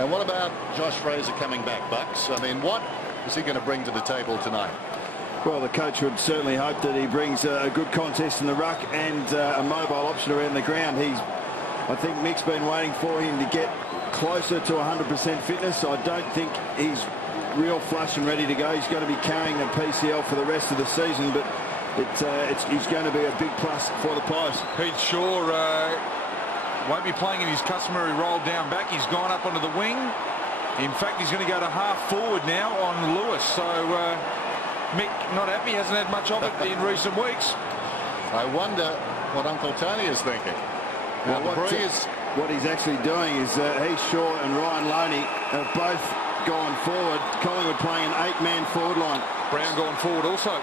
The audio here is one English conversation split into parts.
And what about Josh Fraser coming back, Bucks? I mean, what is he going to bring to the table tonight? Well, the coach would certainly hope that he brings a good contest in the ruck and a mobile option around the ground. I think Mick's been waiting for him to get closer to 100% fitness. I don't think he's real flush and ready to go. He's going to be carrying a PCL for the rest of the season, but he's going to be a big plus for the Pies. Pete Shaw won't be playing in his customary roll down back. He's gone up onto the wing. In fact, he's going to go to half forward now on Lewis. So Mick not happy, hasn't had much of it in recent weeks. I wonder what Uncle Tony is thinking. Well, what he's actually doing is he's Shaw and Ryan Loney have both gone forward. Collingwood playing an 8-man forward line. Brown going forward also.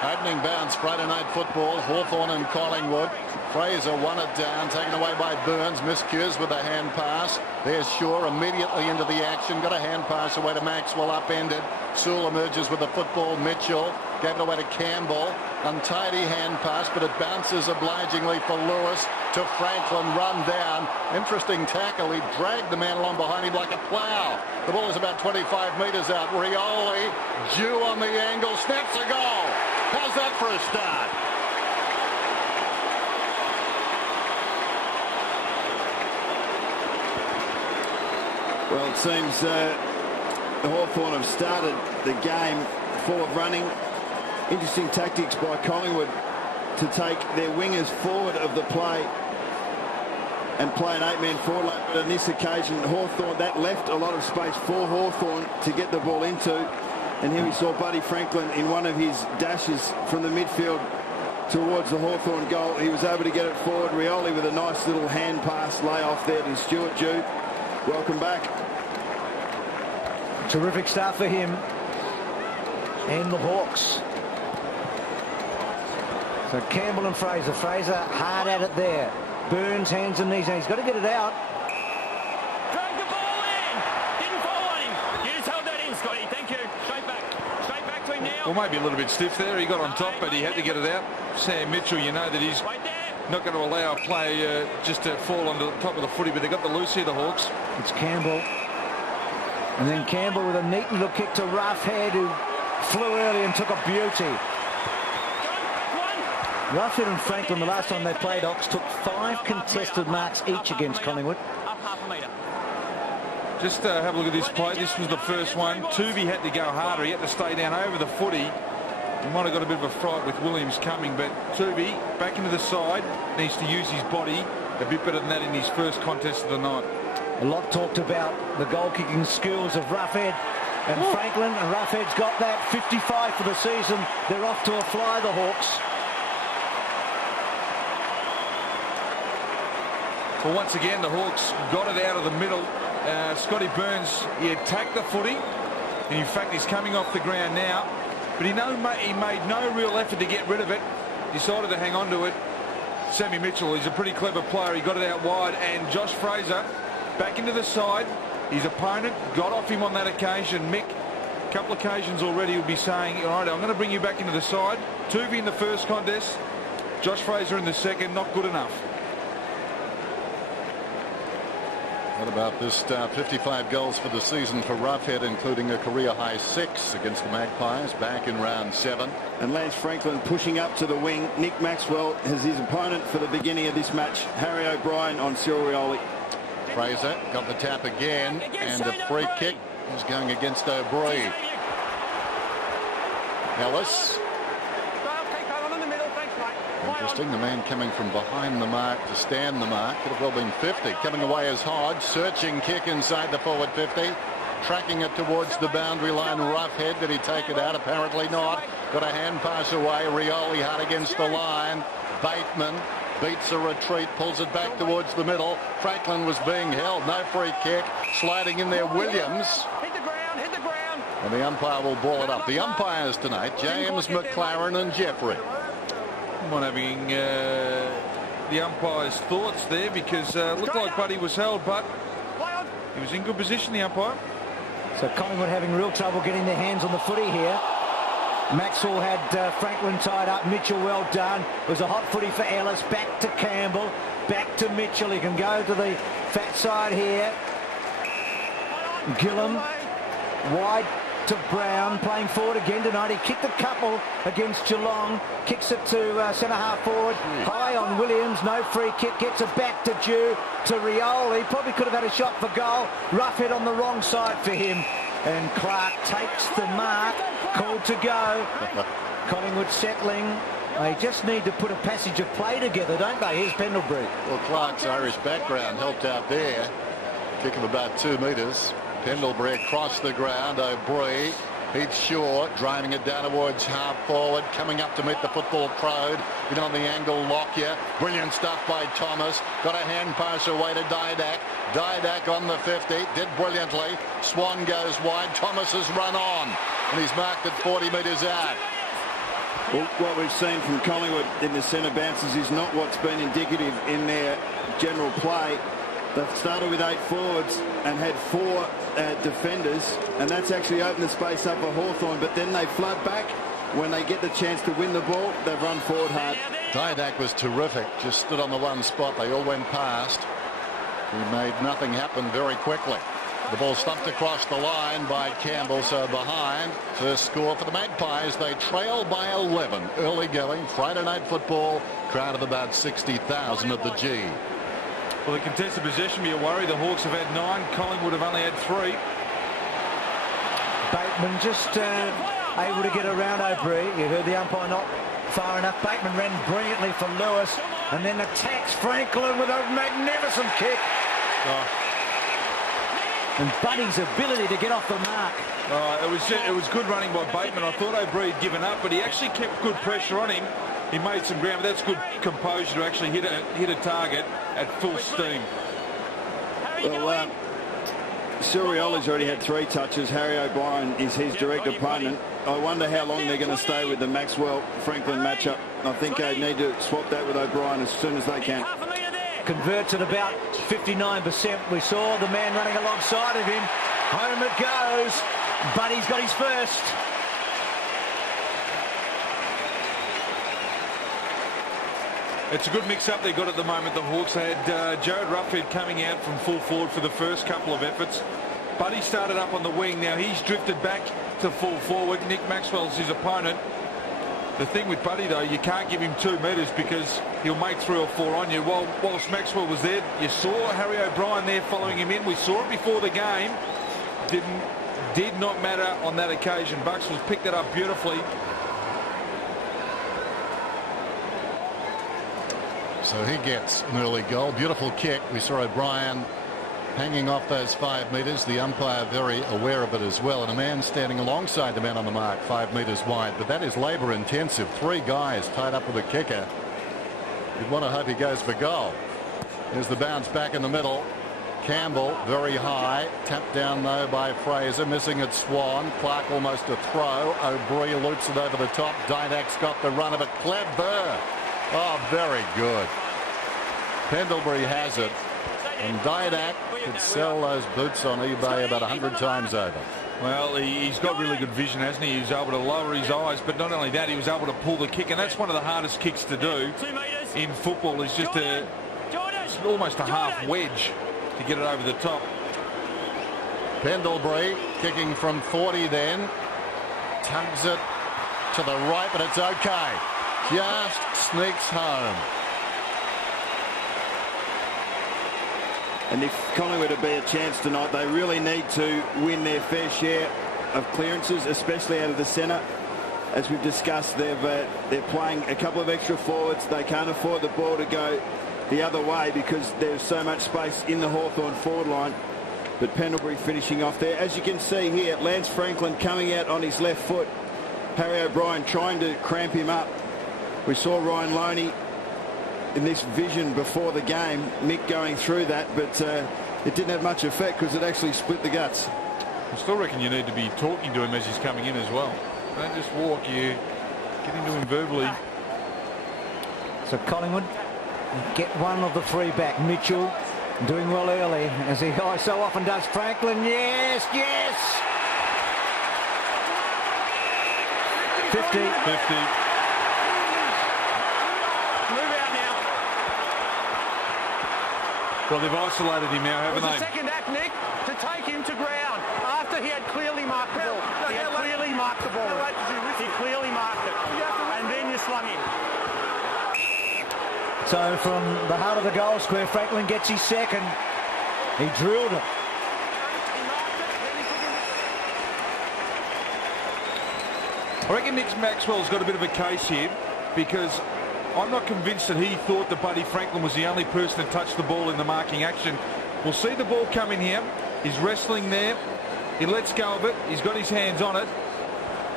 Opening bounce, Friday night football, Hawthorn and Collingwood. Fraser won it down, taken away by Burns. Miscues with a hand pass. There's Shaw immediately into the action. Got a hand pass away to Maxwell, upended. Sewell emerges with the football. Mitchell gave it away to Campbell. Untidy hand pass, but it bounces obligingly for Lewis to Franklin, run down. Interesting tackle. He dragged the man along behind him like a plough. The ball is about 25 metres out. Rioli, due on the angle, snaps a goal. How's that for a start? Well, it seems the Hawthorn have started the game full of running. Interesting tactics by Collingwood to take their wingers forward of the play and play an 8-man forward line. But on this occasion, Hawthorn, that left a lot of space for Hawthorn to get the ball into. And here we saw Buddy Franklin in one of his dashes from the midfield towards the Hawthorn goal. He was able to get it forward. Rioli with a nice little hand pass layoff there to Stuart Dew. Welcome back. Terrific start for him and the Hawks. So Campbell and Fraser. Fraser hard at it there. Burns, hands and knees. He's got to get it out. Drag the ball in. Didn't fall on him. You just held that in, Scotty. Thank you. Straight back. Straight back to him now. Well, maybe a little bit stiff there. He got on top, but he had to get it out. Sam Mitchell, you know that he's not going to allow a play just to fall on the top of the footy, but they got the loose here, the Hawks. It's Campbell. And then Campbell with a neat little kick to Roughhead, who flew early and took a beauty. Roughhead and Franklin, the last time they played Ox, took 5 contested marks each against Collingwood. Up half a metre. Just have a look at this play. This was the first one. Tuvey had to go harder. He had to stay down over the footy. He might have got a bit of a fright with Williams coming, but Tuvey back into the side, needs to use his body a bit better than that in his first contest of the night. A lot talked about the goal-kicking skills of Roughhead and Franklin, and Roughhead's got that. 55 for the season. They're off to a fly, the Hawks. Well, once again, the Hawks got it out of the middle. Scotty Burns, he attacked the footy, and in fact, he's coming off the ground now. But he made no real effort to get rid of it. Decided to hang on to it. Sammy Mitchell, he's a pretty clever player. He got it out wide, and Josh Fraser back into the side. His opponent got off him on that occasion. Mick, a couple of occasions already, will be saying, all right, I'm going to bring you back into the side. Tuvey in the first contest, Josh Fraser in the second, not good enough. What about this start? 55 goals for the season for Roughhead, including a career-high 6 against the Magpies back in round 7. And Lance Franklin pushing up to the wing. Nick Maxwell has his opponent for the beginning of this match, Harry O'Brien on Cyril Rioli. Fraser got the tap again, and the free kick is going against O'Brien. Ellis. Interesting, the man coming from behind the mark to stand the mark. Could have well been 50. Coming away as Hodge. Searching kick inside the forward 50. Tracking it towards the boundary line. Roughhead. Did he take it out? Apparently not. Got a hand pass away. Rioli hard against the line. Bateman beats a retreat. Pulls it back towards the middle. Franklin was being held. No free kick. Sliding in there. Williams. Hit the ground. Hit the ground. And the umpire will ball it up. The umpires tonight, James, McLaren and Jeffrey. Not having the umpire's thoughts there, because looked like Buddy was held, but he was in good position, the umpire. So Collingwood having real trouble getting their hands on the footy here. Maxwell had Franklin tied up. Mitchell, well done. It was a hot footy for Ellis. Back to Campbell. Back to Mitchell. He can go to the fat side here. Gillam wide to Brown, playing forward again tonight. He kicked a couple against Geelong. Kicks it to centre-half forward. High on Williams. No free kick. Gets it back to Dew. To Rioli. Probably could have had a shot for goal. Rough hit on the wrong side for him. And Clark takes the mark. Called to go. Collingwood settling. They just need to put a passage of play together, don't they? Here's Pendlebury. Well, Clark's Irish background helped out there. Kick of about 2 metres. Pendlebury across the ground. O'Brien, he's short, driving it down towards half forward, coming up to meet the football crowd. In on the angle, Lockyer. Brilliant stuff by Thomas. Got a hand pass away to Didak. Didak on the 50, did brilliantly. Swan goes wide. Thomas has run on, and he's marked at 40 metres out. Well, what we've seen from Collingwood in the centre bounces is not what's been indicative in their general play. They've started with 8 forwards and had 4 defenders, and that's actually opened the space up for Hawthorn, but then they flood back. When they get the chance to win the ball, they've run forward hard. Didak was terrific, just stood on the one spot. They all went past. He made nothing happen very quickly. The ball stumped across the line by Campbell, so behind. First score for the Magpies. They trail by 11. Early going, Friday night football. Crowd of about 60,000 at the G. Well, the contested possession be a worry. The Hawks have had 9. Collingwood have only had 3. Bateman just able to get around O'Brien. You heard the umpire not far enough. Bateman ran brilliantly for Lewis and then attacks Franklin with a magnificent kick. And Buddy's ability to get off the mark. It was good running by Bateman. I thought O'Brien had given up, but he actually kept good pressure on him. He made some ground, but that's good composure to actually hit a target at full steam. Well, Surioli's already had 3 touches. Harry O'Brien is his direct opponent. I wonder how long they're going to stay with the Maxwell-Franklin matchup. I think they need to swap that with O'Brien as soon as they can. Converts at about 59%. We saw the man running alongside of him. Home it goes. Buddy's got his first. It's a good mix-up they got at the moment, the Hawks. They had Jared Ruffhead coming out from full forward for the first couple of efforts. Buddy started up on the wing. Now he's drifted back to full forward. Nick Maxwell's his opponent. The thing with Buddy, though, you can't give him 2 metres because he'll make 3 or 4 on you. Whilst Maxwell was there, you saw Harry O'Brien there following him in. We saw it before the game. Did not matter on that occasion. Bucks was picked it up beautifully. So he gets an early goal. Beautiful kick. We saw O'Brien hanging off those 5 metres. The umpire very aware of it as well. And a man standing alongside the man on the mark 5 metres wide. But that is labour intensive. 3 guys tied up with a kicker. You'd want to hope he goes for goal. There's the bounce back in the middle. Campbell very high. Tapped down though by Fraser. Missing at Swan. Clark almost a throw. O'Brien loops it over the top. Didak's got the run of it. Clever. Oh, very good. Pendlebury has it. And Didak could sell those boots on eBay about 100 times over. Well, he's got really good vision, hasn't he? He was able to lower his eyes, but not only that, he was able to pull the kick, and that's one of the hardest kicks to do in football, is just almost a half wedge to get it over the top. Pendlebury kicking from 40 then. Tugs it to the right, but it's okay. Just sneaks home. And if Collingwood to be a chance tonight, they really need to win their fair share of clearances, especially out of the centre. As we've discussed, they're playing a couple of extra forwards. They can't afford the ball to go the other way because there's so much space in the Hawthorn forward line. But Pendlebury finishing off there. As you can see here, Lance Franklin coming out on his left foot. Harry O'Brien trying to cramp him up. We saw Ryan Loney in this vision before the game. Mick going through that, but it didn't have much effect because it actually split the guts. I still reckon you need to be talking to him as he's coming in as well. Don't just walk, you get into him verbally. So Collingwood get one of the 3 back. Mitchell doing well early, as he so often does. Franklin, yes, yes. 50. Well, they've isolated him now, haven't they? Second act, Nick, to take him to ground. So from the heart of the goal square, Franklin gets his second. He drilled it. I reckon Nick Maxwell's got a bit of a case here, because I'm not convinced that he thought that Buddy Franklin was the only person that touched the ball in the marking action. We'll see the ball come in here. He's wrestling there. He lets go of it. He's got his hands on it.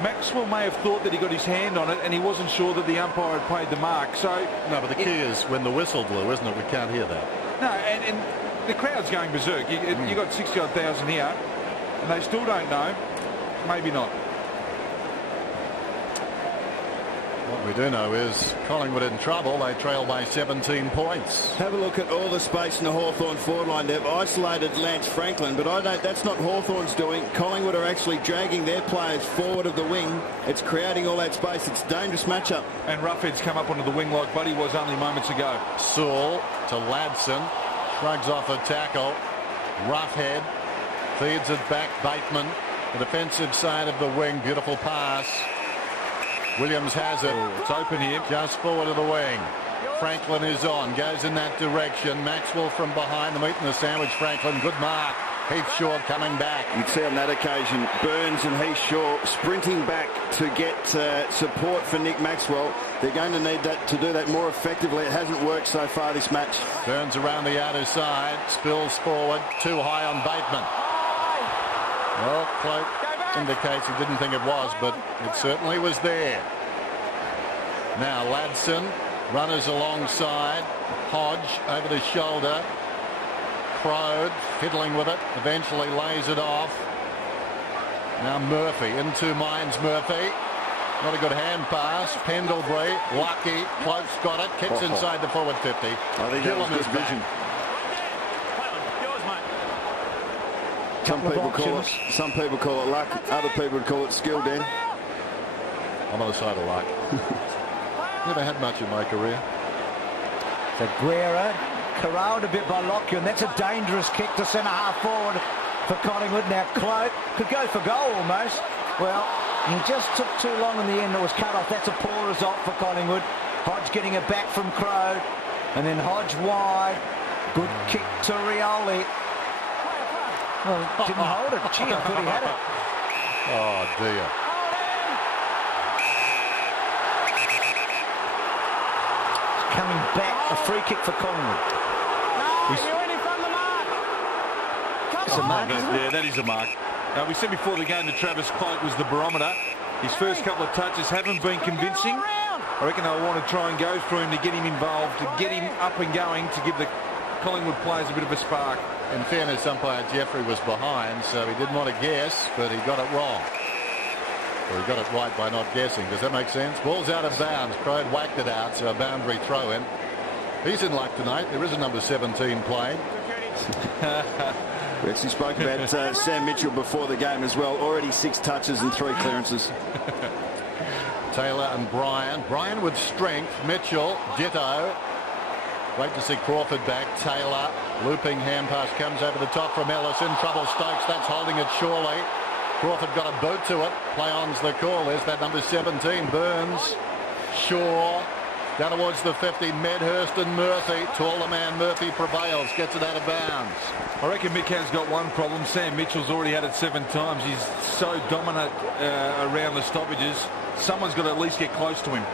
Maxwell may have thought that he got his hand on it and he wasn't sure that the umpire had paid the mark. So no, but the key is when the whistle blew, isn't it? We can't hear that. No, and the crowd's going berserk. You got 60,000 here, and they still don't know. Maybe not. What we do know is Collingwood in trouble. They trail by 17 points. Have a look at all the space in the Hawthorn forward line. They've isolated Lance Franklin, but that's not Hawthorn's doing. Collingwood are actually dragging their players forward of the wing. It's creating all that space. It's a dangerous matchup. And Roughhead's come up onto the wing like Buddy was only moments ago. Sewell to Ladson. Shrugs off a tackle. Roughhead feeds it back. Bateman, the defensive side of the wing. Beautiful pass. Williams has it. It's open here. Just forward of the wing. Franklin is on. Goes in that direction. Maxwell from behind. The meat and the sandwich. Franklin. Good mark. Heath Shaw coming back. You'd see on that occasion Burns and Heath Shaw sprinting back to get support for Nick Maxwell. They're going to need that to do that more effectively. It hasn't worked so far this match. Burns around the outer side. Spills forward. Too high on Bateman. Well, Cloak indicates he didn't think it was, but it certainly was there. Now Ladson, runners alongside. Hodge over the shoulder. Crode fiddling with it, eventually lays it off. Now Murphy, in two minds Murphy. Not a good hand pass. Pendlebury, lucky. Cloak's got it, kicks inside the forward 50. I think that was good vision. Some people call it luck. Other people would call it skill, Dan. I'm on the side of luck. Never had much in my career. So Guerra corralled a bit by Lockyer, and that's a dangerous kick to centre half forward for Collingwood. Now Cloak could go for goal almost. Well, he just took too long in the end. It was cut off. That's a poor result for Collingwood. Hodge getting it back from Crowe, and then Hodge wide. Good kick to Rioli. Well, didn't hold it. Gee, I thought he had it. Oh, dear. Coming back, a free kick for Collingwood. You're in front of the mark. It's a mark, isn't it? Yeah, that is a mark. Now, we said before the game that Travis Cloak was the barometer. His first couple of touches haven't been convincing. I reckon they'll want to try and go through him to get him involved, to get him up and going, to give the Collingwood players a bit of a spark. In fairness, umpire Jeffrey was behind, so he didn't want to guess, but he got it wrong. Or he got it right by not guessing. Does that make sense? Ball's out of bounds. Crode whacked it out, so a boundary throw in. He's in luck tonight. There is a number 17 playing. We actually spoke about Sam Mitchell before the game as well. Already 6 touches and 3 clearances. Taylor and Bryan. Bryan with strength. Mitchell, ditto. Great to see Crawford back. Taylor, looping hand pass comes over the top from Ellis. In trouble, Stokes. That's holding it surely. Crawford got a boot to it. Play on's the call. There's that number 17. Burns, Shaw, down towards the 50. Medhurst and Murphy. Taller man Murphy prevails. Gets it out of bounds. I reckon Mick has got one problem. Sam Mitchell's already had it 7 times. He's so dominant around the stoppages. Someone's got to at least get close to him.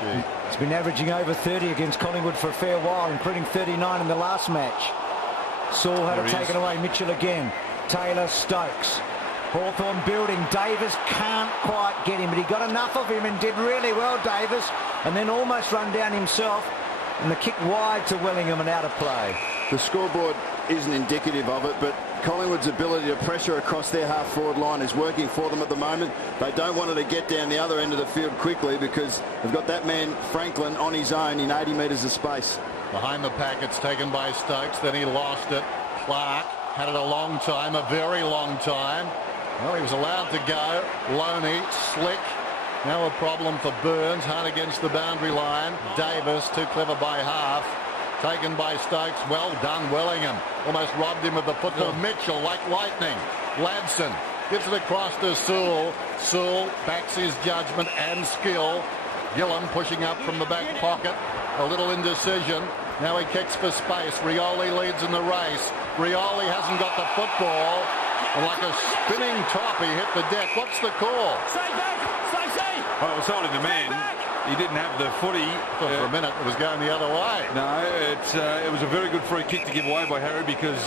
Gee. He's been averaging over 30 against Collingwood for a fair while, including 39 in the last match. Saul had it taken away. Mitchell again. Taylor, Stokes. Hawthorn building. Davis can't quite get him, but he got enough of him and did really well, Davis, and then almost run down himself. And the kick wide to Wellingham and out of play. The scoreboard isn't indicative of it, but Collingwood's ability to pressure across their half-forward line is working for them at the moment. They don't want it to get down the other end of the field quickly because they've got that man, Franklin, on his own in 80 metres of space. Behind the pack, it's taken by Stokes. Then he lost it. Clark had it a long time, a very long time. Well, he was allowed to go. Loney, slick. Now a problem for Burns. Hard against the boundary line. Davis, too clever by half. Taken by Stokes. Well done, Wellingham. Almost robbed him of the football. Mitchell, like lightning. Ladson gives it across to Sewell. Sewell backs his judgment and skill. Gillam pushing up from the back pocket. A little indecision. Now he kicks for space. Rioli leads in the race. Rioli hasn't got the football. Like a spinning top, he hit the deck. What's the call? Well, it was holding the man. He didn't have the footy. For a minute, it was going the other way. No, it was a very good free kick to give away by Harry because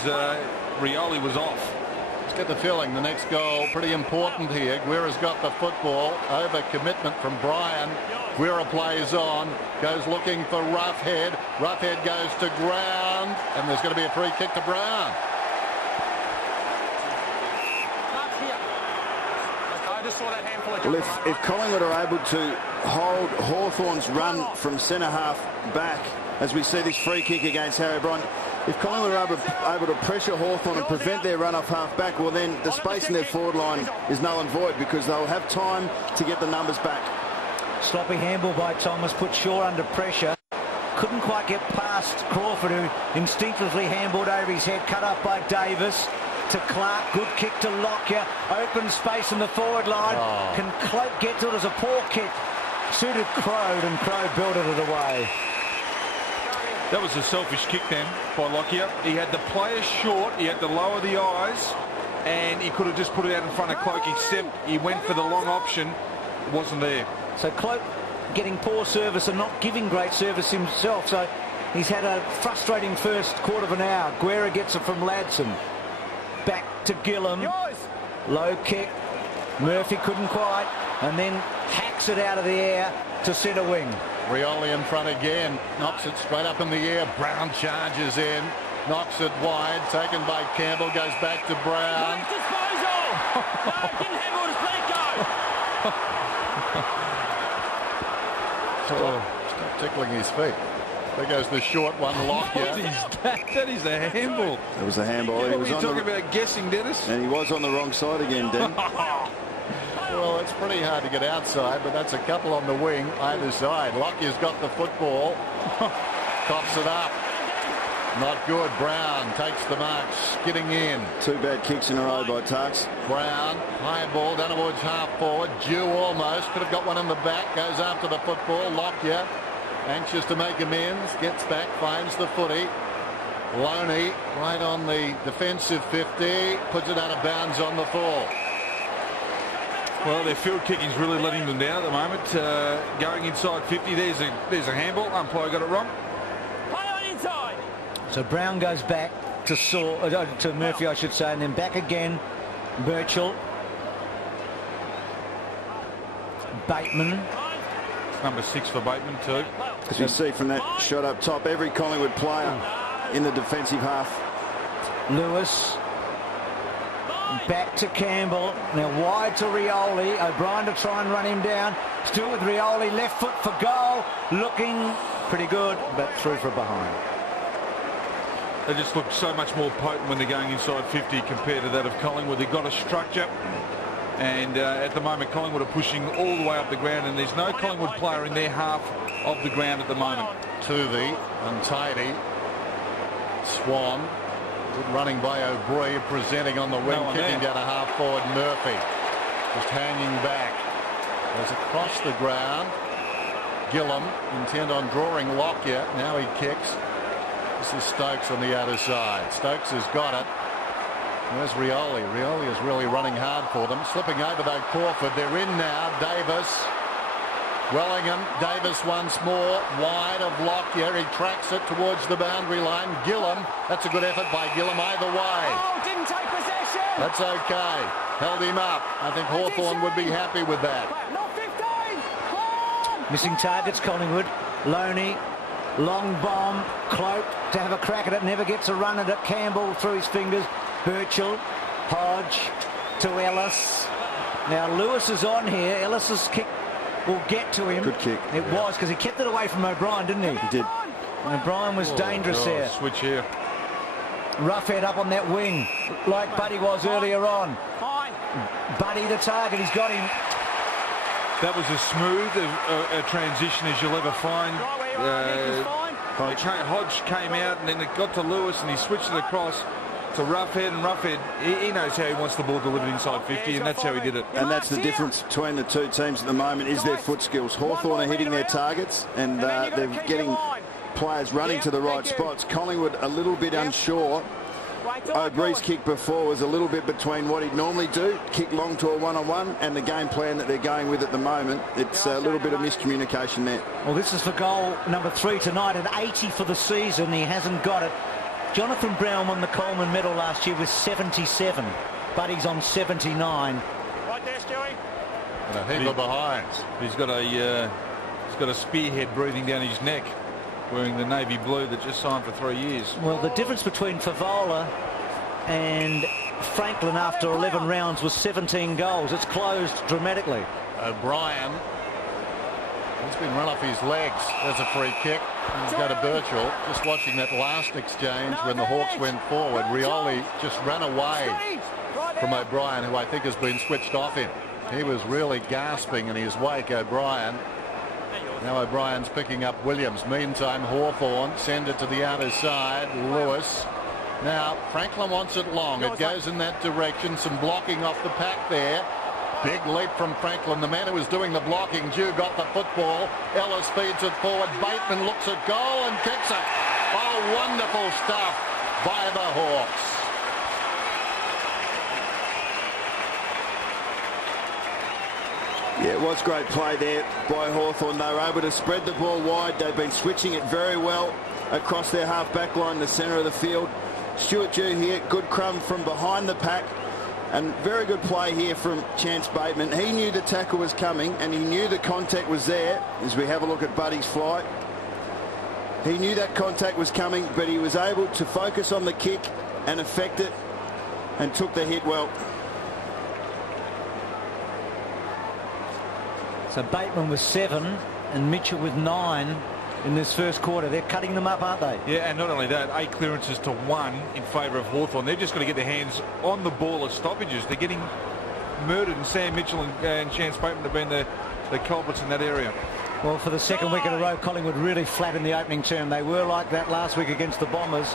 Rioli was off. Let's get the feeling. The next goal, pretty important here. Guerra's got the football. Over commitment from Brian. Guerra plays on. Goes looking for Roughhead. Roughhead goes to ground. And there's going to be a free kick to Brown. Well, if Collingwood are able to hold Hawthorn's run from centre-half back, as we see this free kick against Harry O'Brien, if Collingwood are able to pressure Hawthorn and prevent their run off half-back, well, then the space in their forward line is null and void because they'll have time to get the numbers back. Sloppy handball by Thomas, put Shaw under pressure. Couldn't quite get past Crawford, who instinctively handballed over his head, cut up by Davis. To Clark, good kick to Lockyer, open space in the forward line. Can Cloak get to it as a poor kick? Suited Crowd, and Crowd belted it away. That was a selfish kick then by Lockyer. He had the player short, he had to lower the eyes, and he could have just put it out in front of Cloak, except he went for the long option. It wasn't there. So Cloak getting poor service and not giving great service himself. So he's had a frustrating first quarter of an hour. Guerra gets it from Ladson. Back to Gillam. Low kick. Murphy couldn't quite. And then hacks it out of the air to centre wing. Rioli in front again. Knocks it straight up in the air. Brown charges in. Knocks it wide. Taken by Campbell. Goes back to Brown. Didn't handle his leg go. Stop tickling his feet. There goes the short one, Lockyer. What is that? That is a handball. That was a handball. What were you talking about guessing, Dennis? And he was on the wrong side again, Den. Well, it's pretty hard to get outside, but that's a couple on the wing either side. Lockyer's got the football. Coughs it up. Not good. Brown takes the mark, skidding in. Two bad kicks in a row by Tarks. Brown, high ball down towards half forward. Due almost. Could have got one in the back. Goes after the football. Lockyer. Anxious to make amends, gets back, finds the footy. Loney right on the defensive 50, puts it out of bounds on the fall. Well, their field kicking's really letting them down at the moment. Going inside 50, there's a handball. Umpire got it wrong. Play on inside. So Brown goes back to to Murphy, I should say, and then back again. Birchall. Bateman. Number 6 for Bateman too. As you see from that shot up top, every Collingwood player in the defensive half. Lewis. Back to Campbell. Now wide to Rioli. O'Brien to try and run him down. Still with Rioli. Left foot for goal. Looking pretty good, but through for behind. They just look so much more potent when they're going inside 50 compared to that of Collingwood. They've got a structure. And at the moment, Collingwood are pushing all the way up the ground, and there's no Collingwood player in their half of the ground at the moment. Tuvey, untidy. Swan, good running by O'Brien, presenting on the wing, kicking down a half forward. Murphy, just hanging back. Goes across the ground. Gillam, intent on drawing Lockyer. Now he kicks. This is Stokes on the outer side. Stokes has got it. Where's Rioli? Rioli is really running hard for them. Slipping over though Crawford. They're in now. Davis. Wellingham. Davis once more. Wide of Lockyer. He tracks it towards the boundary line. Gillam. That's a good effort by Gillam either way. Oh, didn't take possession. That's okay. Held him up. I think Hawthorn would be happy with that. Not 15. Missing targets, Collingwood. Loney. Long bomb. Cloak to have a crack at it. Never gets a run at it. Campbell through his fingers. Birchall, Hodge to Ellis. Now Lewis is on here. Ellis's kick will get to him. Good kick. It was because he kept it away from O'Brien, didn't he? He did. O'Brien was dangerous there. Switch here. Roughhead up on that wing like Buddy was earlier on. Buddy the target. He's got him. That was as smooth a transition as you'll ever find. Hodge came out and then it got to Lewis and he switched it across to Roughhead, and Roughhead, he knows how he wants the ball delivered inside 50, and that's how he did it. And that's the difference between the two teams at the moment, is their foot skills. Hawthorn are hitting their targets, and they're getting players running to the right spots. Collingwood a little bit unsure. O'Bree's kick before was a little bit between what he'd normally do, kick long to a one-on-one, and the game plan that they're going with at the moment. It's a little bit of miscommunication there. Well, this is for goal number 3 tonight, and 80 for the season. He hasn't got it. Jonathan Brown won the Coleman medal last year with 77, but he's on 79. Right there, Stewie. And a heap of behinds. He's got a spearhead breathing down his neck, wearing the navy blue that just signed for 3 years. Well, the difference between Favola and Franklin after 11 rounds was 17 goals. It's closed dramatically. O'Brien, he's been run off his legs. There's a free kick. He's got to Birchall. Just watching that last exchange when the Hawks went forward, Rioli just ran away from O'Brien, who I think has been switched off him. He was really gasping in his wake, O'Brien. Now O'Brien's picking up Williams. Meantime, Hawthorn send it to the outer side. Lewis. Now Franklin wants it long. It goes in that direction. Some blocking off the pack there. Big leap from Franklin. The man who was doing the blocking, Dew, got the football. Ellis feeds it forward. Bateman looks at goal and kicks it. Oh, wonderful stuff by the Hawks. Yeah, it was great play there by Hawthorn. They were able to spread the ball wide. They've been switching it very well across their half-back line, the centre of the field. Stuart Dew here, good crumb from behind the pack. And very good play here from Chance Bateman. He knew the tackle was coming and he knew the contact was there. As we have a look at Buddy's flight, he knew that contact was coming, but he was able to focus on the kick and affect it and took the hit well. So Bateman with 7 and Mitchell with 9 in this first quarter. They're cutting them up, aren't they? Yeah, and not only that, 8 clearances to 1 in favour of Hawthorn. They've just got to get their hands on the ball as stoppages. They're getting murdered, and Sam Mitchell and Chance Bateman have been the culprits in that area. Well, for the second week in a row, Collingwood really flat in the opening term. They were like that last week against the Bombers.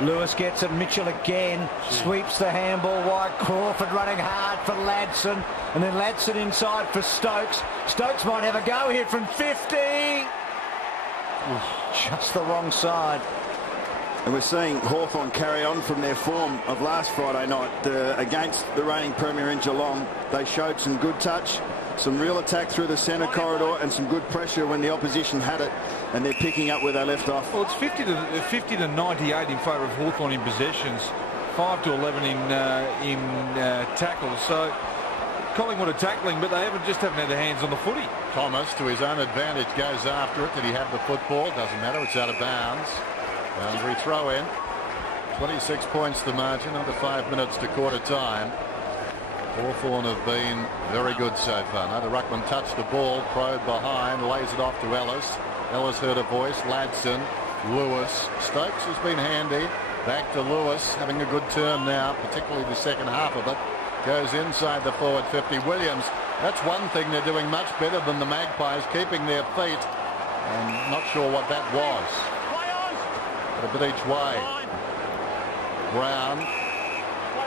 Lewis gets it. Mitchell again sweeps the handball wide. Crawford running hard for Ladson, and then Ladson inside for Stokes. Stokes might have a go here from 50. Just the wrong side. And we're seeing Hawthorn carry on from their form of last Friday night against the reigning premier in Geelong. They showed some good touch, some real attack through the centre corridor, and some good pressure when the opposition had it, and they're picking up where they left off. Well, it's 50 to 98 in favour of Hawthorn in possessions, 5 to 11 in tackles. So Collingwood are tackling, but they haven't had their hands on the footy. Thomas, to his own advantage, goes after it. Did he have the football? Doesn't matter. It's out of bounds. Boundary throw in. 26 points the margin, under 5 minutes to quarter time. Hawthorn have been very good so far. Now the ruckman touched the ball, probed behind, lays it off to Ellis. Ellis heard a voice. Ladson, Lewis. Stokes has been handy. Back to Lewis, having a good term now, particularly the second half of it. Goes inside the forward 50. Williams, that's one thing they're doing much better than the Magpies, keeping their feet. And not sure what that was. But a bit each way. Brown,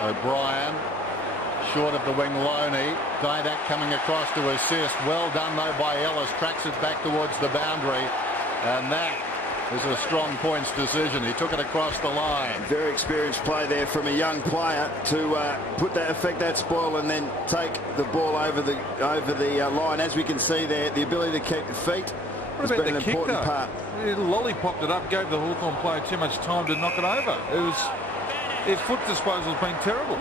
O'Brien, short of the wing Loney. Didak coming across to assist. Well done though by Ellis. Tracks it back towards the boundary. And that is a strong points decision. He took it across the line. Very experienced play there from a young player to affect that spoil and then take the ball over the line. As we can see there, the ability to keep the feet has been an important part. He lollipopped it up, gave the Hawthorn player too much time to knock it over. Their foot disposal has been terrible.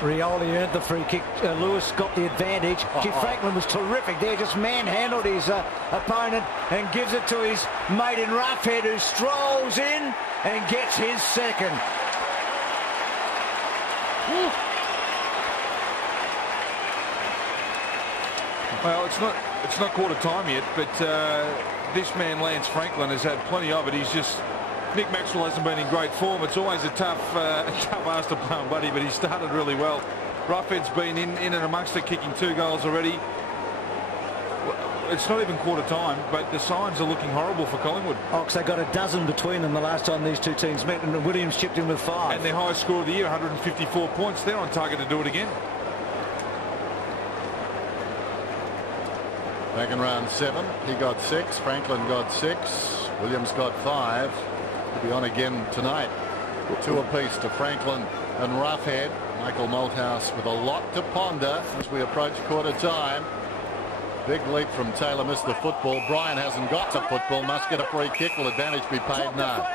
Rioli earned the free kick. Lewis got the advantage. Franklin was terrific there, just manhandled his opponent and gives it to his mate in Roughhead, who strolls in and gets his second. Well, it's not quarter time yet, but this man Lance Franklin has had plenty of it. Nick Maxwell hasn't been in great form. It's always a tough ask to play on Buddy, but he started really well. Roughhead's been in and amongst it, kicking 2 goals already. It's not even quarter time, but the signs are looking horrible for Collingwood. Ox, they got a dozen between them the last time these two teams met, and Williams chipped in with 5. And their highest score of the year, 154 points. They're on target to do it again. Back in round 7, he got 6. Franklin got 6. Williams got 5. He'll be on again tonight. 2 apiece to Franklin and Roughhead. Michael Malthouse with a lot to ponder as we approach quarter time. Big leap from Taylor, missed the football. Bryan hasn't got the football, must get a free kick. Will advantage be paid? No.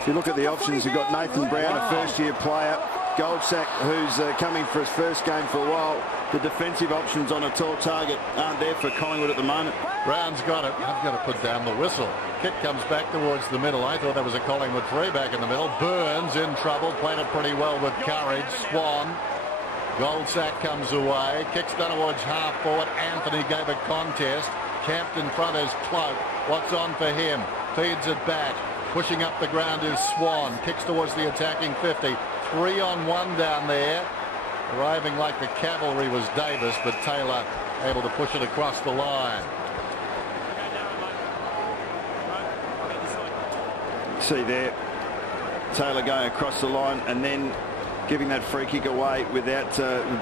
If you look at the options, you've got Nathan Brown, a first-year player. Goldsack, who's coming for his first game for a while. The defensive options on a tall target aren't there for Collingwood at the moment. Brown's got it. I've got to put down the whistle. Kick comes back towards the middle. I thought that was a Collingwood free back in the middle. Burns in trouble. Played it pretty well with courage. Swan. Goldsack comes away. Kicks down towards half forward. Anthony gave a contest. Camped in front is Cloak. What's on for him? Feeds it back. Pushing up the ground is Swan. Kicks towards the attacking 50. 3-on-1 down there. Arriving like the cavalry was Davis, but Taylor able to push it across the line. See there, Taylor going across the line and then giving that free kick away without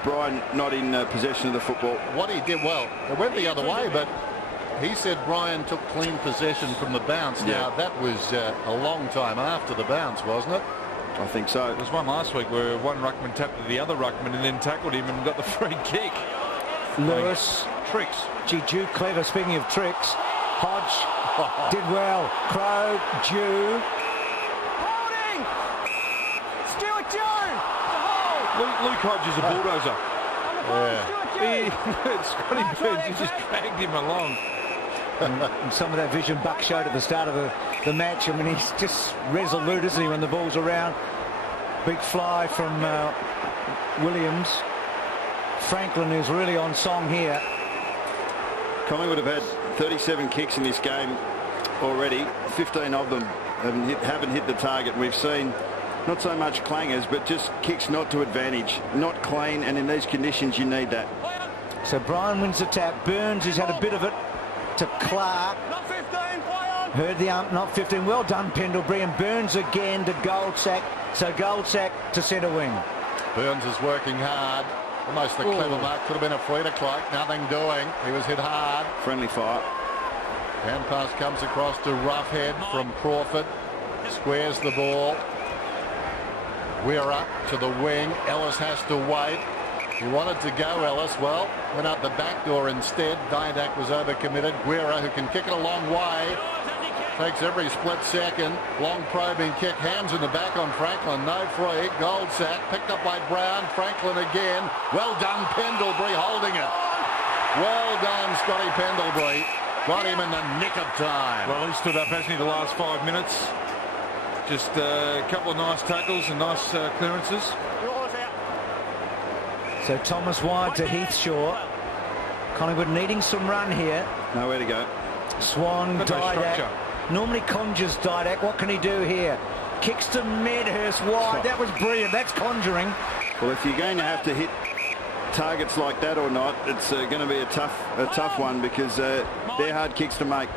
Bryan not in possession of the football. What he did, well, it went the other way, but he said Bryan took clean possession from the bounce. Yeah. Now, that was a long time after the bounce, wasn't it? I think so. There was one last week where one ruckman tapped to the other ruckman and then tackled him and got the free kick. Lewis. Tricks. Gee, Jew clever. Speaking of tricks, Hodge did well. Crow, Jew. Holding! Stuart Joe! The hole! Luke Hodge is a bulldozer. Yeah. Scotty Burns, he just dragged him along. And some of that vision Buck showed at the start of the match. I mean, he's just resolute, isn't he, when the ball's around. Big fly from Williams. Franklin is really on song here. Collingwood have had 37 kicks in this game already. 15 of them haven't hit the target. We've seen not so much clangers, but just kicks not to advantage, not clean, and in these conditions you need that. So Bryan wins the tap. Burns has had a bit of it to Clark. Not 15, play on! Heard the ump, not 15. Well done, Pendlebury. And Burns again to Goldsack. So Goldsack to centre wing. Burns is working hard. Almost the clever mark. Could have been a free to Clark. Nothing doing. He was hit hard. Friendly fire. Hand pass comes across to Roughhead from Crawford. Squares the ball. We're up to the wing. Ellis has to wait. He wanted to go, Ellis. Well, went out the back door instead. Didak was overcommitted. Guerra, who can kick it a long way, takes every split second. Long probing kick. Hands in the back on Franklin. No free. Goldsack picked up by Brown. Franklin again. Well done, Pendlebury holding it. Well done, Scotty Pendlebury. Got him in the nick of time. Well, he stood up, hasn't he, the last 5 minutes. Just a couple of nice tackles and nice clearances. So Thomas wide to Heathshaw. Collingwood needing some run here. Nowhere to go. Swan, Got no Didak. structure. Normally conjures Didak. What can he do here? Kicks to Medhurst wide. That was brilliant. That's conjuring. Well, if you're going to have to hit targets like that or not, it's going to be a tough one because they're hard kicks to make.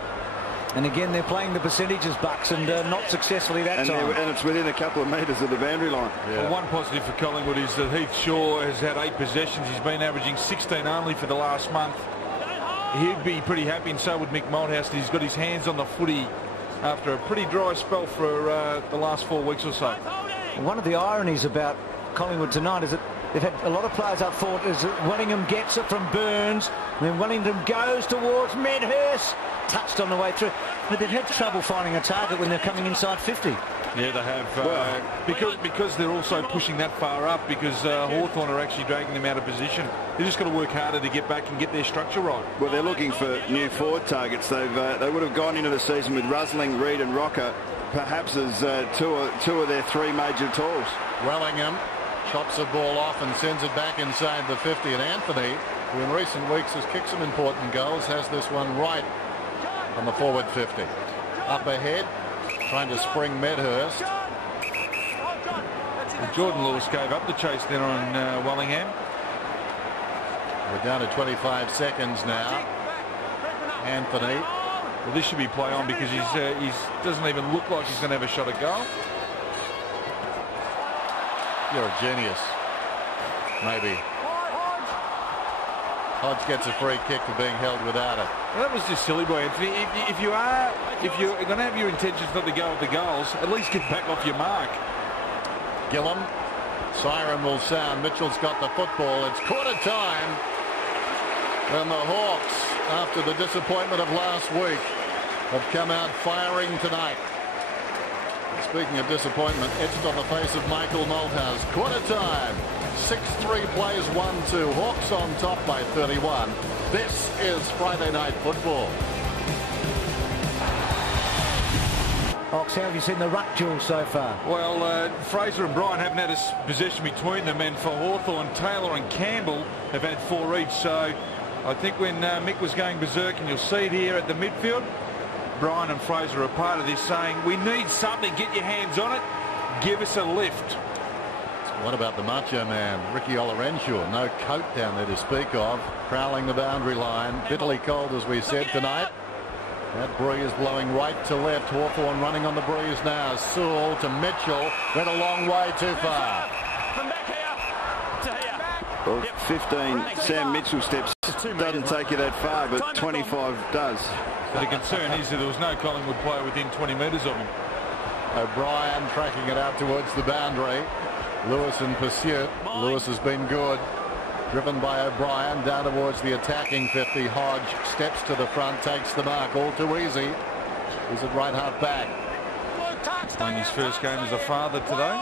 And again, they're playing the percentages, Bucks, and not successfully that time. And it's within a couple of metres of the boundary line. Yeah. Well, one positive for Collingwood is that Heath Shaw has had 8 possessions. He's been averaging 16 only for the last month. He'd be pretty happy, and so would Mick Malthouse. He's got his hands on the footy after a pretty dry spell for the last 4 weeks or so. One of the ironies about Collingwood tonight is that they've had a lot of players up forward. Is that Wellingham gets it from Burns, and then Wellingham goes towards Medhurst. Touched on the way through, but they've had trouble finding a target when they're coming inside 50. Yeah, they have. Because they're also pushing that far up, because Hawthorn are actually dragging them out of position. They've just got to work harder to get back and get their structure right. Well, they're looking for new forward targets. They would have gone into the season with Rusling, Reid and Rocker, perhaps as two of their 3 major tools. Wellingham chops the ball off and sends it back inside the 50. And Anthony, who in recent weeks has kicked some important goals, has this one right on the forward 50. Up ahead, trying to spring Medhurst. Well, Jordan Lewis gave up the chase there on Wellingham. We're down to 25 seconds now. Anthony. Well, this should be play on because he doesn't even look like he's going to have a shot at goal. You're a genius. Maybe. Hodge gets a free kick for being held without it. Well, that was just silly, boy. If you're going to have your intentions not to go with the goals, at least get back off your mark. Gillum. Siren will sound. Mitchell's got the football. It's quarter time. And the Hawks, after the disappointment of last week, have come out firing tonight. Speaking of disappointment, etched on the face of Michael Malthouse. Quarter time. 6-3 plays 1-2. Hawks on top by 31. This is Friday Night Football. Hawks, how have you seen the ruck duel so far? Well, Fraser and Bryan haven't had a possession between them, and for Hawthorn, Taylor and Campbell have had 4 each. So I think when Mick was going berserk, and you'll see it here at the midfield, Bryan and Fraser are part of this, saying, we need something, get your hands on it, give us a lift. What about the macho man, Ricky Olorenshaw? No coat down there to speak of, prowling the boundary line. Bitterly cold, as we said tonight. That breeze blowing right to left. Hawthorn running on the breeze now. Sewell to Mitchell. Went a long way too far. From back here to here. Well, 15 Sam Mitchell steps doesn't take you that far, but 25 does. So the concern is that there was no Collingwood player within 20 metres of him. O'Brien tracking it out towards the boundary. Lewis in pursuit. Lewis has been good. Driven by O'Brien down towards the attacking 50. Hodge steps to the front, takes the mark. All too easy. He's at right half back. Playing his first game as a father today.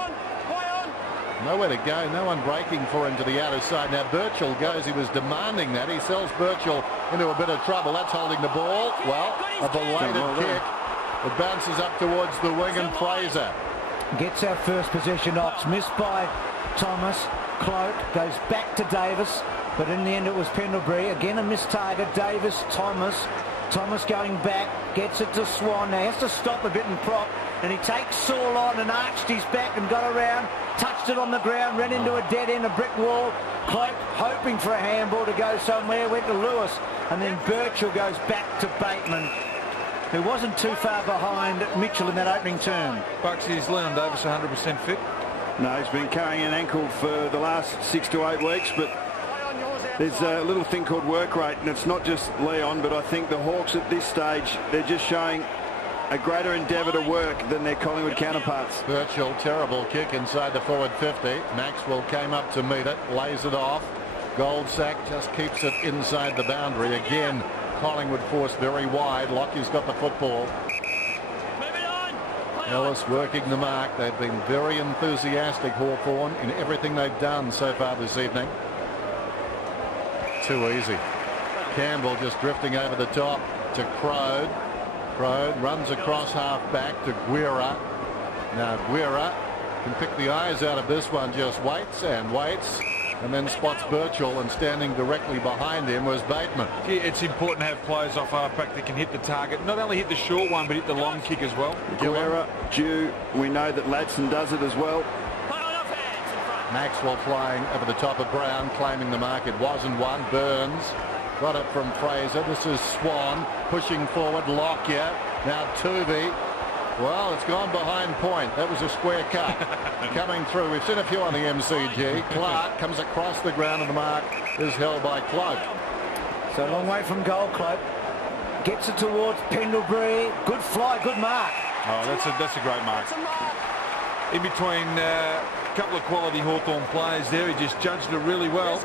Nowhere to go. No one breaking for him to the outer side. Now Birchall goes. He was demanding that. He sells Birchall into a bit of trouble. That's holding the ball. Well, a belated kick. It bounces up towards the wing, and Fraser Gets our first possession. Ox missed by Thomas. Cloak goes back to Davis, but in the end it was Pendlebury. Again a missed target. Davis, Thomas going back, gets it to Swan. Now he has to stop a bit and prop, and he takes Saul on and arched his back and got around, touched it on the ground, ran into a dead end, a brick wall. Cloak hoping for a handball to go somewhere, went to Lewis, and then Birchall goes back to Bateman, who wasn't too far behind Mitchell in that opening term. Bucks, is Leon Davis 100% fit? No, he's been carrying an ankle for the last 6 to 8 weeks, but there's a little thing called work rate, and it's not just Leon, but I think the Hawks at this stage, they're just showing a greater endeavour to work than their Collingwood counterparts. Birchall, terrible kick inside the forward 50. Maxwell came up to meet it, lays it off. Goldsack just keeps it inside the boundary. Again, Collingwood forced very wide. Lockie's got the football. Ellis working the mark. They've been very enthusiastic, Hawthorn, in everything they've done so far this evening. Too easy. Campbell just drifting over the top to Crode. Crode runs across half back to Guerra. Now Guerra can pick the eyes out of this one, just waits and waits, and then spots Birchall, and standing directly behind him was Bateman. Yeah, it's important to have players off halfback that can hit the target. Not only hit the short one, but hit the long kick as well. Guerra, due. We know that Ladson does it as well. Maxwell flying over the top of Brown, claiming the mark. It wasn't one. Burns got it from Fraser. This is Swan pushing forward. Lockyer. Now Tuvey. Well, it's gone behind point. That was a square cut. Coming through. We've seen a few on the MCG. Clark comes across the ground, and the mark is held by Cloak. So a long way from goal, Cloak. Gets it towards Pendlebury. Good fly, good mark. Oh, that's a great mark. In between a couple of quality Hawthorn players there, he just judged it really well.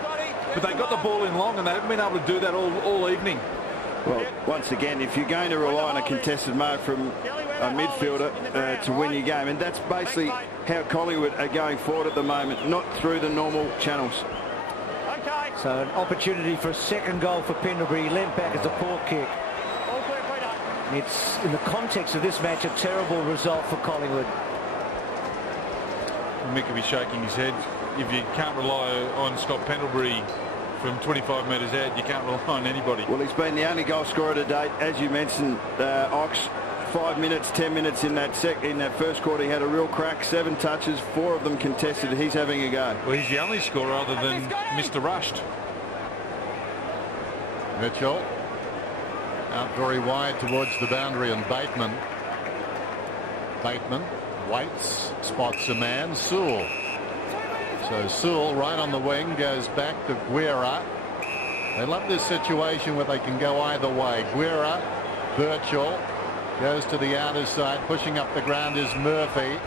But they got the ball in long, and they haven't been able to do that all evening. Well, once again, if you're going to rely on a contested mark from a midfielder to win your game, and that's basically how Collingwood are going forward at the moment, not through the normal channels. So an opportunity for a second goal for Pendlebury. He leant back as a poor kick. It's, in the context of this match, a terrible result for Collingwood. Mick will be shaking his head. If you can't rely on Scott Pendlebury from 25 metres out, you can't rely on anybody. Well, he's been the only goal scorer to date, as you mentioned, Ox. 5 minutes, 10 minutes in that first quarter. He had a real crack. 7 touches, 4 of them contested. He's having a go. Well, he's the only scorer other than Mr. Rushed. Mitchell out very wide towards the boundary, and Bateman waits, spots a man. Sewell. So Sewell right on the wing, goes back to Guerra. They love this situation where they can go either way. Guerra, Birchall goes to the outer side. Pushing up the ground is Murphy.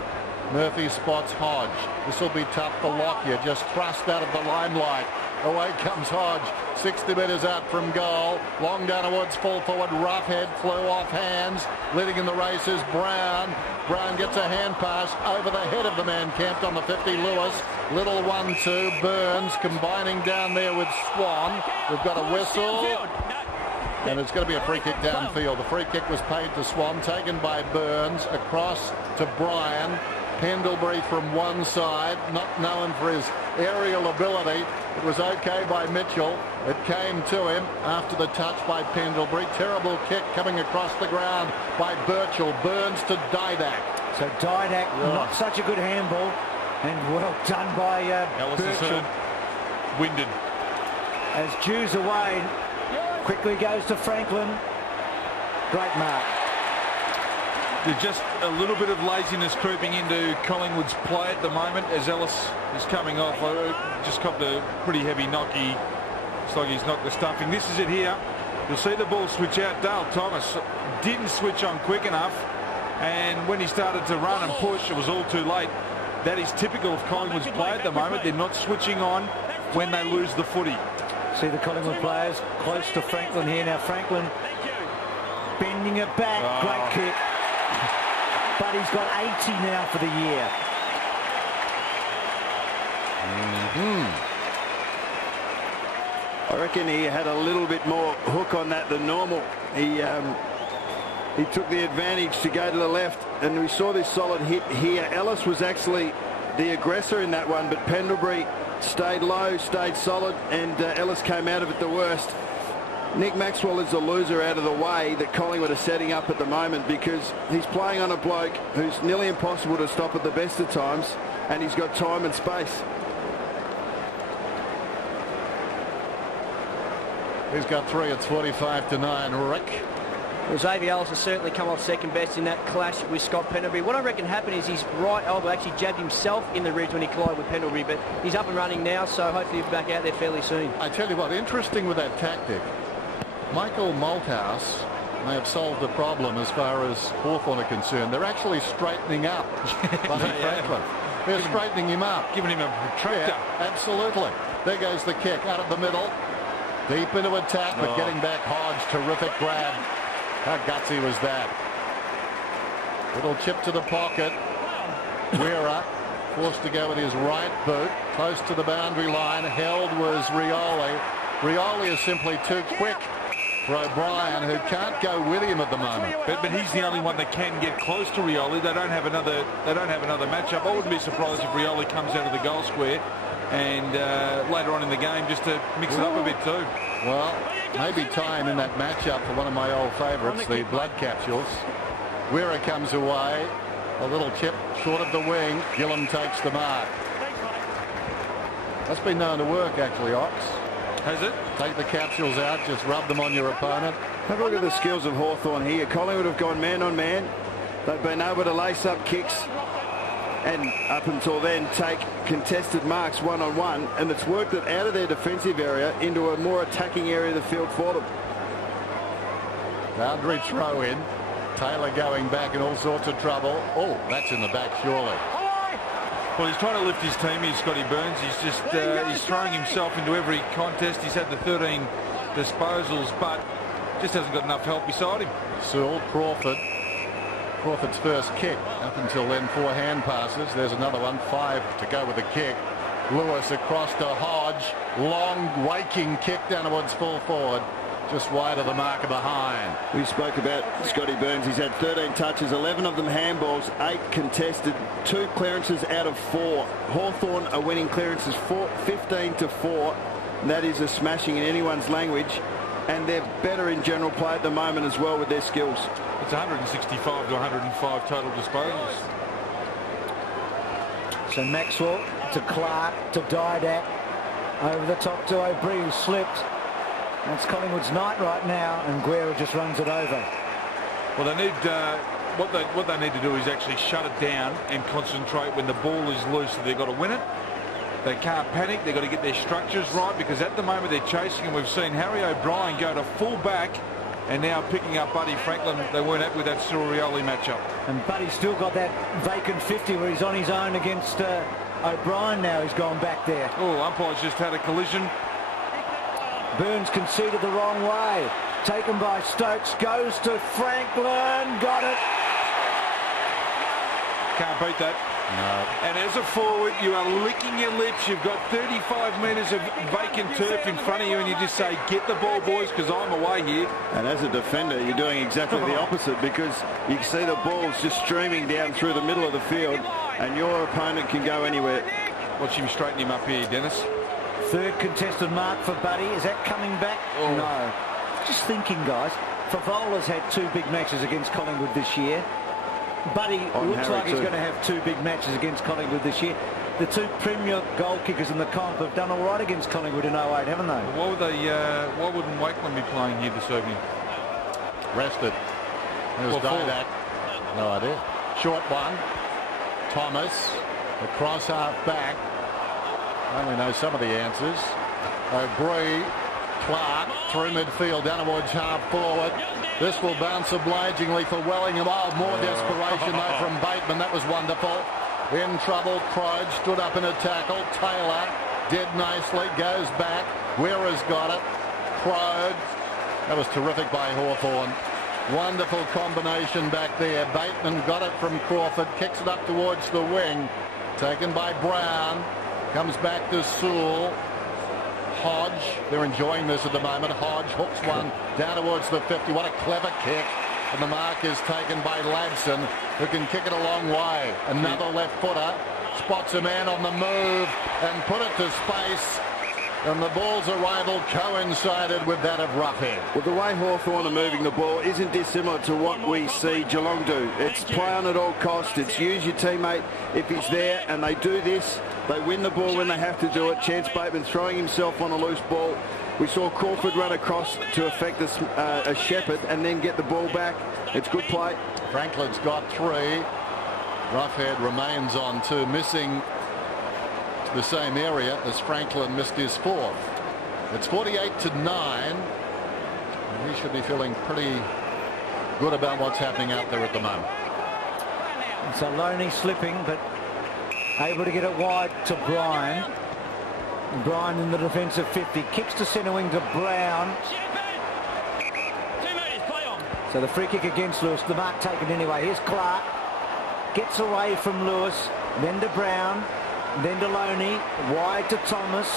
Murphy spots Hodge. This will be tough for Lockyer. Just thrust out of the limelight. Away comes Hodge. 60 metres out from goal. Long down towards full forward. Roughhead flew off hands. Leading in the race is Brown. Brown gets a hand pass over the head of the man camped on the 50, Lewis. Little 1-2. Burns combining down there with Swan. We've got a whistle. And it's going to be a free kick downfield. The free kick was paid to Swan, taken by Burns, across to Bryan. Pendlebury from one side, not known for his aerial ability. It was okay by Mitchell. It came to him after the touch by Pendlebury. Terrible kick coming across the ground by Birchall. Burns to Didac. So Didac, not such a good handball, and well done by Birchall. Winded. As Jews away, quickly goes to Franklin. Great mark. There's just a little bit of laziness creeping into Collingwood's play at the moment as Ellis is coming off. Just copped a pretty heavy knocky. It's like he's knocked the stuffing. This is it here. You'll see the ball switch out. Dale Thomas didn't switch on quick enough, and when he started to run and push, it was all too late. That is typical of Collingwood's play at the moment. They're not switching on when they lose the footy. See the Collingwood players close to Franklin here. Now Franklin bending it back. Great kick. But he's got 80 now for the year. I reckon he had a little bit more hook on that than normal. He took the advantage to go to the left, and we saw this solid hit here. Ellis was actually the aggressor in that one, but Pendlebury stayed low, stayed solid, and Ellis came out of it the worst. Nick Maxwell is the loser out of the way that Collingwood are setting up at the moment, because he's playing on a bloke who's nearly impossible to stop at the best of times, and he's got time and space. He's got 3. It's 45-9. Rick. Well, Xavier Ellis has certainly come off second best in that clash with Scott Pendlebury. What I reckon happened is his right elbow actually jabbed himself in the ribs when he collided with Pendlebury, but he's up and running now, so hopefully he'll be back out there fairly soon. I tell you what, interesting with that tactic. Michael Malthouse may have solved the problem as far as Hawthorn are concerned. They're actually straightening up Franklin. They're straightening him up. Giving him a protractor. Yeah, absolutely. There goes the kick out of the middle. Deep into attack, but getting back Hodge. Terrific grab. How gutsy was that? Little chip to the pocket. Weira forced to go with his right boot. Close to the boundary line. Held was Rioli. Rioli is simply too quick for O'Brien, who can't go with him at the moment. But he's the only one that can get close to Rioli. They don't have another matchup. I wouldn't be surprised if Rioli comes out of the goal square and later on in the game just to mix it up a bit too. Well, maybe time in that matchup for one of my old favourites, the blood capsules. Weira comes away. A little chip short of the wing. Gillam takes the mark. That's been known to work, actually, Ox. Has it? Take the capsules out, just rub them on your opponent. Have a look at the skills of Hawthorn here. Collingwood have gone man on man. They've been able to lace up kicks and up until then take contested marks one-on-one, and it's worked it out of their defensive area into a more attacking area of the field for them. Boundary throw in. Taylor going back in all sorts of trouble. Oh, that's in the back surely. Well, he's trying to lift his team here, Scotty Burns. He's just he's throwing himself into every contest. He's had the 13 disposals, but just hasn't got enough help beside him. Sewell, Crawford. Crawford's first kick. Up until then, 4 hand passes. There's another one. 5 to go with the kick. Lewis across to Hodge. Long, waking kick down towards full forward. Just wide of the marker behind. We spoke about Scotty Burns. He's had 13 touches, 11 of them handballs, 8 contested, 2 clearances out of 4. Hawthorn are winning clearances 15-4. That is a smashing in anyone's language. And they're better in general play at the moment as well with their skills. It's 165 to 105 total disposals. So Maxwell to Clark to Didac. Over the top to O'Brien, who slipped. That's Collingwood's night right now, and Guerra just runs it over. Well, they need what they need to do is actually shut it down and concentrate when the ball is loose. They've got to win it. They can't panic. They've got to get their structures right, because at the moment they're chasing, and we've seen Harry O'Brien go to full back and now picking up Buddy Franklin. They weren't happy with that Surioli matchup. And Buddy's still got that vacant 50 where he's on his own against O'Brien now. He's gone back there. Oh, umpires just had a collision. Burns conceded the wrong way. Taken by Stokes. Goes to Franklin. Got it. Can't beat that. No. And as a forward, you are licking your lips. You've got 35 metres of vacant turf in front of you, and you just say, get the ball, boys, because I'm away here. And as a defender, you're doing exactly the opposite, because you can see the ball's just streaming down through the middle of the field, and your opponent can go anywhere. Watch him straighten him up here, Dennis. Third contested mark for Buddy. Is that coming back? Oh. No. Just thinking, guys, Favola's had 2 big matches against Collingwood this year. Buddy looks like he's going to have 2 big matches against Collingwood this year. The 2 premier goal kickers in the comp have done all right against Collingwood in 08, haven't they? Why wouldn't Wakeman be playing here this evening? Rested. There's Didak. No idea. Short one. Thomas. Across half back. I only know some of the answers. O'Brien. Clark through midfield down towards half forward. This will bounce obligingly for Wellingham. Oh, more desperation though from Bateman. That was wonderful. In trouble, Croge stood up in a tackle. Taylor did nicely, goes back. Weir's got it. Croge. That was terrific by Hawthorn. Wonderful combination back there. Bateman got it from Crawford, kicks it up towards the wing. Taken by Brown. Comes back to Sewell. Hodge, they're enjoying this at the moment. Hodge hooks one down towards the 50. What a clever kick. And the mark is taken by Ladson, who can kick it a long way. Another left footer. Spots a man on the move and put it to space. And the ball's arrival coincided with that of Roughhead. Well, the way Hawthorn are moving the ball isn't dissimilar to what we see Geelong do. It's play on at all costs. It's use your teammate if he's there, and they do this. They win the ball when they have to do it. Chance Bateman throwing himself on a loose ball. We saw Crawford run across to affect a Shepherd and then get the ball back. It's good play. Franklin's got 3. Roughhead remains on 2, missing the same area as Franklin missed his 4th. It's 48-9. And he should be feeling pretty good about what's happening out there at the moment. So Loney slipping, but able to get it wide to Bryan. Bryan in the defensive 50. Kicks to centre wing to Brown. 2 metres, play on. So the free kick against Lewis. The mark taken anyway. Here's Clark. Gets away from Lewis. Then to Brown. Then to Loney. Wide to Thomas.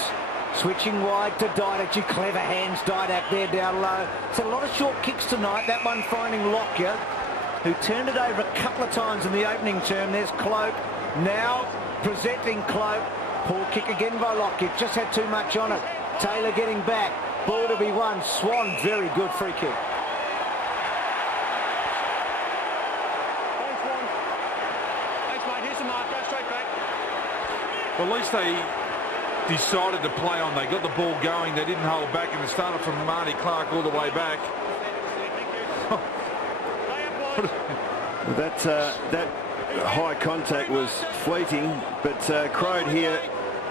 Switching wide to Didak. Clever hands. Didak there down low. It's a lot of short kicks tonight. That one finding Lockyer, who turned it over a couple of times in the opening term. There's Cloak. Now presenting Cloak. Poor kick again by Lockyer. Just had too much on it. Taylor getting back. Ball to be won. Swan, very good free kick. Thanks, Swan. Thanks, mate. Here's the mark. Go straight back. Well, at least they decided to play on. They got the ball going. They didn't hold back, and it started from Marty Clark all the way back. That high contact was fleeting, but Crode here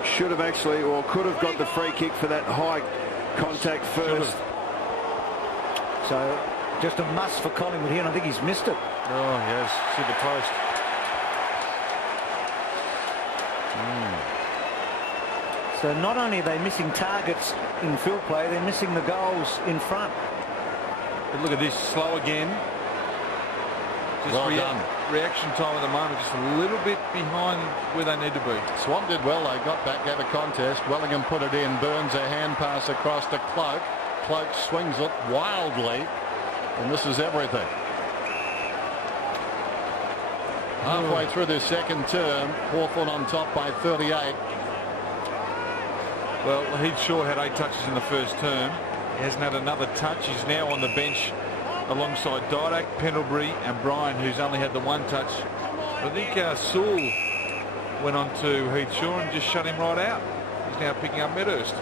should have actually, or could have got the free kick for that high contact first. So just a must for Collingwood here, and I think he's missed it. Oh, yes. See the post. So not only are they missing targets in field play, they're missing the goals in front. But look at this, slow again. Just well done. Reaction time at the moment, just a little bit behind where they need to be. Swan did well. They got back, gave a contest. Wellingham put it in. Burns a hand pass across to Cloak. Cloak swings it wildly, and this is everything. Halfway through this second term, Hawthorn on top by 38. Well, Heath Shaw had 8 touches in the first term. He hasn't had another touch. He's now on the bench alongside Didak, Pendlebury and Bryan, who's only had the 1 touch. I think Sewell went on to Heath Shaw and just shut him right out. He's now picking up Medhurst.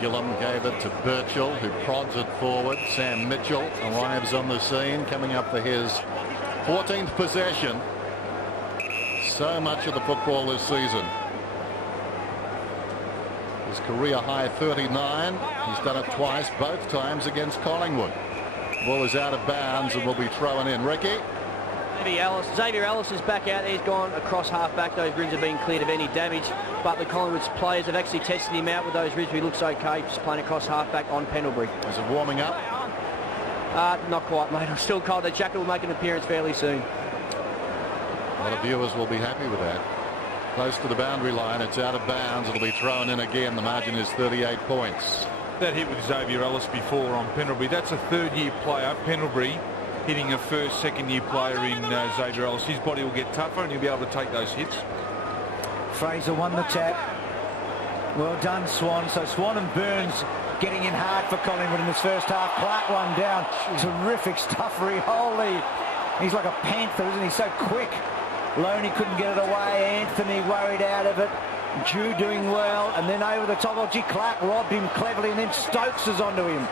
Gillum gave it to Birchall, who prods it forward. Sam Mitchell arrives on the scene, coming up for his 14th possession. So much of the football this season His career high 39. He's done it twice, both times against Collingwood. Ball is out of bounds and will be thrown in. Ricky? Xavier Ellis is back out there. He's gone across half-back. Those ribs have been cleared of any damage. But the Collingwood's players have actually tested him out with those ribs. He looks okay, just playing across half-back on Pendlebury. Is it warming up? Not quite, mate. I'm still cold. The jacket will make an appearance fairly soon. A lot of viewers will be happy with that. Close to the boundary line. It's out of bounds. It'll be thrown in again. The margin is 38 points. That hit with Xavier Ellis before on Pendlebury. That's a third-year player. Pendlebury hitting a first, second-year player in Xavier Ellis. His body will get tougher and he'll be able to take those hits. Fraser won the tap. Well done, Swan. So Swan and Burns getting in hard for Collingwood in this first half. Clark one down. Terrific stuff, Holy. He's like a panther, isn't he? So quick. Loney couldn't get it away. Anthony worried out of it. Drew doing well, and then over the top. Oh, gee, Clark robbed him cleverly, and then Stokes is onto him.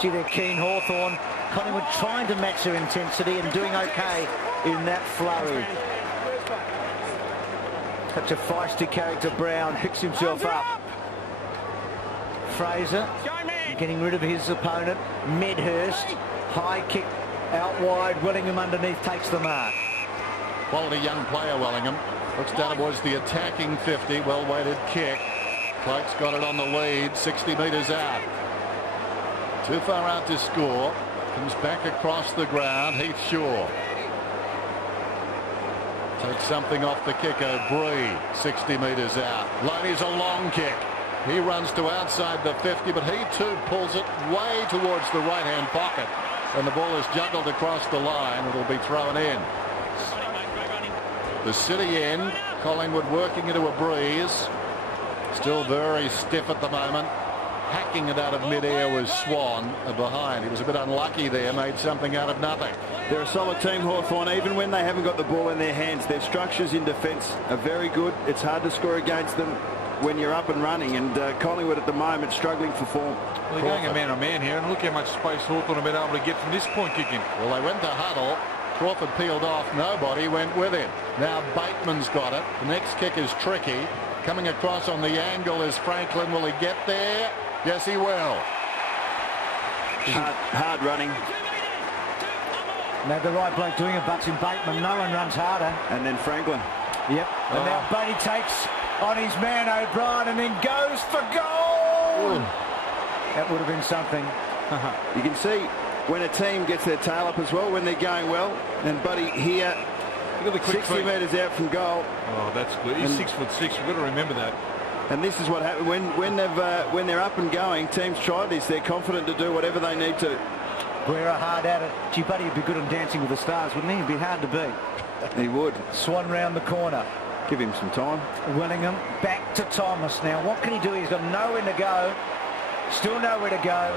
Gee, they're keen, Hawthorn. Collingwood trying to match their intensity and doing okay in that flurry. Such a feisty character, Brown. Picks himself up. Fraser getting rid of his opponent. Medhurst. High kick out wide. Wellingham underneath takes the mark. Quality young player, Wellingham. Looks down towards the attacking 50. Well-weighted kick. Cloak's got it on the lead. 60 metres out. Too far out to score. Comes back across the ground. Heath Shaw. Takes something off the kicker. Bree. 60 metres out. Loney's a long kick. He runs to outside the 50, but he too pulls it way towards the right-hand pocket. And the ball is juggled across the line. It'll be thrown in. The city end. Collingwood working into a breeze. Still very stiff at the moment. Hacking it out of mid-air was Swan behind. He was a bit unlucky there. Made something out of nothing. They're a solid team, Hawthorn. Even when they haven't got the ball in their hands, their structures in defence are very good. It's hard to score against them when you're up and running. And Collingwood at the moment struggling for form. Well, they're going a man-on-man here. And look how much space Hawthorn have been able to get from this point kicking. Well, they went to huddle. Crawford peeled off. Nobody went with him. Now Bateman's got it. The next kick is tricky. Coming across on the angle is Franklin. Will he get there? Yes, he will. Hard running. Now the right bloke doing it, butts in Bateman. No one runs harder. And then Franklin. Yep. And now Buddy takes on his man O'Brien and then goes for goal. Ooh. That would have been something. You can see when a team gets their tail up as well, when they're going well. And Buddy here, look at the quick 60 metres out from goal. Oh, that's good. He's 6'6". We've got to remember that. And this is what happens when they're up and going. Teams try this. They're confident to do whatever they need to. We're hard at it. Gee, Buddy would be good on Dancing with the Stars, wouldn't he? He'd be hard to beat. He would. Swan round the corner. Give him some time. Wellingham back to Thomas now. What can he do? He's got nowhere to go. Still nowhere to go.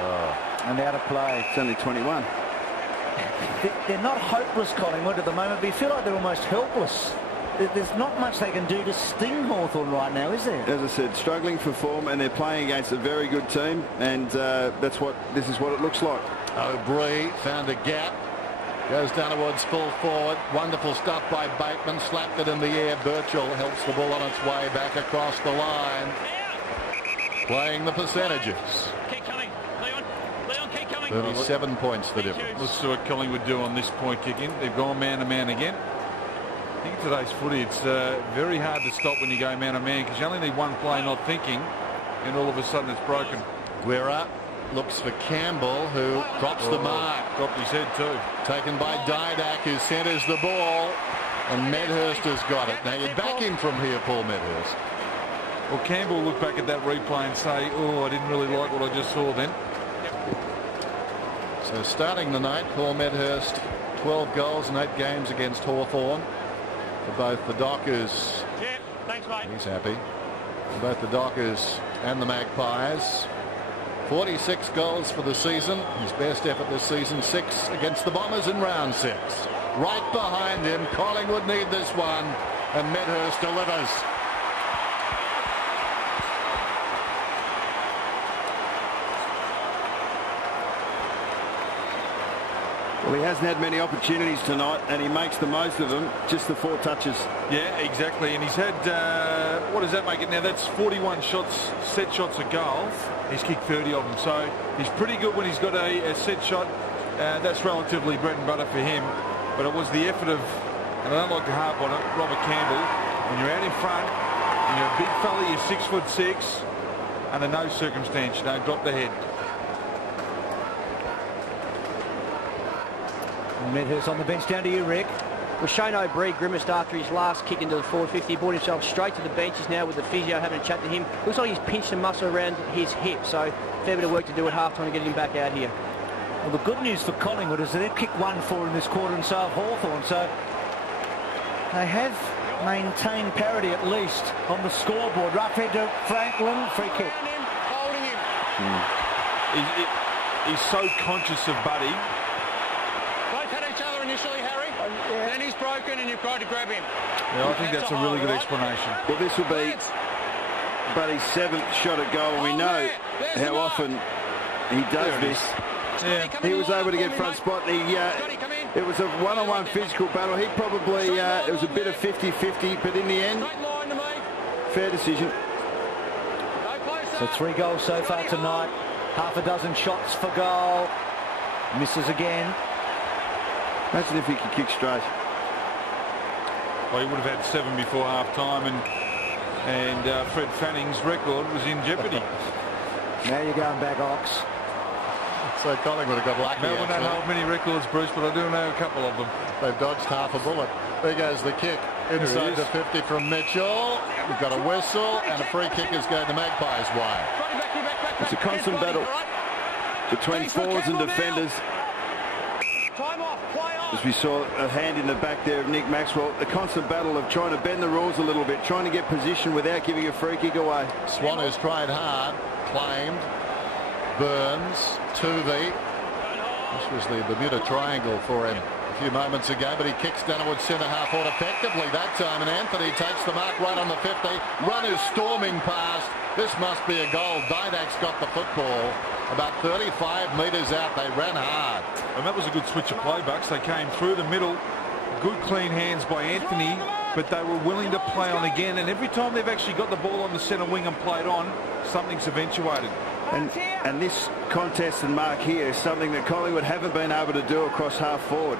And out of play. It's only 21. They're not hopeless, Collingwood, at the moment, but you feel like they're almost helpless. There's not much they can do to sting Hawthorn right now, is there? As I said, struggling for form, and they're playing against a very good team, and this is what it looks like. O'Brien found a gap. Goes down towards full forward. Wonderful stuff by Bateman. Slapped it in the air. Birchall helps the ball on its way back across the line. Playing the percentages. Keep coming. Leon, keep coming. 37 points the difference. Let's see what Collingwood do on this point kicking. They've gone man-to-man again. I think today's footy, it's very hard to stop when you go man-to-man because you only need one play not thinking and all of a sudden it's broken. Guerra looks for Campbell, who drops the mark. Dropped his head too. Taken by Didak, who centres the ball, and Medhurst has got it. Now you back him from here, Paul Medhurst. Well, Campbell will look back at that replay and say, oh, I didn't really like what I just saw then. So starting the night, Paul Medhurst, 12 goals in 8 games against Hawthorn. For both the Dockers, Yeah, thanks, mate. he's happy. For both the Dockers and the Magpies. 46 goals for the season. His best effort this season, 6 against the Bombers in round 6. Right behind him, Collingwood need this one, and Medhurst delivers. Well, he hasn't had many opportunities tonight, and he makes the most of them. Just the 4 touches. Yeah, exactly. And he's had, what does that make it now? That's 41 shots, set shots a goal. He's kicked 30 of them. So he's pretty good when he's got a set shot. That's relatively bread and butter for him. But it was the effort of, and I don't like to harp on it, Robert Campbell. When you're out in front, and you're a big fella, you're 6'6", under no circumstance you don't drop the head. Medhurst on the bench. Down to you, Rick. Well, Shane O'Brien grimaced after his last kick into the forward 50. He brought himself straight to the bench. He's now with the physio having a chat to him. Looks like he's pinched some muscle around his hip, so fair bit of work to do at half-time to get him back out here. Well, the good news for Collingwood is that they've kicked 1-4 in this quarter, and so have Hawthorn. So they have maintained parity at least on the scoreboard. Roughhead to Franklin, free kick. He's so conscious of Buddy. Both had each other initially, Harry. Then he's broken and you've got to grab him. Yeah, I think that's a really good explanation. Well, this will be Buddy's 7th shot at goal, and we know how often he does this. Yeah. He was able to get front spot. It was a one-on-one physical battle. He probably, it was a bit of 50-50, but in the end, fair decision. So 3 goals so far tonight. Half a dozen shots for goal. Misses again. Imagine if he could kick straight. Well, he would have had 7 before half-time, and Fred Fanning's record was in jeopardy. Now you're going back, Ox. So Collingwood have got lucky. Melbourne don't hold many records, Bruce, but I do know a couple of them. They've dodged half a bullet. There goes the kick inside the 50 from Mitchell. We've got a whistle, and a free kick is going the Magpies' way. It's a constant battle between forwards and defenders. As we saw a hand in the back there of Nick Maxwell, the constant battle of trying to bend the rules a little bit, trying to get position without giving a free kick away. Swan has tried hard, claimed. Burns, Tuvey. This was the Bermuda Triangle for him a few moments ago, but he kicks downwards centre half out effectively that time, and Anthony takes the mark right on the 50. Runners storming past. This must be a goal. Didak's got the football about 35 metres out. They ran hard. And that was a good switch of play, Bucks. They came through the middle. Good clean hands by Anthony, but they were willing to play on again, and every time they've actually got the ball on the centre wing and played on, something's eventuated. And this contest and mark here is something that Collingwood haven't been able to do across half forward.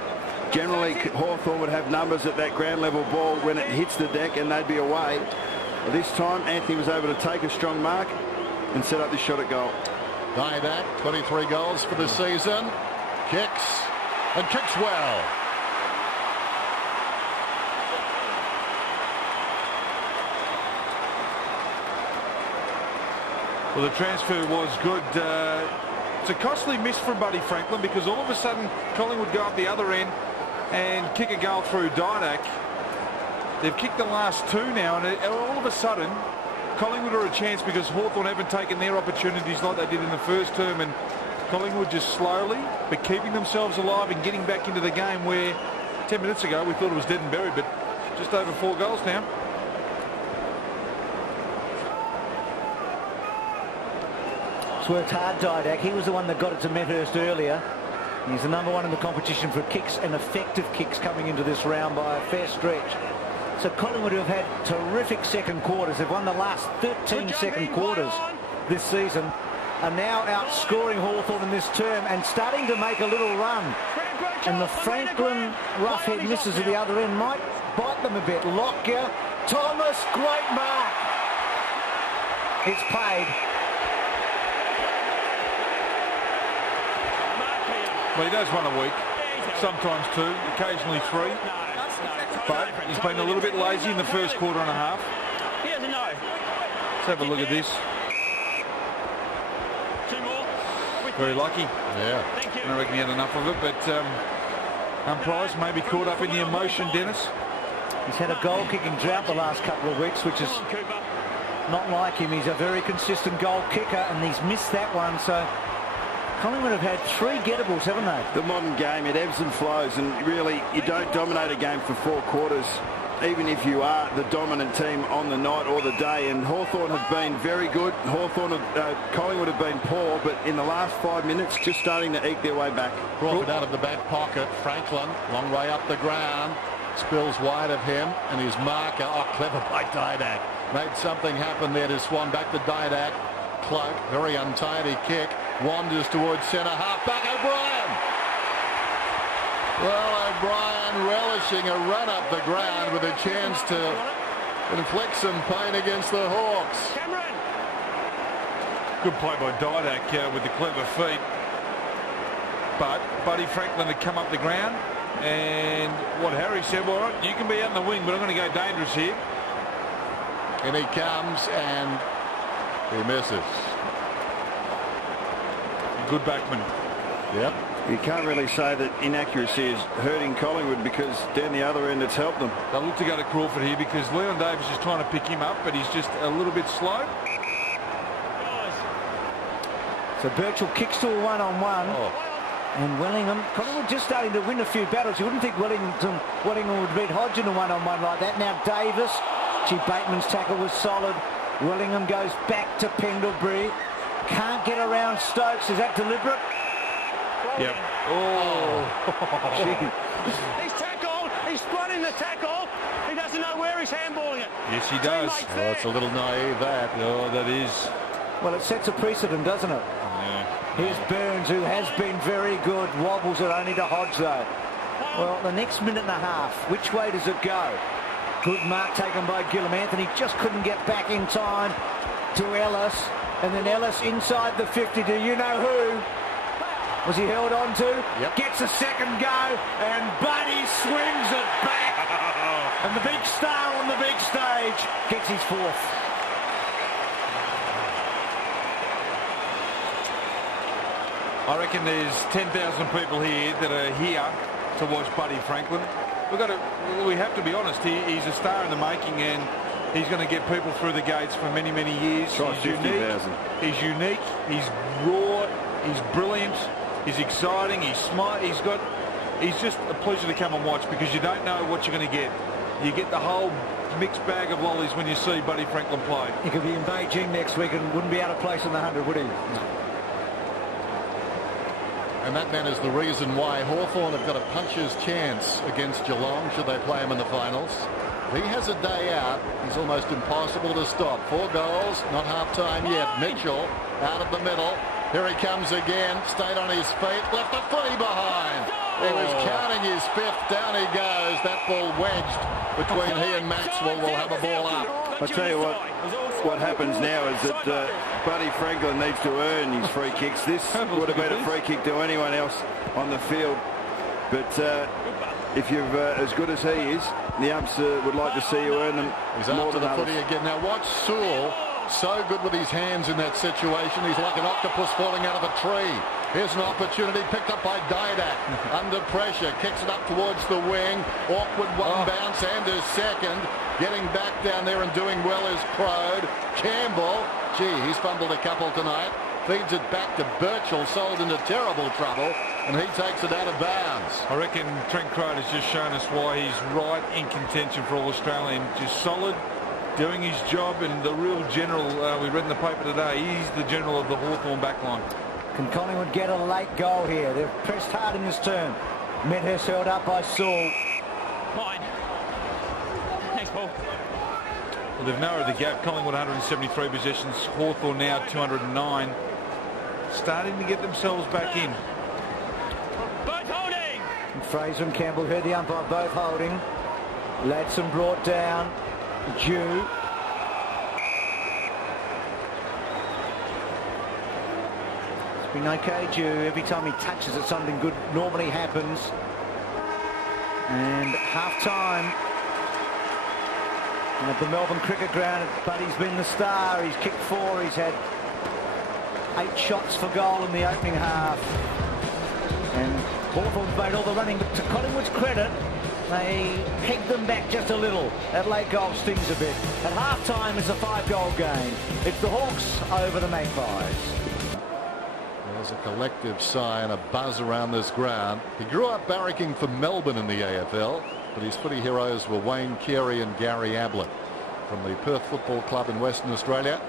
Generally, Hawthorn would have numbers at that ground level ball when it hits the deck and they'd be away. But this time, Anthony was able to take a strong mark and set up this shot at goal. Didak, 23 goals for the season. Kicks, and kicks well. Well, the transfer was good. It's a costly miss for Buddy Franklin, because all of a sudden Collingwood go up the other end and kick a goal through Didak. They've kicked the last 2 now, and all of a sudden Collingwood are a chance because Hawthorn haven't taken their opportunities like they did in the first term, and Collingwood just slowly but keeping themselves alive and getting back into the game where 10 minutes ago we thought it was dead and buried, but just over 4 goals now. Worked hard, Didak. He was the one that got it to Medhurst earlier. He's the #1 in the competition for kicks and effective kicks coming into this round by a fair stretch. So Collingwood have had terrific second quarters. They've won the last 13 second quarters this season, are now outscoring Hawthorn in this term and starting to make a little run. And the Franklin roughhead misses at the other end might bite them a bit. Lockyer, Thomas, great mark. It's paid. Well, he does one a week, sometimes 2, occasionally 3. But he's been a little bit lazy in the first quarter and a half. He doesn't know. Let's have a look at this. 2 more. Very lucky. Yeah. Thank you. I don't reckon he had enough of it, but umpires may be caught up in the emotion, Dennis. He's had a goal-kicking drought the last couple of weeks, which is not like him. He's a very consistent goal kicker, and he's missed that one, so Collingwood have had 3 gettables, haven't they? The modern game, it ebbs and flows, and really you don't dominate a game for 4 quarters. even if you are the dominant team on the night or the day. And Hawthorn have been very good. Collingwood have been poor, but in the last 5 minutes, just starting to eke their way back. Crawford out of the back pocket. Franklin, long way up the ground. Spills wide of him, and his marker, clever by Didak. Made something happen there to Swan. Back to Didak. Cloak, very untidy kick. Wanders towards centre half. Back O'Brien. Well, O'Brien relishing a run up the ground with a chance to inflict some pain against the Hawks. Cameron. Good play by Didak with the clever feet. But Buddy Franklin had come up the ground, and what Harry said, well, all right, you can be out in the wing, but I'm going to go dangerous here. And he comes and he misses. Good backman. Yep. You can't really say that inaccuracy is hurting Collingwood, because down the other end it's helped them. They'll look to go to Crawford here because Leon Davis is trying to pick him up, but he's just a little bit slow. So Birchall kicks to a one-on-one. And Wellingham, Collingwood just starting to win a few battles. You wouldn't think Wellington would beat Hodge in a one-on-one like that. Now Davis, Bateman's tackle was solid. Wellingham goes back to Pendlebury. Can't get around Stokes. Is that deliberate? Yep. He's tackled. He's spotting the tackle. He doesn't know where he's handballing it. Yes, he does. Oh, it's a little naive, that. Oh, that is. Well, it sets a precedent, doesn't it? Yeah. Here's Burns, who has been very good. Wobbles it only to Hodge, though. Well, the next minute and a half, which way does it go? Good mark taken by Gillum. Anthony just couldn't get back in time to Ellis. And then Ellis inside the 50. Do you know who? Was he held on to? Yep. Gets a second go, and Buddy swings it back. And the big star on the big stage gets his fourth. I reckon there's 10,000 people here that are here to watch Buddy Franklin. We have to be honest. He's a star in the making, and he's going to get people through the gates for many, many years. He's unique. He's raw. He's brilliant. He's exciting. He's smart. He's just a pleasure to come and watch, because you don't know what you're going to get. You get the whole mixed bag of lollies when you see Buddy Franklin play. He could be in Beijing next week and wouldn't be out of place in the 100, would he? And that then is the reason why Hawthorn have got a puncher's chance against Geelong should they play him in the finals. He has a day out. He's almost impossible to stop. 4 goals, not half time yet. Mitchell out of the middle. Here he comes again. Stayed on his feet. Left the footy behind. He was counting his 5th. Down he goes. That ball wedged between he and Maxwell. Will have a ball up. I tell you what happens now is that Buddy Franklin needs to earn his free kicks. This would have been a free kick to anyone else on the field. But if you're as good as he is, the umps would like to see you earn them. He's more after than the others. footy again. Now watch Sewell. So good with his hands in that situation. He's like an octopus falling out of a tree. Here's an opportunity picked up by Didak. Under pressure. Kicks it up towards the wing. Awkward one bounce. Anders second. Getting back down there and doing well is Crode. Campbell. Gee, he's fumbled a couple tonight. Feeds it back to Birchall. Sold into terrible trouble. And he takes it out of bounds. I reckon Trent Crode has just shown us why he's right in contention for All-Australian. Just solid, doing his job, and the real general, we read in the paper today, he's the general of the Hawthorn backline. Can Collingwood get a late goal here? They've pressed hard in this turn. Medhurst held up by Saul. Fine. Thanks, Paul. Well, they've narrowed the gap. Collingwood 173 possessions. Hawthorn now 209. Starting to get themselves back in. Both holding. And Fraser and Campbell heard the umpire both holding. Ladson brought down. Jew. It's been okay, Jew. Every time he touches it, something good normally happens. And half-time at the Melbourne Cricket Ground. Buddy's been the star. He's kicked 4. He's had 8 shots for goal in the opening half. And Hawthorn's made all the running, but to Collingwood's credit, they pegged them back just a little. That late goal stings a bit. At half-time, it's a 5-goal game. It's the Hawks over the Magpies. There's a collective sigh and a buzz around this ground. He grew up barracking for Melbourne in the AFL, but his footy heroes were Wayne Carey and Gary Ablett from the Perth Football Club in Western Australia.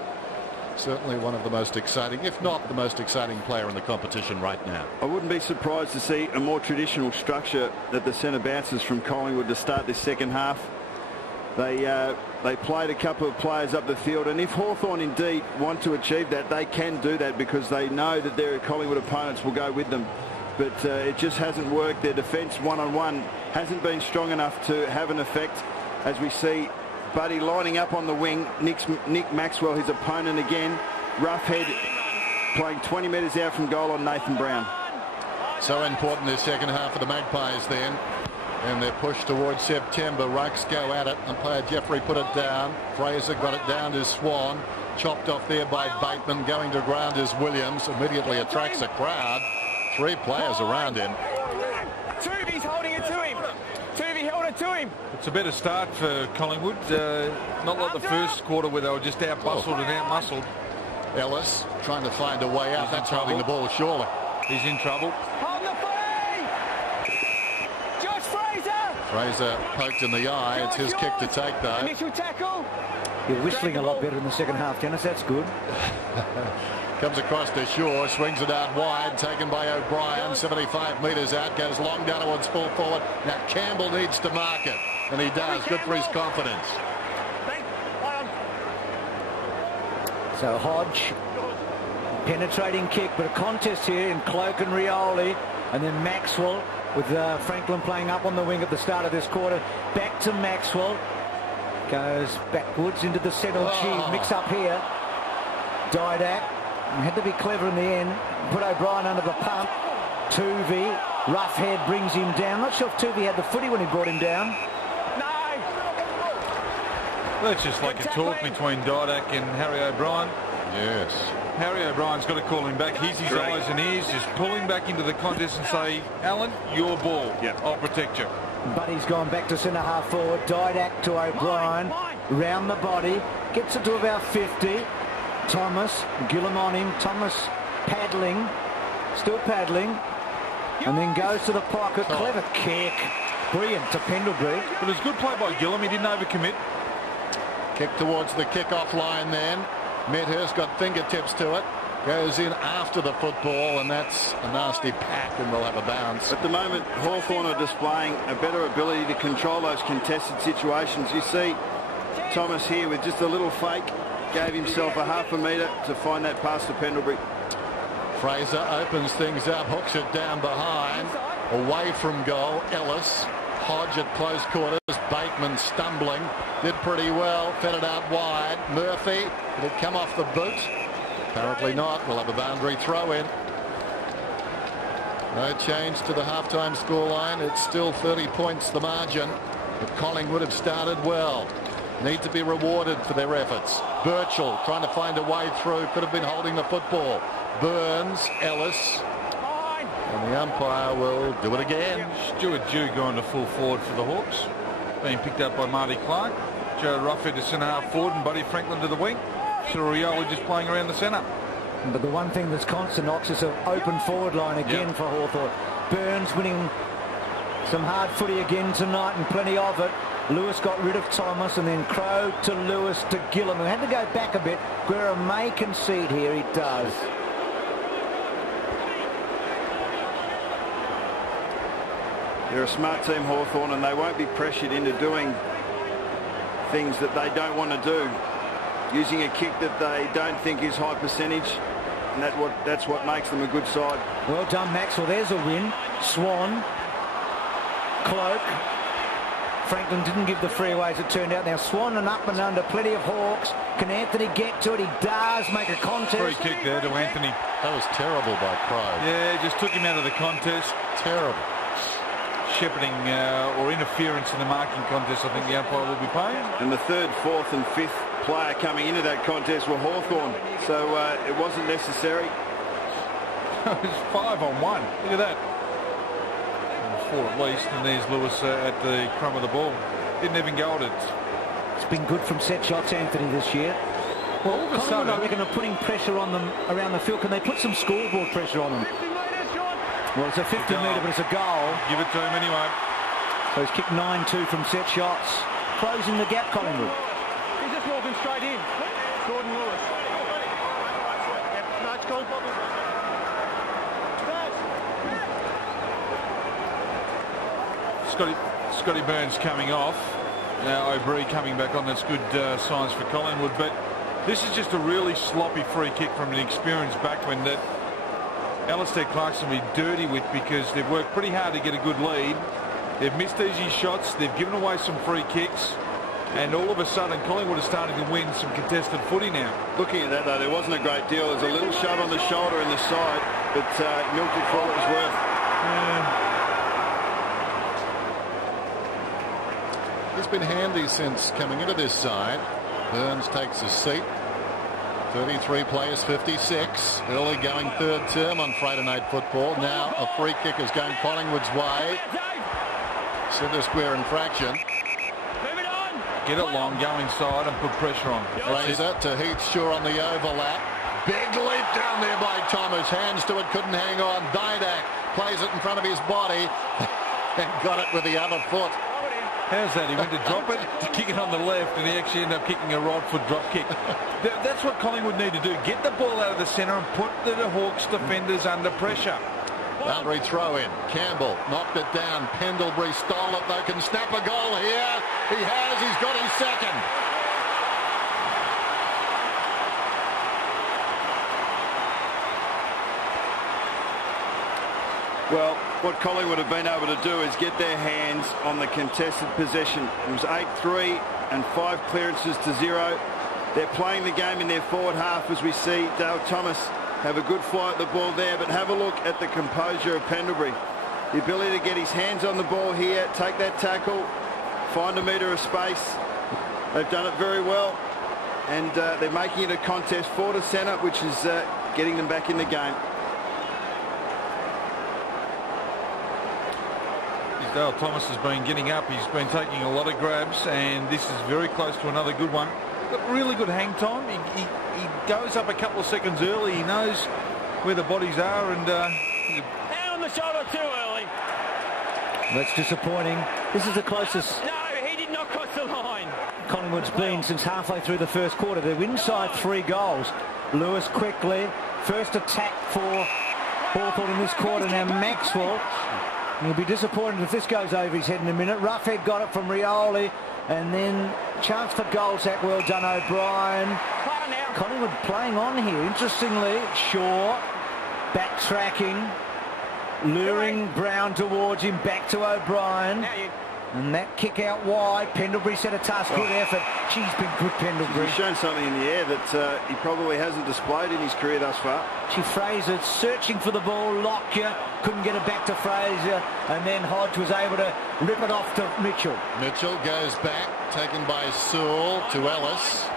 Certainly one of the most exciting, if not the most exciting player in the competition right now. I wouldn't be surprised to see a more traditional structure at the centre bounces from Collingwood to start this second half. They played a couple of players up the field, and if Hawthorn indeed want to achieve that, they can do that because they know that their Collingwood opponents will go with them. But it just hasn't worked. Their defence one-on-one hasn't been strong enough to have an effect, as we see Buddy lining up on the wing. Nick Maxwell, his opponent again. Roughhead playing 20 metres out from goal on Nathan Brown. So important this second half of the Magpies then. And they're pushed towards September. Rucks go at it. Umpire Jeffrey put it down. Fraser got it down to Swan. Chopped off there by Bateman. Going to ground is Williams. Immediately attracts a crowd. 3 players around him. Tuvi's holding it to him. Tuvi held it to him. It's a better start for Collingwood. Not like the first quarter where they were just out-bustled and out-muscled. Ellis trying to find a way out. That's holding the ball, surely. He's in trouble. Hold the footy! Josh Fraser! Fraser poked in the eye. It's his kick to take, though. Initial tackle. You're whistling a lot better in the second half, Dennis. That's good. Comes across to Shaw, swings it out wide, taken by O'Brien, 75 metres out, goes long down towards full forward. Now Campbell needs to mark it, and he does. Good for his confidence. So Hodge, penetrating kick, but a contest here in Cloak and Rioli, and then Maxwell with Franklin playing up on the wing at the start of this quarter. Back to Maxwell, goes backwards into the centre. Mix up here. Didak. Had to be clever in the end. Put O'Brien under the pump. Tuvey, Roughhead brings him down. Not sure if Tuvey had the footy when he brought him down. No! That's just like a talk between Didak and Harry O'Brien. Yes. Harry O'Brien's got to call him back. He's his eyes and ears. Just pull him back into the contest and say, Alan, your ball. Yep. I'll protect you. Buddy's gone back to centre half forward. Didak to O'Brien. Round the body. Gets it to about 50. Thomas, Gillam on him. Thomas paddling. Still paddling. And then goes to the pocket. Clever kick. Brilliant to Pendlebury. But it was good play by Gillam. He didn't overcommit. Kick towards the kick-off line then. Medhurst got fingertips to it. Goes in after the football, and that's a nasty pack, and we'll have a bounce. At the moment, Hawthorn are displaying a better ability to control those contested situations. You see Thomas here with just a little fake. Gave himself a half a metre to find that pass to Pendlebury. Fraser opens things up, hooks it down behind. Away from goal, Ellis. Hodge at close quarters. Bateman stumbling. Did pretty well. Fed it out wide. Murphy. Did it come off the boot? Apparently not. We'll have a boundary throw in. No change to the halftime scoreline. It's still 30 points the margin. But Collingwood have started well. Need to be rewarded for their efforts. Birchall trying to find a way through. Could have been holding the football. Burns, Ellis. And the umpire will do it again. Stuart Dew going to full forward for the Hawks. Being picked up by Marty Clark. Joe Roughhead to centre half forward and Buddy Franklin to the wing. Rioli just playing around the centre. But the one thing that's constant, Ox, is an open forward line again for Hawthorn. Burns winning some hard footy again tonight and plenty of it. Lewis got rid of Thomas, and then Crow to Lewis to Gillam. He had to go back a bit. Guerra may concede here. He does. They're a smart team, Hawthorn, and they won't be pressured into doing things that they don't want to do. Using a kick that they don't think is high percentage, and that's what makes them a good side. Well done, Maxwell. There's a win. Swan. Cloak. Franklin didn't give the freeways, it turned out. Now Swan and up and under, plenty of Hawks. Can Anthony get to it? He does make a contest. Free kick there to Anthony. That was terrible by Crow. Yeah, just took him out of the contest. Terrible. Shepherding or interference in the marking contest, I think the umpire will be paying. And the third, fourth and fifth player coming into that contest were Hawthorn, so it wasn't necessary. It was 5-on-1. Look at that. 4 at least, and there's Lewis at the crumb of the ball. Didn't even go at it. It's been good from set shots, Anthony, this year. Well, all of a sudden, I reckon, are putting pressure on them around the field. Can they put some scoreboard pressure on them? Well, it's a 50-metre, but it's a goal. Give it to him anyway. So he's kicked 9-2 from set shots. Closing the gap, Collingwood. He's just walking straight in. Gordon Lewis. No, it's cool. Scotty Burns coming off. Now O'Brien coming back on. That's good signs for Collingwood. But this is just a really sloppy free kick from an experienced backman that Alistair Clarkson will be dirty with, because they've worked pretty hard to get a good lead. They've missed easy shots. They've given away some free kicks. And all of a sudden, Collingwood is starting to win some contested footy now. Looking at that, though, there wasn't a great deal. There's a little shove on the shoulder in the side, but milked it for what it was worth. He's been handy since coming into this side. Burns takes his seat. 33 players, 56. Early going third term on Friday Night Football. Now a free kick is going Collingwood's way. Centre square infraction. Get it long, go inside and put pressure on. Fraser to Heath Shaw on the overlap. Big leap down there by Thomas. Hands to it, couldn't hang on. Didak plays it in front of his body and got it with the other foot. How's that? He went to drop it, to kick it on the left, and he actually ended up kicking a right foot drop kick. That's what Collingwood need to do. Get the ball out of the centre and put the Hawks defenders under pressure. Boundary throw in. Campbell knocked it down. Pendlebury stole it though. Can snap a goal here. He has. He's got his second. Well, what Collingwood have been able to do is get their hands on the contested possession. It was 8-3 and 5 clearances to 0. They're playing the game in their forward half as we see Dale Thomas have a good fly at the ball there, but have a look at the composure of Pendlebury. The ability to get his hands on the ball here, take that tackle, find a metre of space. They've done it very well, and they're making it a contest forward to centre, which is getting them back in the game. Dale Thomas has been getting up. He's been taking a lot of grabs, and this is very close to another good one. Got really good hang time. He goes up a couple of seconds early. He knows where the bodies are, and Hand on the shoulder too early. That's disappointing. This is the closest No, he did not cross the line. Collingwood's been since halfway through the first quarter. They're inside 3 goals. Lewis quickly. First attack for Hawthorn in this quarter. Now Maxwell. He'll be disappointed if this goes over his head in a minute. Roughhead got it from Rioli. And then chance for goal, Zach. Well done, O'Brien. Collingwood playing on here. Interestingly, Shaw backtracking, luring Brown towards him, back to O'Brien. And that kick out wide. Pendlebury set a task. Good effort. She's been good, Pendlebury. He's shown something in the air that he probably hasn't displayed in his career thus far. Fraser searching for the ball. Lockyer couldn't get it back to Fraser. And then Hodge was able to rip it off to Mitchell. Mitchell goes back, taken by Sewell to Ellis.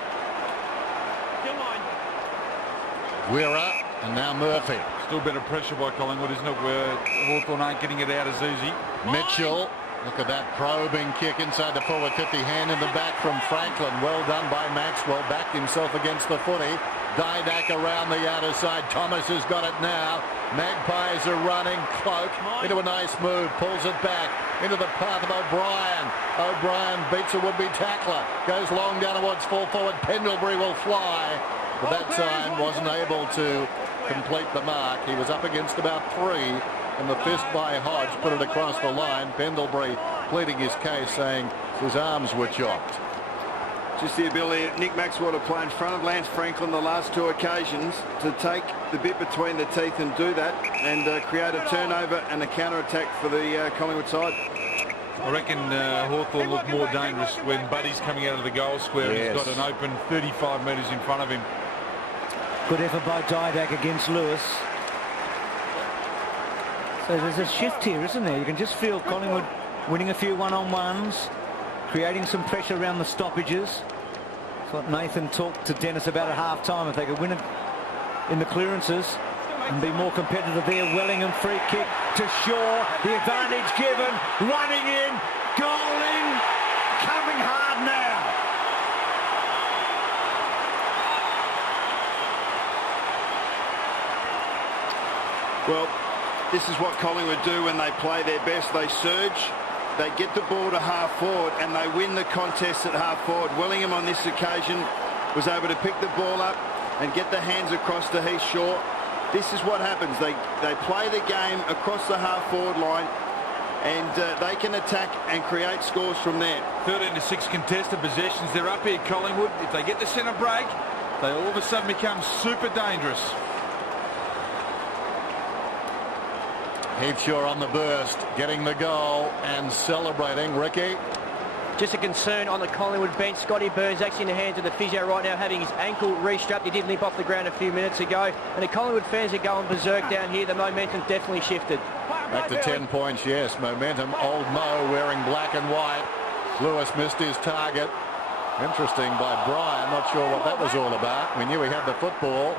Weira and now Murphy. still better pressure by Collingwood, isn't it, where Hawthorn aren't getting it out as easy. Mitchell. Look at that probing kick inside the forward 50, hand in the back from Franklin. Well done by Maxwell. Backed himself against the footy. Didak around the outer side. Thomas has got it now. Magpies are running. Cloak into a nice move. Pulls it back into the path of O'Brien. O'Brien beats a would-be tackler. Goes long down towards full forward. Pendlebury will fly. But that time wasn't able to complete the mark. He was up against about 3. And the fist by Hodge put it across the line. Pendlebury pleading his case, saying his arms were chopped. Just the ability of Nick Maxwell to play in front of Lance Franklin the last 2 occasions, to take the bit between the teeth and do that, and create a turnover and a counter-attack for the Collingwood side. I reckon Hawthorn looked more dangerous when Buddy's coming out of the goal square. Yes. He's got an open 35 metres in front of him. Good effort by Didak against Lewis. So there's a shift here, isn't there? You can just feel Collingwood winning a few one-on-ones, creating some pressure around the stoppages. That's what Nathan talked to Dennis about at half-time. If they could win it in the clearances and be more competitive there. Wellingham free kick to Shaw. The advantage given. Running in. Goal in. Coming hard now. Well, this is what Collingwood do when they play their best. They surge, they get the ball to half forward and they win the contest at half forward. Willingham on this occasion was able to pick the ball up and get the hands across to Heath Shaw. This is what happens. They play the game across the half forward line, and they can attack and create scores from there. 13-6 contested possessions. They're up here, Collingwood. If they get the centre break, they all of a sudden become super dangerous. Heath Shaw on the burst, getting the goal and celebrating. Ricky? Just a concern on the Collingwood bench. Scotty Burns actually in the hands of the physio right now, having his ankle restrapped. He did limp off the ground a few minutes ago. And the Collingwood fans are going berserk down here. The momentum's definitely shifted. Back to 10 points, yes. Momentum. Old Mo wearing black and white. Lewis missed his target. Interesting by Brian. Not sure what that was all about. We knew he had the football.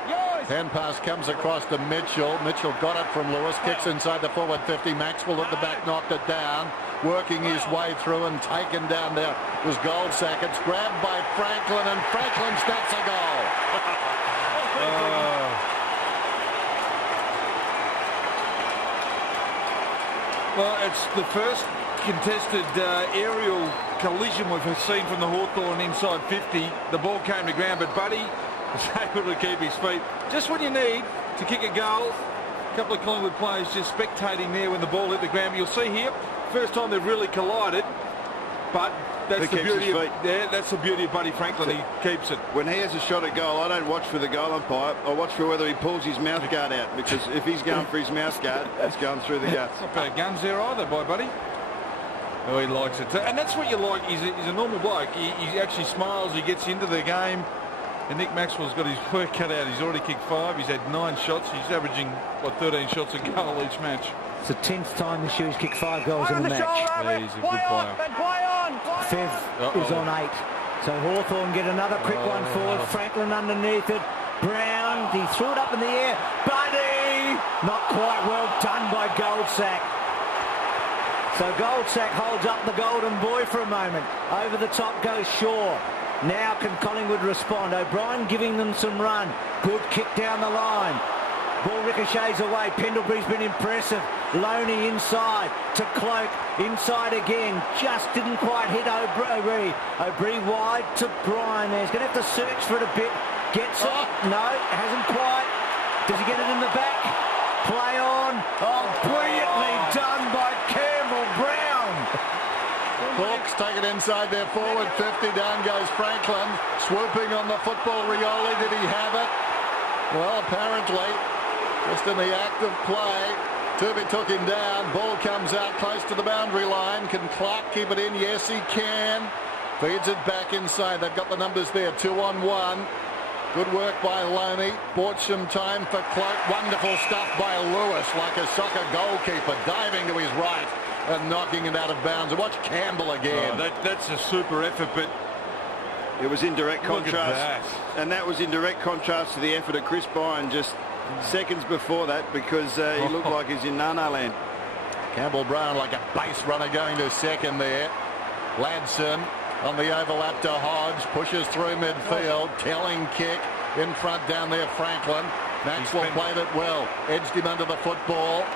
Hand pass comes across to Mitchell. Mitchell got it from Lewis. Kicks inside the forward 50. Maxwell at the back knocked it down. Working his way through and taken down there was Goldsack. It's grabbed by Franklin, and Franklin snaps a goal. Well, it's the first contested aerial collision we've seen from the Hawthorn inside 50. The ball came to ground, but Buddy was able to keep his feet. Just what you need to kick a goal. A couple of Collingwood players just spectating there when the ball hit the ground. You'll see here, first time they've really collided, but that's the beauty of, that's the beauty of Buddy Franklin. He keeps it. When he has a shot at goal, I don't watch for the goal umpire. I watch for whether he pulls his mouth guard out, because if he's going for his mouth guard, it's going through the guts. Not bad guns there either by Buddy. Oh, he likes it too. And that's what you like. He's a normal bloke. He actually smiles. He gets into the game. And Nick Maxwell's got his work cut out. He's already kicked 5. He's had 9 shots. He's averaging, 13 shots a goal each match. It's the 10th time this year he's kicked 5 goals in the match. Yeah, he's a good player. Fev is on 8. So Hawthorn get another quick one forward. Franklin underneath it. Brown, he threw it up in the air. Buddy! Not quite well done by Goldsack. So Goldsack holds up the golden boy for a moment. Over the top goes Shaw. Now can Collingwood respond? O'Brien giving them some run. Good kick down the line. Ball ricochets away. Pendlebury's been impressive. Loney inside to Cloak. Inside again. Just didn't quite hit O'Brien. O'Brien wide to Bryan there. He's going to have to search for it a bit. Gets it. No, hasn't quite. Does he get it in the back? Play on. Oh, brilliantly done by Campbell Brown. Hawks take it inside their forward 50. Down goes Franklin. Swooping on the football. Rioli, did he have it? Well, apparently, just in the act of play, Turby took him down. Ball comes out close to the boundary line. Can Clark keep it in? Yes, he can. Feeds it back inside. They've got the numbers there. 2-on-1. Good work by Loney. Bought some time for Cloak. Wonderful stuff by Lewis, like a soccer goalkeeper, diving to his right and knocking it out of bounds. And watch Campbell again. Oh, that's a super effort, but it was in direct contrast. And that was in direct contrast to the effort of Chris Bryan just seconds before that, because he looked like he's in Nana land. Campbell Brown like a base runner going to second there. Ladson on the overlap to Hodge. Pushes through midfield. Telling kick in front down there, Franklin. Maxwell played it well. Edged him under the football.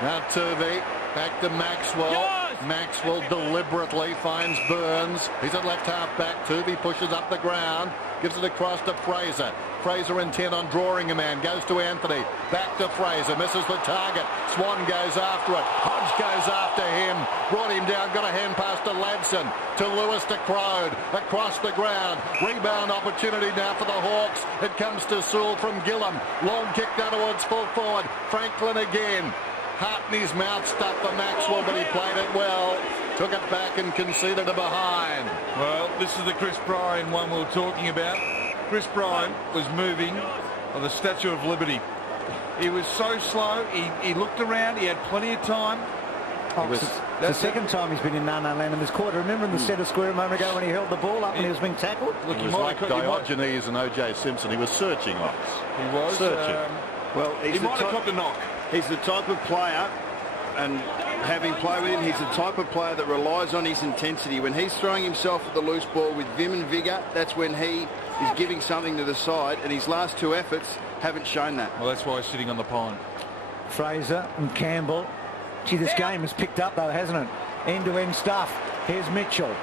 Now Turvey. Back to Maxwell. Yes! Maxwell deliberately finds Burns. He's at left half back. Turvey pushes up the ground. Gives it across to Fraser. Fraser intent on drawing a man. Goes to Anthony. Back to Fraser. Misses the target. Swan goes after it. Hodge goes after him. Brought him down. Got a hand pass to Ladson. To Lewis to Crode. Across the ground. Rebound opportunity now for the Hawks. It comes to Sewell from Gillam. Long kick down towards full forward. Franklin again. Heart in his mouth stuff for Maxwell, but he played it well. Took it back and conceded a behind. Well, this is the Chris Bryan one we were talking about. Chris Bryan was moving on the Statue of Liberty. He was so slow. He looked around. He had plenty of time. The second time he's been in Nana land in this quarter. Remember in the centre square a moment ago when he held the ball up and he was being tackled? Look, he was like Diogenes and O.J. Simpson. He was searching us. He was. Searching. Well, he might have copped a knock. He's the type of player, and having played with him, he's the type of player that relies on his intensity. When he's throwing himself at the loose ball with vim and vigour, that's when he is giving something to the side, and his last 2 efforts haven't shown that. Well, that's why he's sitting on the pine. Fraser and Campbell. Gee, this game has picked up though, hasn't it? end-to-end stuff. Here's Mitchell.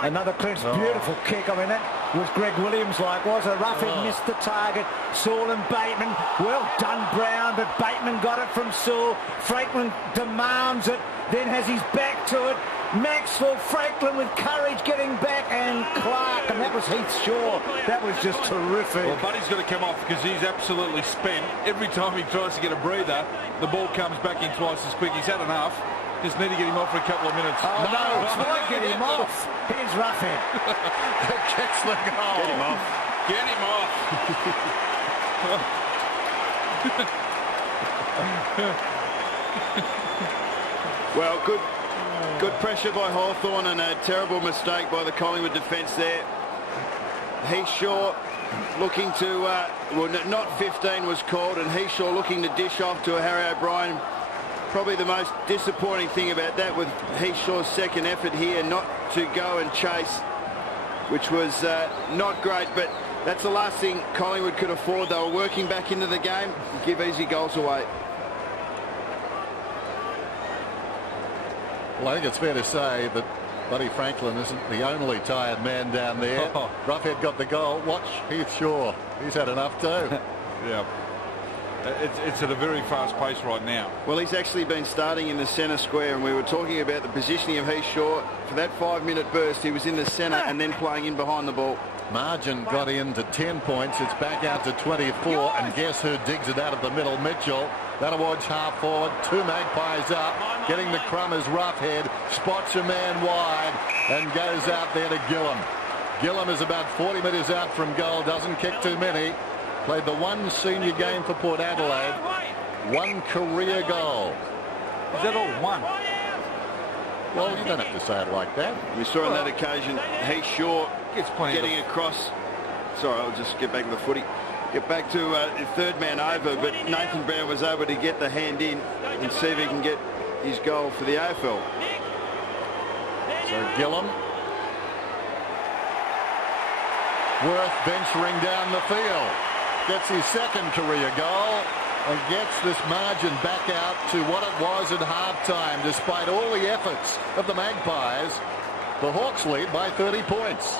Another clinch, beautiful kick. I mean, that was Greg Williams like, was a roughhead, missed the target. Saul and Bateman, well done Brown, but Bateman got it from Saul. Franklin demands it, then has his back to it. Maxwell Franklin with courage getting back, and Clark, and that was Heath Shaw. That was just terrific. Well, Buddy's got to come off because he's absolutely spent. Every time he tries to get a breather, the ball comes back in twice as quick. He's had enough. Just need to get him off for a couple of minutes. Oh, no, try to get him off. Here's Roughhead. Kicks the goal. Get him off. Get him off. Well, good pressure by Hawthorn and a terrible mistake by the Collingwood defence there. Heath-Shaw looking to, well, not 15 was called, and Heath-Shaw looking to dish off to a Harry O'Brien. Probably the most disappointing thing about that with Heath-Shaw's second effort here, not to go and chase, which was not great, but that's the last thing Collingwood could afford. They were working back into the game, give easy goals away. Well, I think it's fair to say that Buddy Franklin isn't the only tired man down there. Roughhead got the goal. Watch Heath Shaw. He's had enough too. Yeah. It's at a very fast pace right now. Well, he's actually been starting in the centre square, and we were talking about the positioning of Heath Shaw. For that 5-minute burst, he was in the centre and then playing in behind the ball. Margin got into 10 points. It's back out to 24, and guess who digs it out of the middle? Mitchell. That awards half forward. 2 Magpies up. Getting the crumb is Roughhead. Spots a man wide and goes out there to Gillam. Gillam is about 40 metres out from goal. Doesn't kick too many. Played the one senior game for Port Adelaide. 1 career goal. Is that all one? Well, you don't have to say it like that. We saw on that occasion Heath Shaw Gets plenty getting across. Sorry, I'll just get back to the footy. Get back to the third man over, but Nathan Brown was able to get the hand in and see if he can get his goal for the AFL. So Gillam. Worth venturing down the field. Gets his second career goal and gets this margin back out to what it was at halftime. Despite all the efforts of the Magpies, the Hawks lead by 30 points.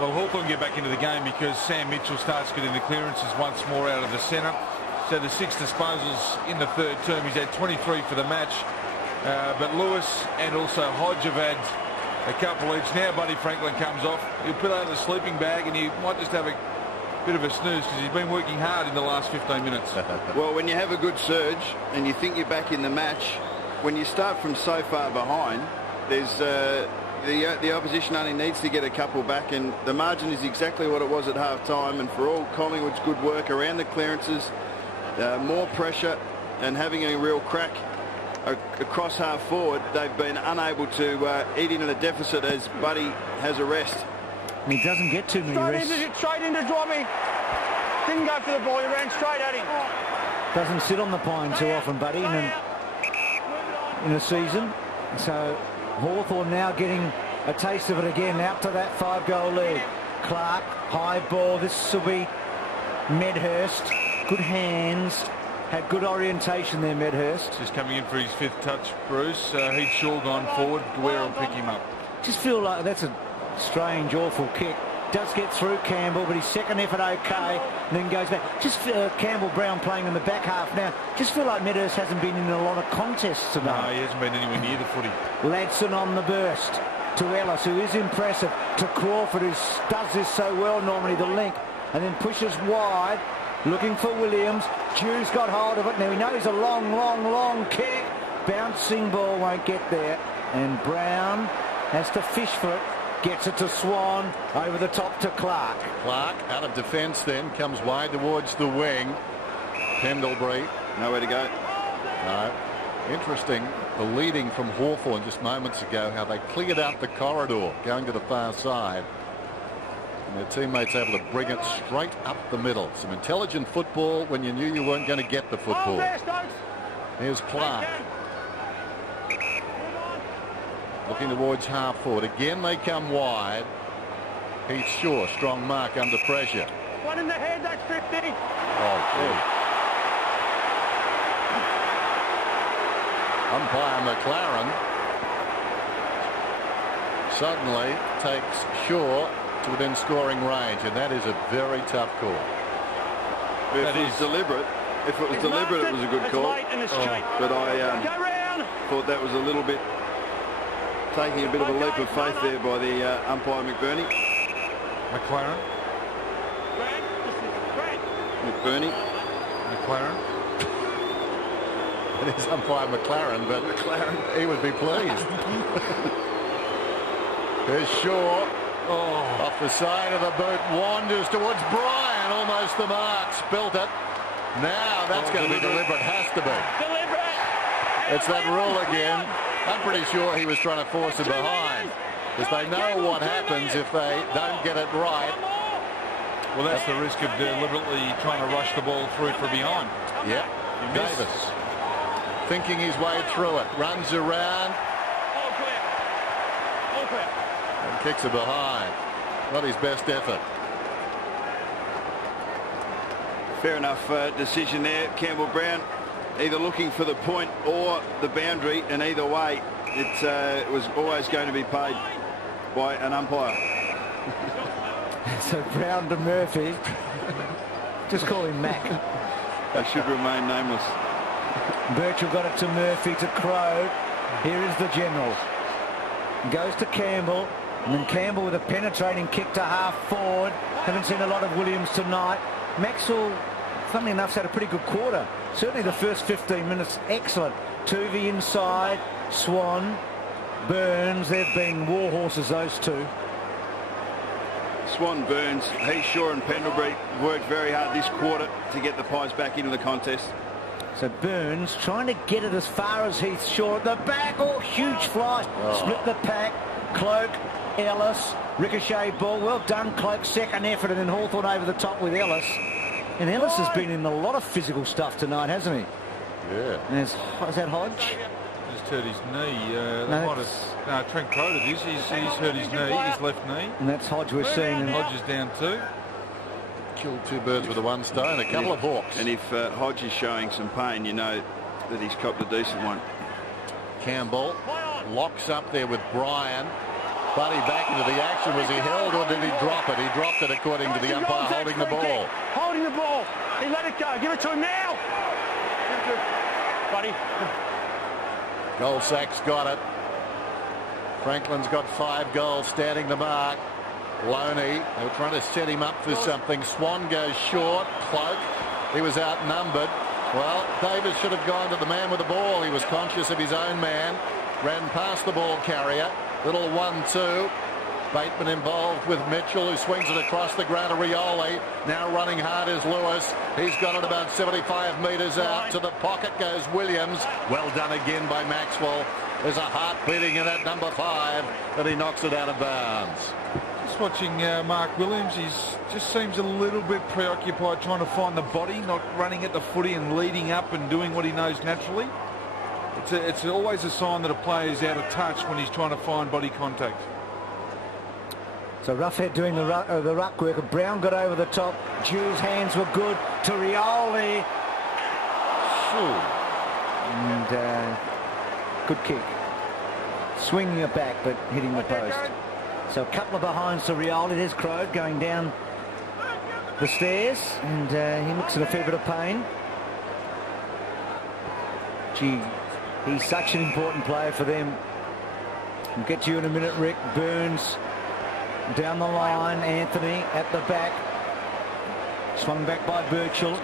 Well, Hawthorn get back into the game because Sam Mitchell starts getting the clearances once more out of the centre. So the 6 disposals in the third term. He's had 23 for the match. But Lewis and also Hodge have had a couple each. Now Buddy Franklin comes off. He'll put out the sleeping bag and he might just have a bit of a snooze because he's been working hard in the last 15 minutes. Well, when you have a good surge and you think you're back in the match, when you start from so far behind, there's the opposition only needs to get a couple back, and the margin is exactly what it was at half-time. And for all Collingwood's good work around the clearances, more pressure and having a real crack across half forward, they've been unable to eat into the deficit as Buddy has a rest. He doesn't get too many rests. Straight into Drobby. Didn't go for the ball, he ran straight at him. Doesn't sit on the pine too often, Buddy, in a season. So Hawthorn now getting a taste of it again, out to that 5-goal lead. Clark, high ball. This will be Medhurst. Good hands. Had good orientation there, Medhurst. Just coming in for his 5th touch, Bruce. Heath Shaw gone forward. Guerra will pick him up. Just feel like that's a strange, awful kick. Does get through Campbell, but his second effort okay, and then goes back. Just Campbell Brown playing in the back half now. Just feel like Medhurst hasn't been in a lot of contests tonight. No, he hasn't been anywhere near the footy. Ladson on the burst to Ellis, who is impressive, to Crawford, who does this so well normally, the link, and then pushes wide, looking for Williams. Hughes got hold of it. Now he knows a long kick. Bouncing ball won't get there, and Brown has to fish for it. Gets it to Swan, over the top to Clark. Clark out of defence then, comes wide towards the wing. Pendlebury. Nowhere to go. No. Interesting, the leading from Hawthorn just moments ago, how they cleared out the corridor going to the far side. And their teammates able to bring it straight up the middle. Some intelligent football when you knew you weren't going to get the football. Here's Clark. Looking towards half forward. Again they come wide. Heath Shaw, strong mark under pressure. One in the head, that's 50. Oh, gee. Umpire McLaren suddenly takes Shaw to within scoring range, and that is a very tough call. If it was deliberate, it was a good call. But I thought that was a little bit taking a bit of a leap of faith there by the umpire McBurney. McLaren. It is umpire McLaren, but he would be pleased. There's Shaw. Off the side of the boot, wanders towards Bryan, almost the mark, spilt it. Now that's going to be deliberate, has to be. It's that rule again. I'm pretty sure he was trying to force it behind, because they know what happens if they don't get it right. Well, that's the risk of deliberately trying to rush the ball through from behind. Yep. Davis thinking his way through it, runs around. And kicks it behind. Not his best effort. Fair enough decision there. Campbell Brown either looking for the point or the boundary, and either way it was always going to be paid by an umpire. So Brown to Murphy. Just call him Mac. They should remain nameless. Birchall got it to Murphy, to Crow. Here is the general. Goes to Campbell. And then Campbell with a penetrating kick to half forward. Haven't seen a lot of Williams tonight. Maxwell, funnily enough, had a pretty good quarter. Certainly the first 15 minutes, excellent. Tuvey inside, Swan, Burns. They've been war horses, those two. Swan, Burns, Shaw and Pendlebury worked very hard this quarter to get the Pies back into the contest. So Burns trying to get it as far as Heath Shaw at the back. Oh, huge fly. Split the pack. Cloak, Ellis, ricochet ball. Well done, Cloak. Second effort, and then Hawthorn over the top with Ellis. And Ellis has been in a lot of physical stuff tonight, hasn't he? Yeah. And is that Hodge? Just hurt his knee. Trent Crow did this. He's hurt his knee, his left knee. And that's Hodge we're seeing. And Hodge is down too. Killed two birds with a one stone, a couple of hawks. And if Hodge is showing some pain, you know that he's copped a decent one. Campbell locks up there with Bryan. Buddy back into the action. Was he held or did he drop it? He dropped it according to the umpire holding the ball. Holding the ball. He let it go. Give it to him now. Give it to him. Buddy. Goldsack's got it. Franklin's got 5 goals, standing the mark. Loney, they were trying to set him up for something. Swan goes short. Cloak, he was outnumbered. Well, Davis should have gone to the man with the ball. He was conscious of his own man. Ran past the ball carrier. Little 1-2. Bateman involved with Mitchell, who swings it across the ground to Rioli. Now running hard is Lewis. He's got it about 75 metres out. To the pocket goes Williams. Well done again by Maxwell. There's a heart beating in that number 5, and he knocks it out of bounds. Just watching Mark Williams, he just seems a little bit preoccupied trying to find the body, not running at the footy and leading up and doing what he knows naturally. It's always a sign that a player is out of touch when he's trying to find body contact. So Roughhead doing the ruck work. Brown got over the top. Jew's hands were good. To Rioli. And good kick. Swinging it back, but hitting the post. So a couple of behinds to Rioli. There's Crow going down the stairs, and he looks in a fair bit of pain. Gee, he's such an important player for them. We'll get to you in a minute, Rick. Burns down the line. Anthony at the back. Swung back by Birchall.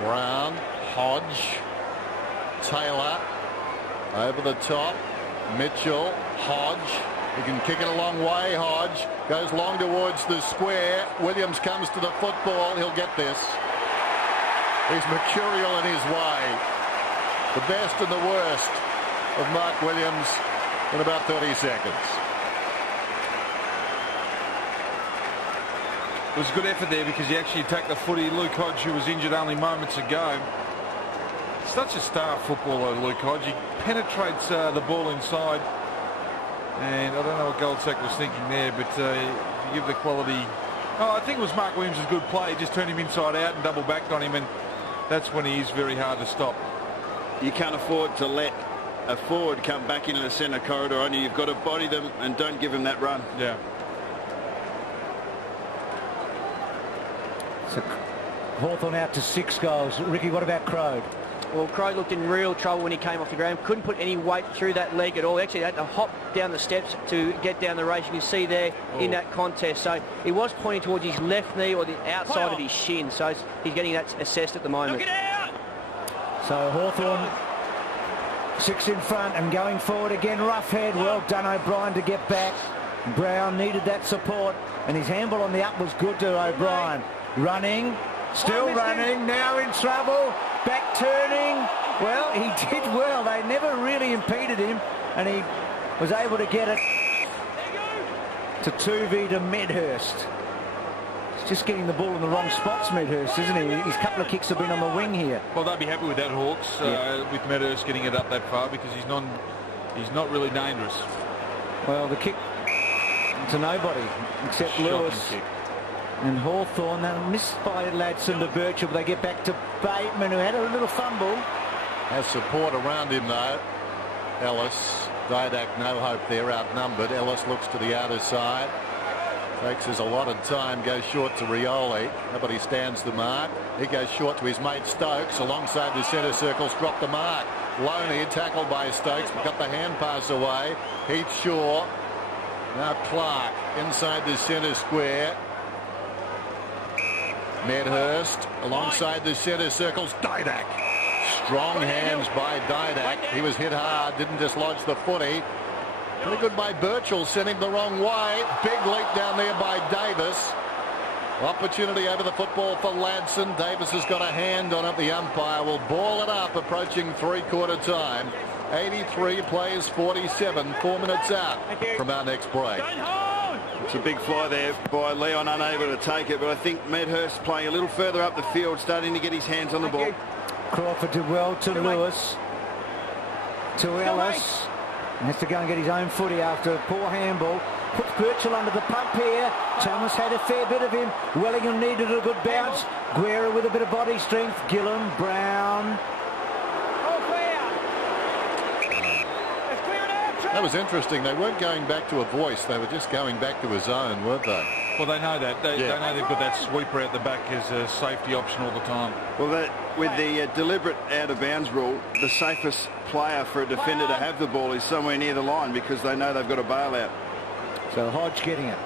Brown, Hodge, Taylor over the top. Mitchell, Hodge. He can kick it a long way. Hodge goes long towards the square. Williams comes to the football. He'll get this. He's mercurial in his way. The best and the worst of Mark Williams in about 30 seconds. It was a good effort there because he actually attacked the footy. Luke Hodge, who was injured only moments ago. Such a star footballer, Luke Hodge. He penetrates the ball inside. And I don't know what Goldsack was thinking there, but you give the quality. Oh, I think it was Mark Williams' good play. He just turned him inside out and double backed on him, and that's when he is very hard to stop. You can't afford to let a forward come back into the centre corridor on you, you've got to body them and don't give them that run. Yeah. So Hawthorn out to 6 goals. Ricky, what about Crode? Well, Crowe looked in real trouble when he came off the ground. Couldn't put any weight through that leg at all. Actually, had to hop down the steps to get down the race. You can see there in that contest. So he was pointing towards his left knee or the outside of his shin. So he's getting that assessed at the moment. Look it out! So Hawthorn 6 in front and going forward again. Rough head. Well done, O'Brien, to get back. Brown needed that support, and his handball on the up was good to O'Brien. Running, still running, now in trouble. Back turning. Well, he did well. They never really impeded him, and he was able to get it to Tuvey to Medhurst. He's just getting the ball in the wrong spots, Medhurst, isn't he? His couple of kicks have been on the wing here. Well, they'll be happy with that, Hawks, with Medhurst getting it up that far, because he's not really dangerous. Well, the kick to nobody except Lewis. Kick. And Hawthorn, they missed by Ladson to Birchall, but they get back to Bateman, who had a little fumble. Has support around him, though. Ellis, Didak, no hope there, outnumbered. Ellis looks to the outer side. Takes his allotted time, goes short to Rioli. Nobody stands the mark. He goes short to his mate Stokes, alongside the centre circles, dropped the mark. Loney, tackled by Stokes, but got the hand pass away. Heath Shaw. Now Clark, inside the centre square. Medhurst alongside the centre circles. Didak. Strong hands by Didak. He was hit hard, didn't dislodge the footy. Pretty good by Birchall, sent him the wrong way. Big leap down there by Davis. Opportunity over the football for Ladson. Davis has got a hand on it. The umpire will ball it up, approaching three-quarter time. 83 plays 47, 4 minutes out from our next break. It's a big fly there by Leon, unable to take it, but I think Medhurst playing a little further up the field, starting to get his hands on the ball. Crawford did well to Lewis. To Ellis. He has to go and get his own footy after a poor handball. Puts Birchall under the pump here. Thomas had a fair bit of him. Wellingham needed a good bounce. Guerra with a bit of body strength. Gillam, Brown. That was interesting. They weren't going back to a voice. They were just going back to his own, weren't they? Well, they know that. They know they've got that sweeper out the back as a safety option all the time. Well, with the deliberate out-of-bounds rule, the safest player for a defender to have the ball is somewhere near the line, because they know they've got a bailout. So Hodge getting it.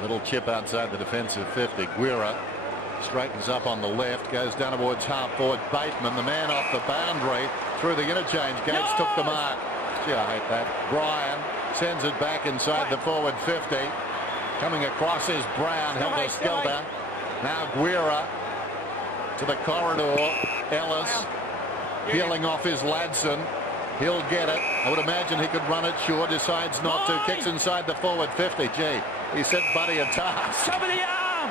Little chip outside the defensive 50. Guerra straightens up on the left, goes down towards half forward. Bateman, the man off the boundary, through the interchange. Gates took the mark. Gee, I hate that. Bryan sends it back inside the forward 50. Coming across is Brown, helter-skelter. Now Guerra to the corridor. Ellis peeling off his Ladson. He'll get it. I would imagine he could run it short. Decides not to. Kicks inside the forward 50. Gee, he set Buddy a task. Top of the arm!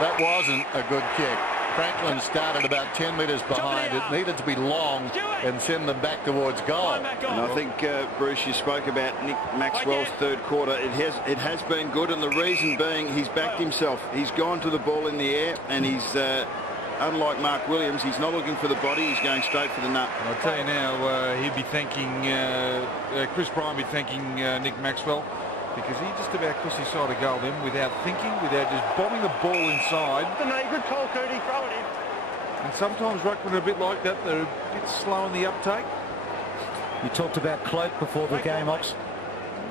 That wasn't a good kick. Franklin started about 10 metres behind. It needed to be long and send them back towards goal. And I think, Bruce, you spoke about Nick Maxwell's third quarter. It has been good, and the reason being he's backed himself. He's gone to the ball in the air, and he's, unlike Mark Williams, he's not looking for the body. He's going straight for the nut. I'll tell you now, he'd be thanking, Chris Bryan be thanking Nick Maxwell, because he just about crossed his side of goal then without thinking, without just bombing the ball inside. Good call, Cootie. Throw it in. And sometimes ruckmen are a bit like that. They're a bit slow in the uptake. You talked about Cloak before the game, Ox.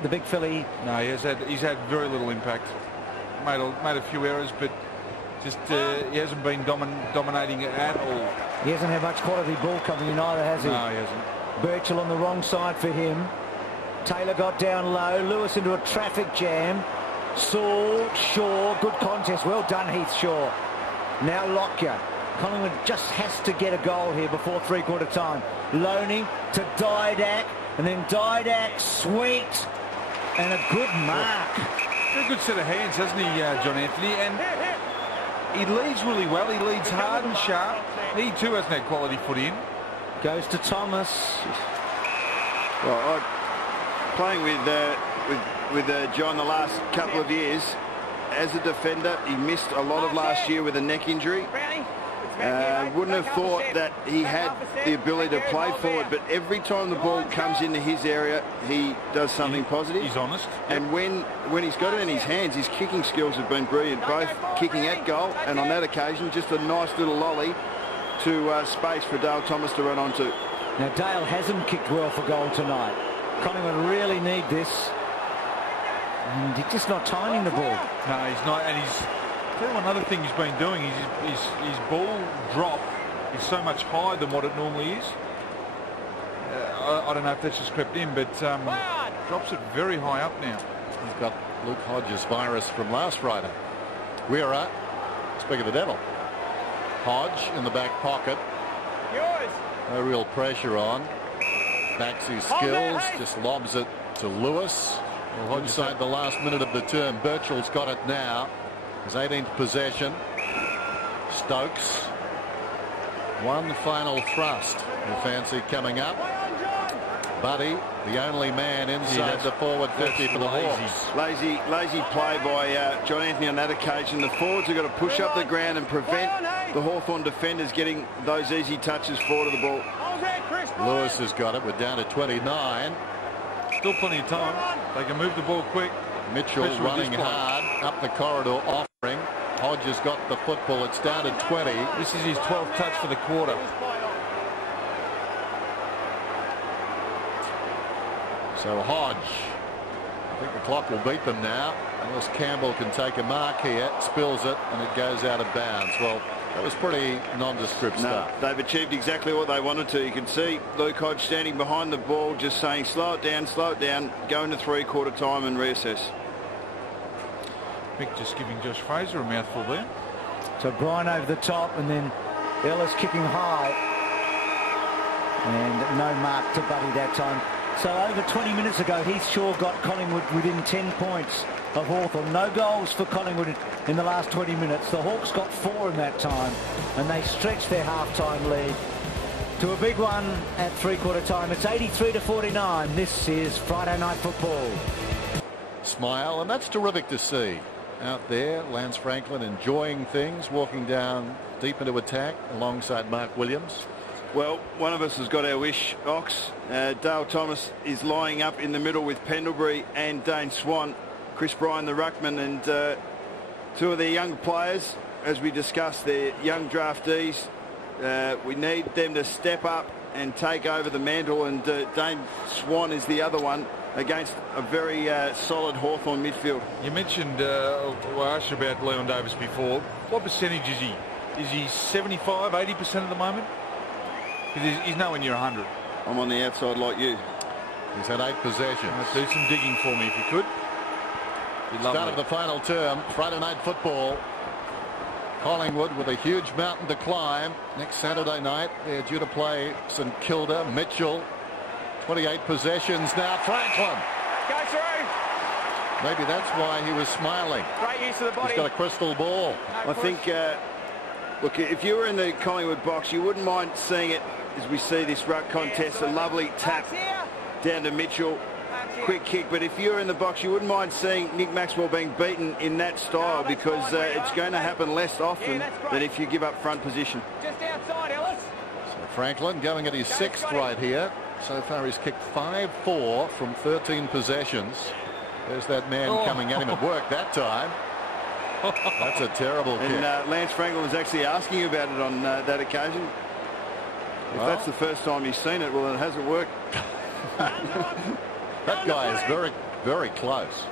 The big filly. No, he's had very little impact. Made a few errors, but just he hasn't been dominating at all. He hasn't had much quality ball coming in either, has he? No, he hasn't. Birchall on the wrong side for him. Taylor got down low. Lewis into a traffic jam. Saul, Shaw, good contest. Well done, Heath Shaw. Now Lockyer. Collingwood just has to get a goal here before three-quarter time. Loney to Didak, and then Didak, sweet, and a good mark. Very good set of hands, hasn't he, John Anthony? And he leads really well. He leads hard and sharp. He too hasn't had quality foot in. Goes to Thomas. Well, playing with John the last couple of years, as a defender, he missed a lot of last year with a neck injury. Wouldn't have thought that he had the ability to play forward, but every time the ball comes into his area, he does something positive. He's honest. And when he's got it in his hands, his kicking skills have been brilliant, both kicking at goal and on that occasion, just a nice little lolly to space for Dale Thomas to run onto. Now, Dale hasn't kicked well for goal tonight. Collingwood really need this. And he's just not timing the ball. No, he's not. And he's... Tell you another thing he's been doing is his ball drop is so much higher than what it normally is. I don't know if that's just crept in, but drops it very high up now. He's got Luke Hodges' virus from last Friday. Weira, speak of the devil. Hodge in the back pocket. No real pressure on. Backs his skills, just lobs it to Lewis. Well, inside the last minute of the term. Birchall's got it now. His 18th possession. Stokes. One final thrust. You fancy coming up. Buddy, the only man inside the forward 50 for the Hawks. Lazy play by John Anthony on that occasion. The forwards have got to push up the ground and prevent the Hawthorn defenders getting those easy touches forward of the ball. Lewis has got it. We're down to 29. Still plenty of time. They can move the ball quick. Mitchell running hard up the corridor, offering. Hodge has got the football. It's down to 20. This is his 12th touch for the quarter. So Hodge, I think the clock will beat them now. Unless Campbell can take a mark here, spills it, and it goes out of bounds. Well, that was pretty nondescript stuff. They've achieved exactly what they wanted to. You can see Luke Hodge standing behind the ball, just saying, slow it down, go into three-quarter time and reassess. Mick just giving Josh Fraser a mouthful there. So Bryan over the top, and then Ellis kicking high. And no mark to Buddy that time. So over 20 minutes ago, Heath Shaw got Collingwood within 10 points of Hawthorn. No goals for Collingwood in the last 20 minutes. The Hawks got 4 in that time, and they stretched their half-time lead to a big one at three-quarter time. It's 83-49. This is Friday Night Football. Smile, and that's terrific to see. Out there, Lance Franklin enjoying things, walking down deep into attack alongside Mark Williams. Well, one of us has got our wish, Ox. Dale Thomas is lying up in the middle with Pendlebury and Dane Swan. Chris Bryan, the ruckman, and two of their young players, as we discussed, they're young draftees. We need them to step up and take over the mantle, and Dane Swan is the other one against a very solid Hawthorn midfield. You mentioned, I asked you about Leon Davis before. What percentage is he? Is he 75, 80% at the moment? Because he's nowhere near 100. I'm on the outside like you. He's had 8 possessions. Do some digging for me if you could. Start of the final term, Friday Night Football. Collingwood with a huge mountain to climb. Next Saturday night, they're due to play St Kilda. Mitchell, 28 possessions now. Franklin. Go through. Maybe that's why he was smiling. Great use of the body. He's got a crystal ball. I think, look, if you were in the Collingwood box, you wouldn't mind seeing it as we see this ruck contest. A lovely tap down to Mitchell. Quick kick, but if you're in the box, you wouldn't mind seeing Nick Maxwell being beaten in that style, because it's going to happen less often than if you give up front position. Just outside, Ellis. So Franklin going at his 6th right here. So far he's kicked 5-4 from 13 possessions. There's that man coming at him at work that time. That's a terrible kick. And Lance Franklin was actually asking about it on that occasion. If that's the first time he's seen it, well, it hasn't worked. That guy is very, very close.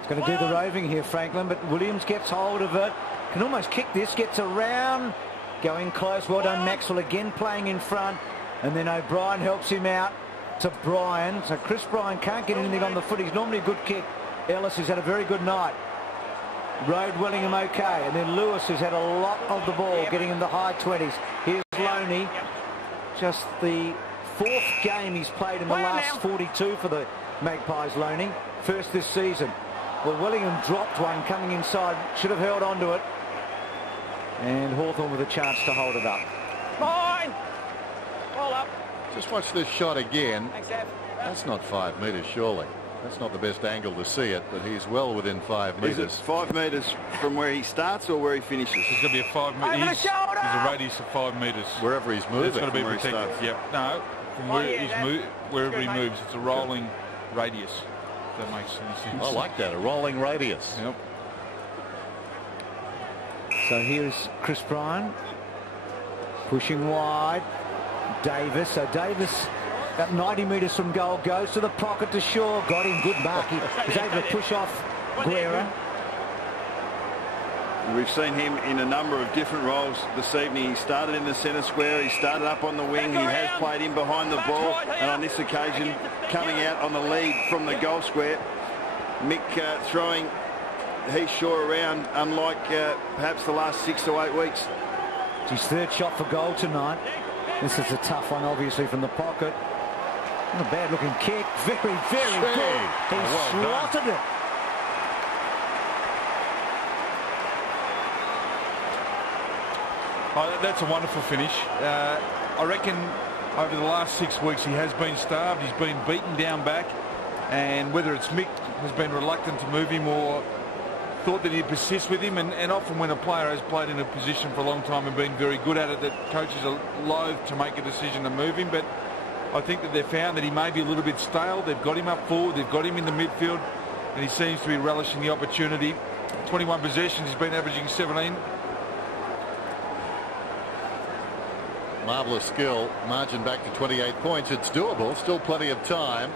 He's going to do the roving here, Franklin, but Williams gets hold of it. Can almost kick this, gets around, going close. Well done, Maxwell, again playing in front. And then O'Brien helps him out to Bryan. So Chris Bryan can't get anything on the foot. He's normally a good kick. Ellis has had a very good night. Rode Wellingham okay. And then Lewis has had a lot of the ball, getting in the high 20s. Here's Loney. Just the 4th game he's played in the last 42 for the Magpies, Loney. First this season. Well, Wellingham dropped one coming inside. Should have held on to it. And Hawthorn with a chance to hold it up. Fine. All up. Just watch this shot again. Thanks, Ev. That's not 5 metres, surely. That's not the best angle to see it, but he's well within 5 metres. Is it 5 metres from where he starts or where he finishes? There's going to be a 5 Over the metre. shoulder. There's a radius of 5 metres. Wherever he's moving. It's got to be protected. Yep. No, from wherever he moves, it's a rolling radius. If that makes any sense. I like that, a rolling radius. Yep. So here's Chris Bryan pushing wide. Davis. So Davis, about 90 metres from goal, goes to the pocket to Shaw. Got him. Good mark. He was able to push off Guerra. We've seen him in a number of different roles this evening. He started in the centre square. He started up on the wing. He has played in behind the ball. And on this occasion, coming out on the lead from the goal square. Mick throwing Heath Shaw around, unlike perhaps the last 6 to 8 weeks. It's his third shot for goal tonight. This is a tough one, obviously, from the pocket. Not a bad-looking kick. Very, very good. He slotted it. Oh, that's a wonderful finish. I reckon over the last 6 weeks he has been starved. He's been beaten down back, and whether it's Mick has been reluctant to move him or thought that he'd persist with him, and often when a player has played in a position for a long time and been very good at it, that coaches are loath to make a decision to move him. But I think that they've found that he may be a little bit stale. They've got him up forward, they've got him in the midfield, and he seems to be relishing the opportunity. 21 possessions, he's been averaging 17. Marvellous skill, margin back to 28 points. It's doable, still plenty of time.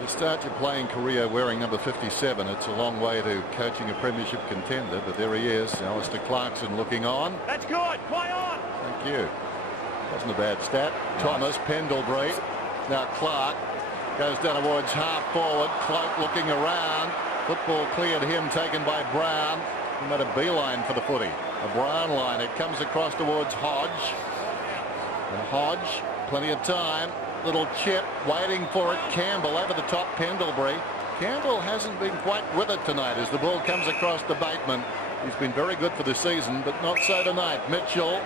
You start your playing career wearing number 57. It's a long way to coaching a premiership contender, but there he is, Alistair Clarkson looking on. That's good. Play on. Thank you. Wasn't a bad stat. Thomas, Pendlebury. Now Clark goes down towards half forward. Cloak looking around. Football cleared him, taken by Brown. He made a beeline for the footy. A Brown line. It comes across towards Hodge. And Hodge, plenty of time. Little chip, waiting for it. Campbell over the top, Pendlebury. Campbell hasn't been quite with it tonight as the ball comes across to Bateman. He's been very good for the season, but not so tonight. Mitchell,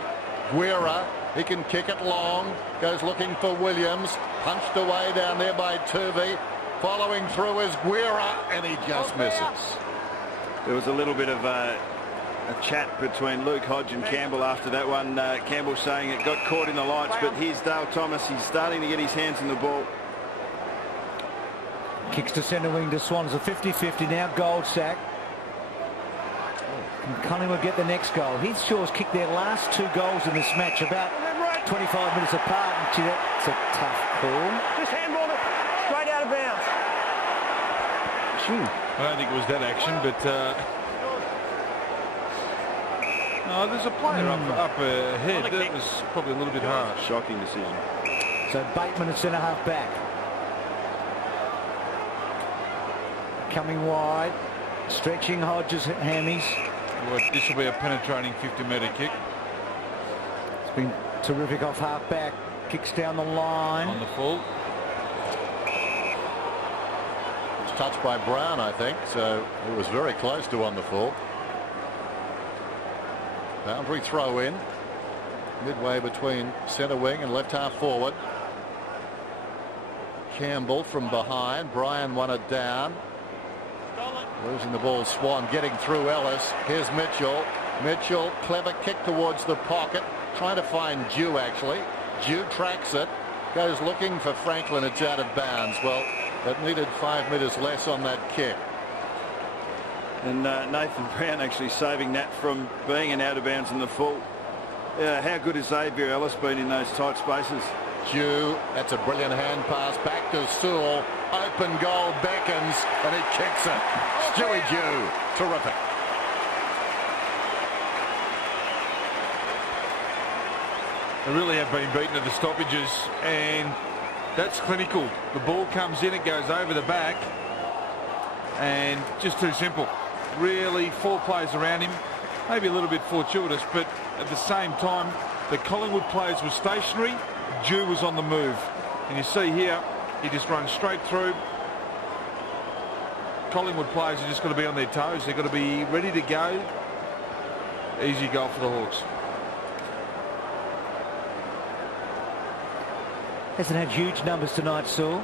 Guerra, he can kick it long. Goes looking for Williams. Punched away down there by Turvey. Following through is Guerra, and he just misses. There was a little bit of a chat between Luke Hodge and Campbell after that one. Campbell saying it got caught in the lights, but here's Dale Thomas. He's starting to get his hands in the ball. Kicks to centre wing to Swans. A 50-50 now. Goldsack. Can Collingwood get the next goal? Heath Shaw's kicked their last 2 goals in this match about 25 minutes apart. And gee, that's a tough call. Just handball it straight out of bounds. Gee. I don't think it was that action, but no, there's a player up ahead. That was probably a little bit harsh. Shocking decision. So Bateman at centre half back. Coming wide. Stretching Hodge's hammies. Well, this will be a penetrating 50-metre kick. It's been terrific off half back. Kicks down the line. On the full. It's touched by Brown, I think, so it was very close to on the full. Boundary throw in. Midway between centre wing and left half forward. Campbell from behind. Bryan won it down. Losing the ball, Swan getting through Ellis. Here's Mitchell. Mitchell, clever kick towards the pocket. Trying to find Dew, actually. Dew tracks it. Goes looking for Franklin. It's out of bounds. Well, it needed 5 metres less on that kick. And Nathan Brown actually saving that from being an out of bounds in the full. How good has Xavier Ellis been in those tight spaces? Dew, that's a brilliant hand pass back to Sewell. Open goal beckons and he kicks it. Stewie Dew, terrific. They really have been beaten at the stoppages, and that's clinical. The ball comes in, it goes over the back, and just too simple. Really, 4 players around him, maybe a little bit fortuitous, but at the same time, the Collingwood players were stationary. Dew was on the move, and you see here, he just runs straight through. Collingwood players have just got to be on their toes. They've got to be ready to go. Easy goal for the Hawks. Hasn't had huge numbers tonight, Saul.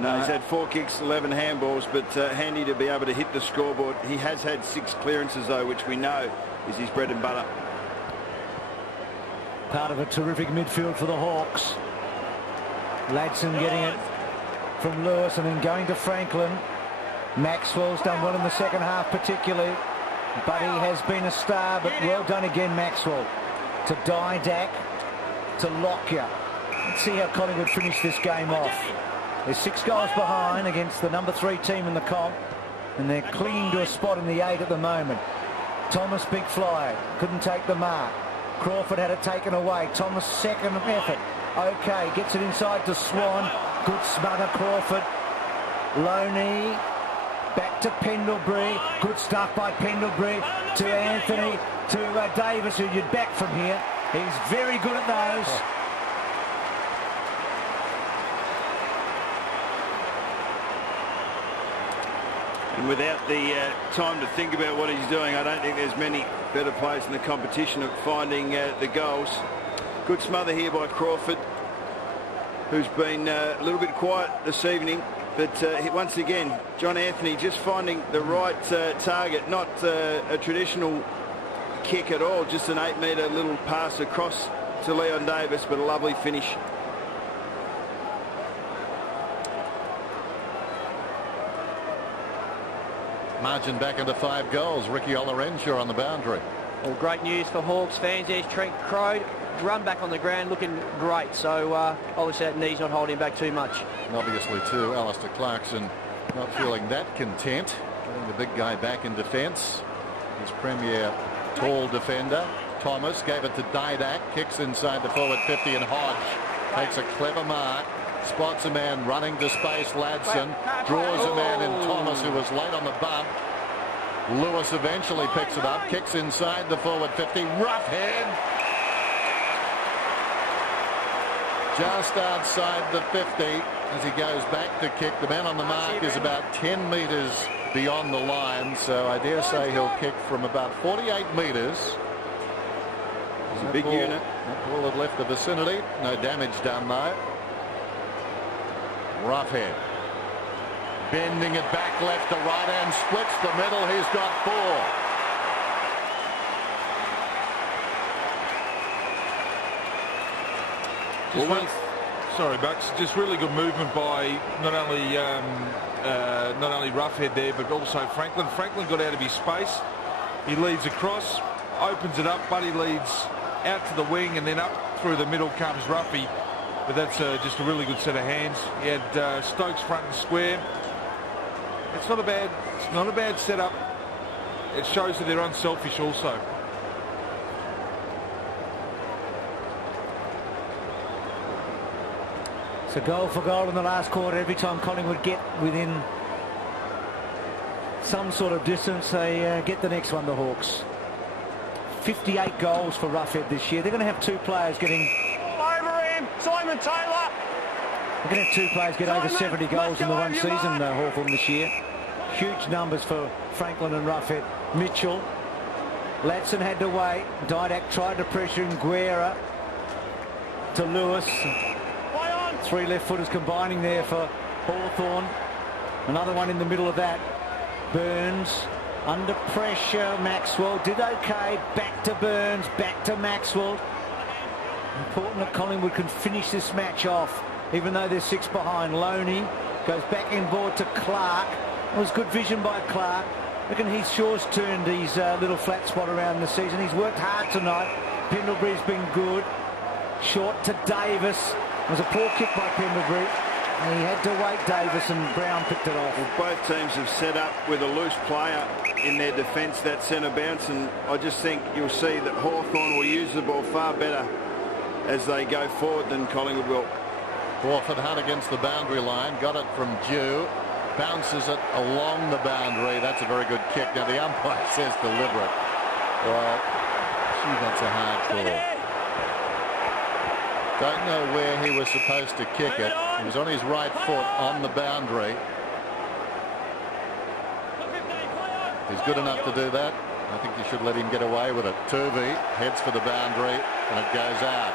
No, he's had 4 kicks, 11 handballs, but handy to be able to hit the scoreboard. He has had 6 clearances, though, which we know is his bread and butter. Part of a terrific midfield for the Hawks. Ladson getting it from Lewis and then going to Franklin. Maxwell's done well in the second half particularly, but he has been a star. But well done again, Maxwell. To Didac, to Lockyer. Let's see how Collingwood finish this game off. They're 6 goals behind against the number 3 team in the comp, and they're clinging to a spot in the 8 at the moment. Thomas, big flyer, couldn't take the mark. Crawford had it taken away. Thomas, second effort. Okay, gets it inside to Swan. Good smother, Crawford. Loney, back to Pendlebury. Good stuff by Pendlebury. To Anthony, to Davis, who you'd back from here. He's very good at those. And without the time to think about what he's doing, I don't think there's many better players in the competition at finding the goals. Good smother here by Crawford, who's been a little bit quiet this evening. But once again, John Anthony just finding the right target, not a traditional kick at all, just an 8-metre little pass across to Leon Davis, but a lovely finish. Margin back into 5 goals. Ricky Olorenshaw on the boundary. Well, great news for Hawks fans. There's Trent Crowe. Run back on the ground looking great. So obviously that knee's not holding back too much. And obviously too, Alistair Clarkson not feeling that content. Getting the big guy back in defence. His premier tall defender. Thomas gave it to Didac. Kicks inside the forward 50 and Hodge takes a clever mark. Spots a man running to space. Ladson draws a man in Thomas, who was late on the bump. Lewis eventually picks it up. Kicks inside the forward 50. Rough head. Just outside the 50 as he goes back to kick. The man on the mark is about 10 metres beyond the line, so I dare say he'll kick from about 48 metres. It's a big unit. That ball had left the vicinity. No damage done though. Rough head. Bending it back left to right and splits the middle. He's got 4. Sorry, Bucks. Just really good movement by not only Roughhead there, but also Franklin. Franklin got out of his space. He leads across, opens it up. Buddy leads out to the wing, and then up through the middle comes Ruffy. But that's just a really good set of hands. He had Stokes front and square. It's not a bad setup. It shows that they're unselfish also. So goal for goal in the last quarter. Every time Collingwood get within some sort of distance, they get the next one, the Hawks. 58 goals for Roughhead this year. They're going to have 2 players getting... Over him, Simon Taylor. They're going to have 2 players get over 70 goals in the one season, Hawthorn, this year. Huge numbers for Franklin and Roughhead. Mitchell. Ladson had to wait. Didac tried to pressure in. Guerra to Lewis. 3 left footers combining there for Hawthorn. Another one in the middle of that. Burns under pressure. Maxwell did okay. Back to Burns. Back to Maxwell. Important that Collingwood can finish this match off, even though they're 6 behind. Loney goes back inboard to Clark. It was good vision by Clark. I reckon he's Shaw's turned his little flat spot around the season. He's worked hard tonight. Pendlebury's been good. Short to Davis. It was a poor kick by Pendlebury. And he had to wait, Davis, and Brown picked it off. Well, both teams have set up with a loose player in their defence, that centre bounce, and I just think you'll see that Hawthorn will use the ball far better as they go forward than Collingwood will. Crawford Hunt against the boundary line. Got it from Jew. Bounces it along the boundary. That's a very good kick. Now the umpire says deliberate. Well, gee, that's a hard call. Don't know where he was supposed to kick it. He was on his right foot on the boundary. He's good enough to do that. I think you should let him get away with it. Turvey heads for the boundary and it goes out.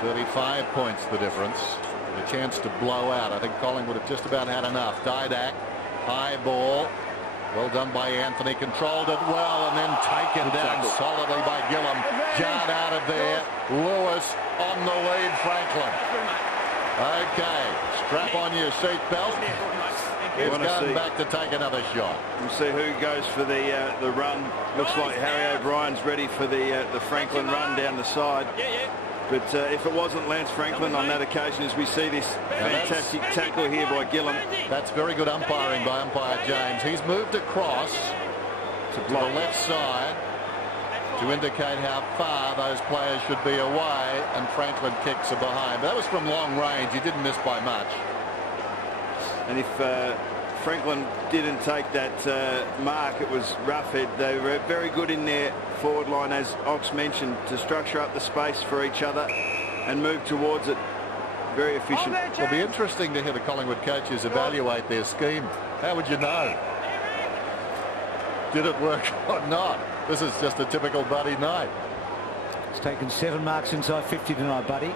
.35 points the difference. A chance to blow out. I think Collingwood have just about had enough. Didac High ball. Well done by Anthony. Controlled it well and then taken down solidly by Gillum. Jarred out of there. Lewis on the lead. Franklin. Okay. Strap on your seatbelt. He's going back to take another shot. We'll see who goes for the run. Looks like Harry O'Brien's ready for the Franklin run down the side. But if it wasn't Lance Franklin on that occasion, as we see this fantastic tackle here by Gillum. That's very good umpiring by umpire James. He's moved across to the left side to indicate how far those players should be away, and Franklin kicks are behind. But that was from long range. He didn't miss by much. And if Franklin didn't take that mark, it was Roughhead. They were very good in their forward line, as Ox mentioned, to structure up the space for each other and move towards it. Very efficient. It'll be interesting to hear the Collingwood coaches evaluate their scheme. How would you know? Did it work or not? This is just a typical Buddy night. It's taken 7 marks inside 50 tonight, Buddy.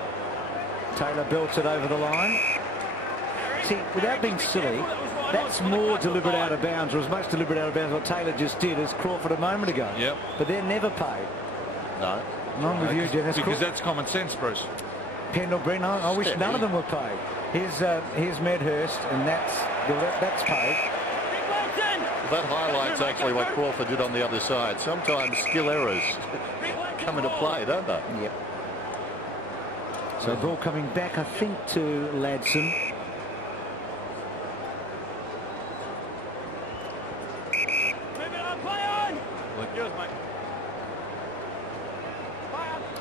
Taylor belts it over the line. See, without being silly, that's more deliberate out of bounds, or as much deliberate out of bounds what Taylor just did as Crawford a moment ago. Yep. But they're never paid. No. None with you, Dennis. Because that's common sense, Bruce. Pendlebury, I wish none of them were paid. Here's Medhurst, and that's paid. That highlights actually what Crawford did on the other side. Sometimes skill errors come into play, don't they? Yep. So ball coming back, I think, to Ladson.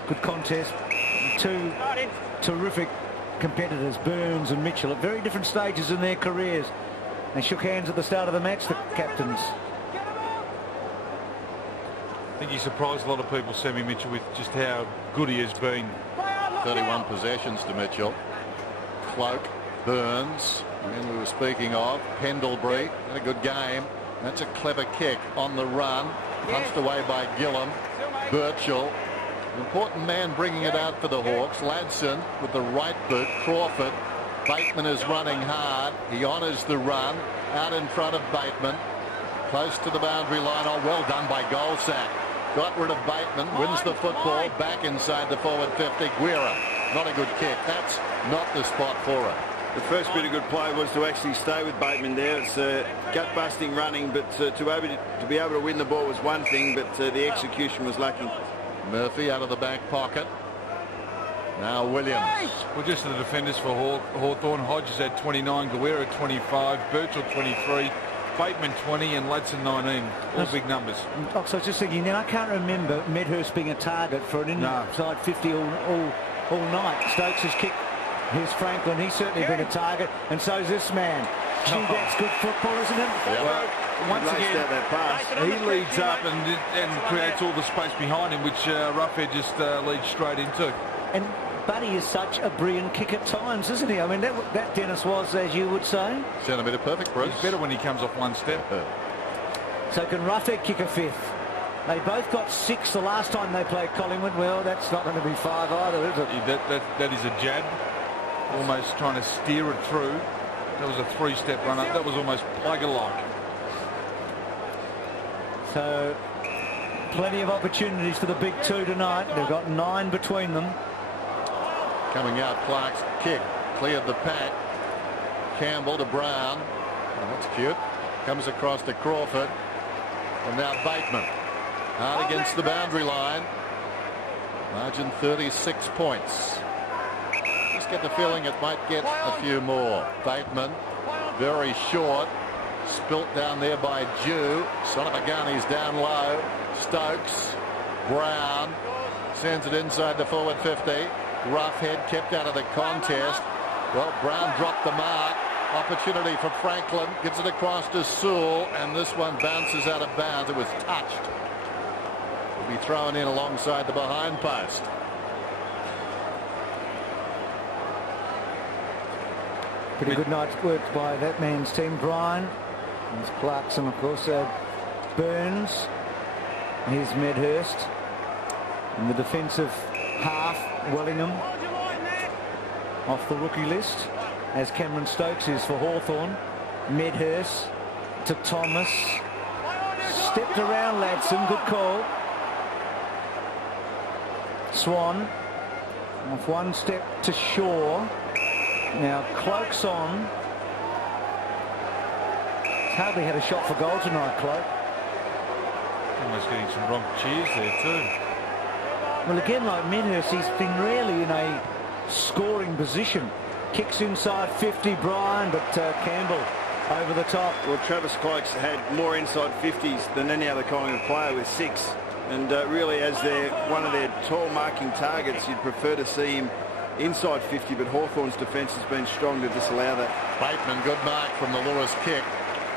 Good contest. Two terrific competitors, Burns and Mitchell, at very different stages in their careers. They shook hands at the start of the match, the captains. I think he surprised a lot of people, Sammy Mitchell, with just how good he has been. 31 possessions to Mitchell. Cloak, Burns, and we were speaking of Pendlebury. Had a good game. That's a clever kick on the run. Punched away by Gillum. Birchall. An important man bringing it out for the Hawks. Ladson with the right boot. Crawford. Bateman is running hard. He honours the run. Out in front of Bateman. Close to the boundary line. Oh, well done by Goldsack. Got rid of Bateman. Wins the football. Back inside the forward 50. Guerra. Not a good kick. That's not the spot for it. The first bit of good play was to actually stay with Bateman there. It's gut-busting running, but to be able to win the ball was one thing, but the execution was lacking. Murphy out of the back pocket. Now Williams. Well, just the defenders for Hawthorn. Hodges had 29, Guerra 25, Birchall 23, Bateman 20 and Ladson 19. All big numbers. So I was just thinking, now I can't remember Medhurst being a target for an inside 50 all night. Stokes has kicked. Here's Franklin. He's certainly been a target, and so's this man. Gee, that's good football, isn't it? Yeah. Well, once again, that pass. he leads up and creates all the space behind him, which Roughhead just leads straight into. And Buddy is such a brilliant kick at times, isn't he? I mean, that Dennis was, as you would say. Centimetre perfect, Bruce. He's better when he comes off one step. So can Roughhead kick a fifth? They both got 6 the last time they played Collingwood. Well, that's not going to be 5 either, is it? That is a jab. Almost trying to steer it through. That was a 3-step run up. That was almost plugger-like. So plenty of opportunities for the big two tonight. They've got 9 between them. Coming out, Clark's kick cleared the pack. Campbell to Brown. Oh, that's cute. Comes across to Crawford. And now Bateman. Hard against the boundary line. Margin 36 points. Just get the feeling it might get a few more. Bateman, very short. Spilt down there by Jew. Son of a gun, he's down low. Stokes. Brown. Sends it inside the forward 50. Roughhead kept out of the contest. Well, Brown dropped the mark. Opportunity for Franklin. Gets it across to Sewell. And this one bounces out of bounds. It was touched. Will be thrown in alongside the behind post. Pretty good night's work by that man's team. Bryan. There's Clarkson, of course. Burns. Here's Medhurst. In the defensive half, Wellingham off the rookie list, as Cameron Stokes is for Hawthorn. Medhurst to Thomas. Stepped around Ladson. Good call. Swan. Off one step to Shaw. Now Cloak's on. He's hardly had a shot for goal tonight, Cloak. Almost getting some wrong cheers there too. Well, again, like Midhurst, he's been rarely in a scoring position. Kicks inside 50, Brian, but Campbell over the top. Well, Travis Cloak's had more inside 50s than any other Collingwood player with 6. And really, as one of their tall marking targets, you'd prefer to see him inside 50, but Hawthorn's defence has been strong to disallow that. Bateman, good mark from the Lewis kick.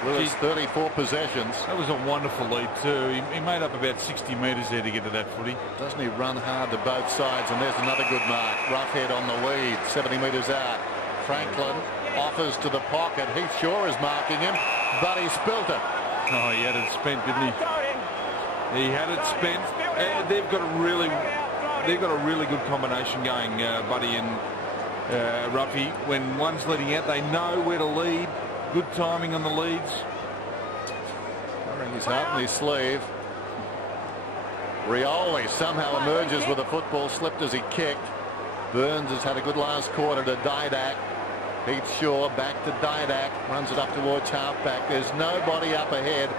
Lewis, 34 possessions. That was a wonderful lead too. He made up about 60 metres there to get to that footy. Doesn't he run hard to both sides? And there's another good mark. Roughhead on the lead, 70 metres out. Franklin offers to the pocket. Heath Shaw is marking him, but he spilt it. Oh, he had it spent, didn't he? He had it spent. They've got a really good combination going, Buddy and Ruffy. When one's leading out, they know where to lead. Good timing on the leads. Wearing his heart in his sleeve. Rioli somehow emerges with a football, slipped as he kicked. Burns has had a good last quarter to Didak. Heath Shaw back to Didak, runs it up towards halfback. There's nobody up ahead.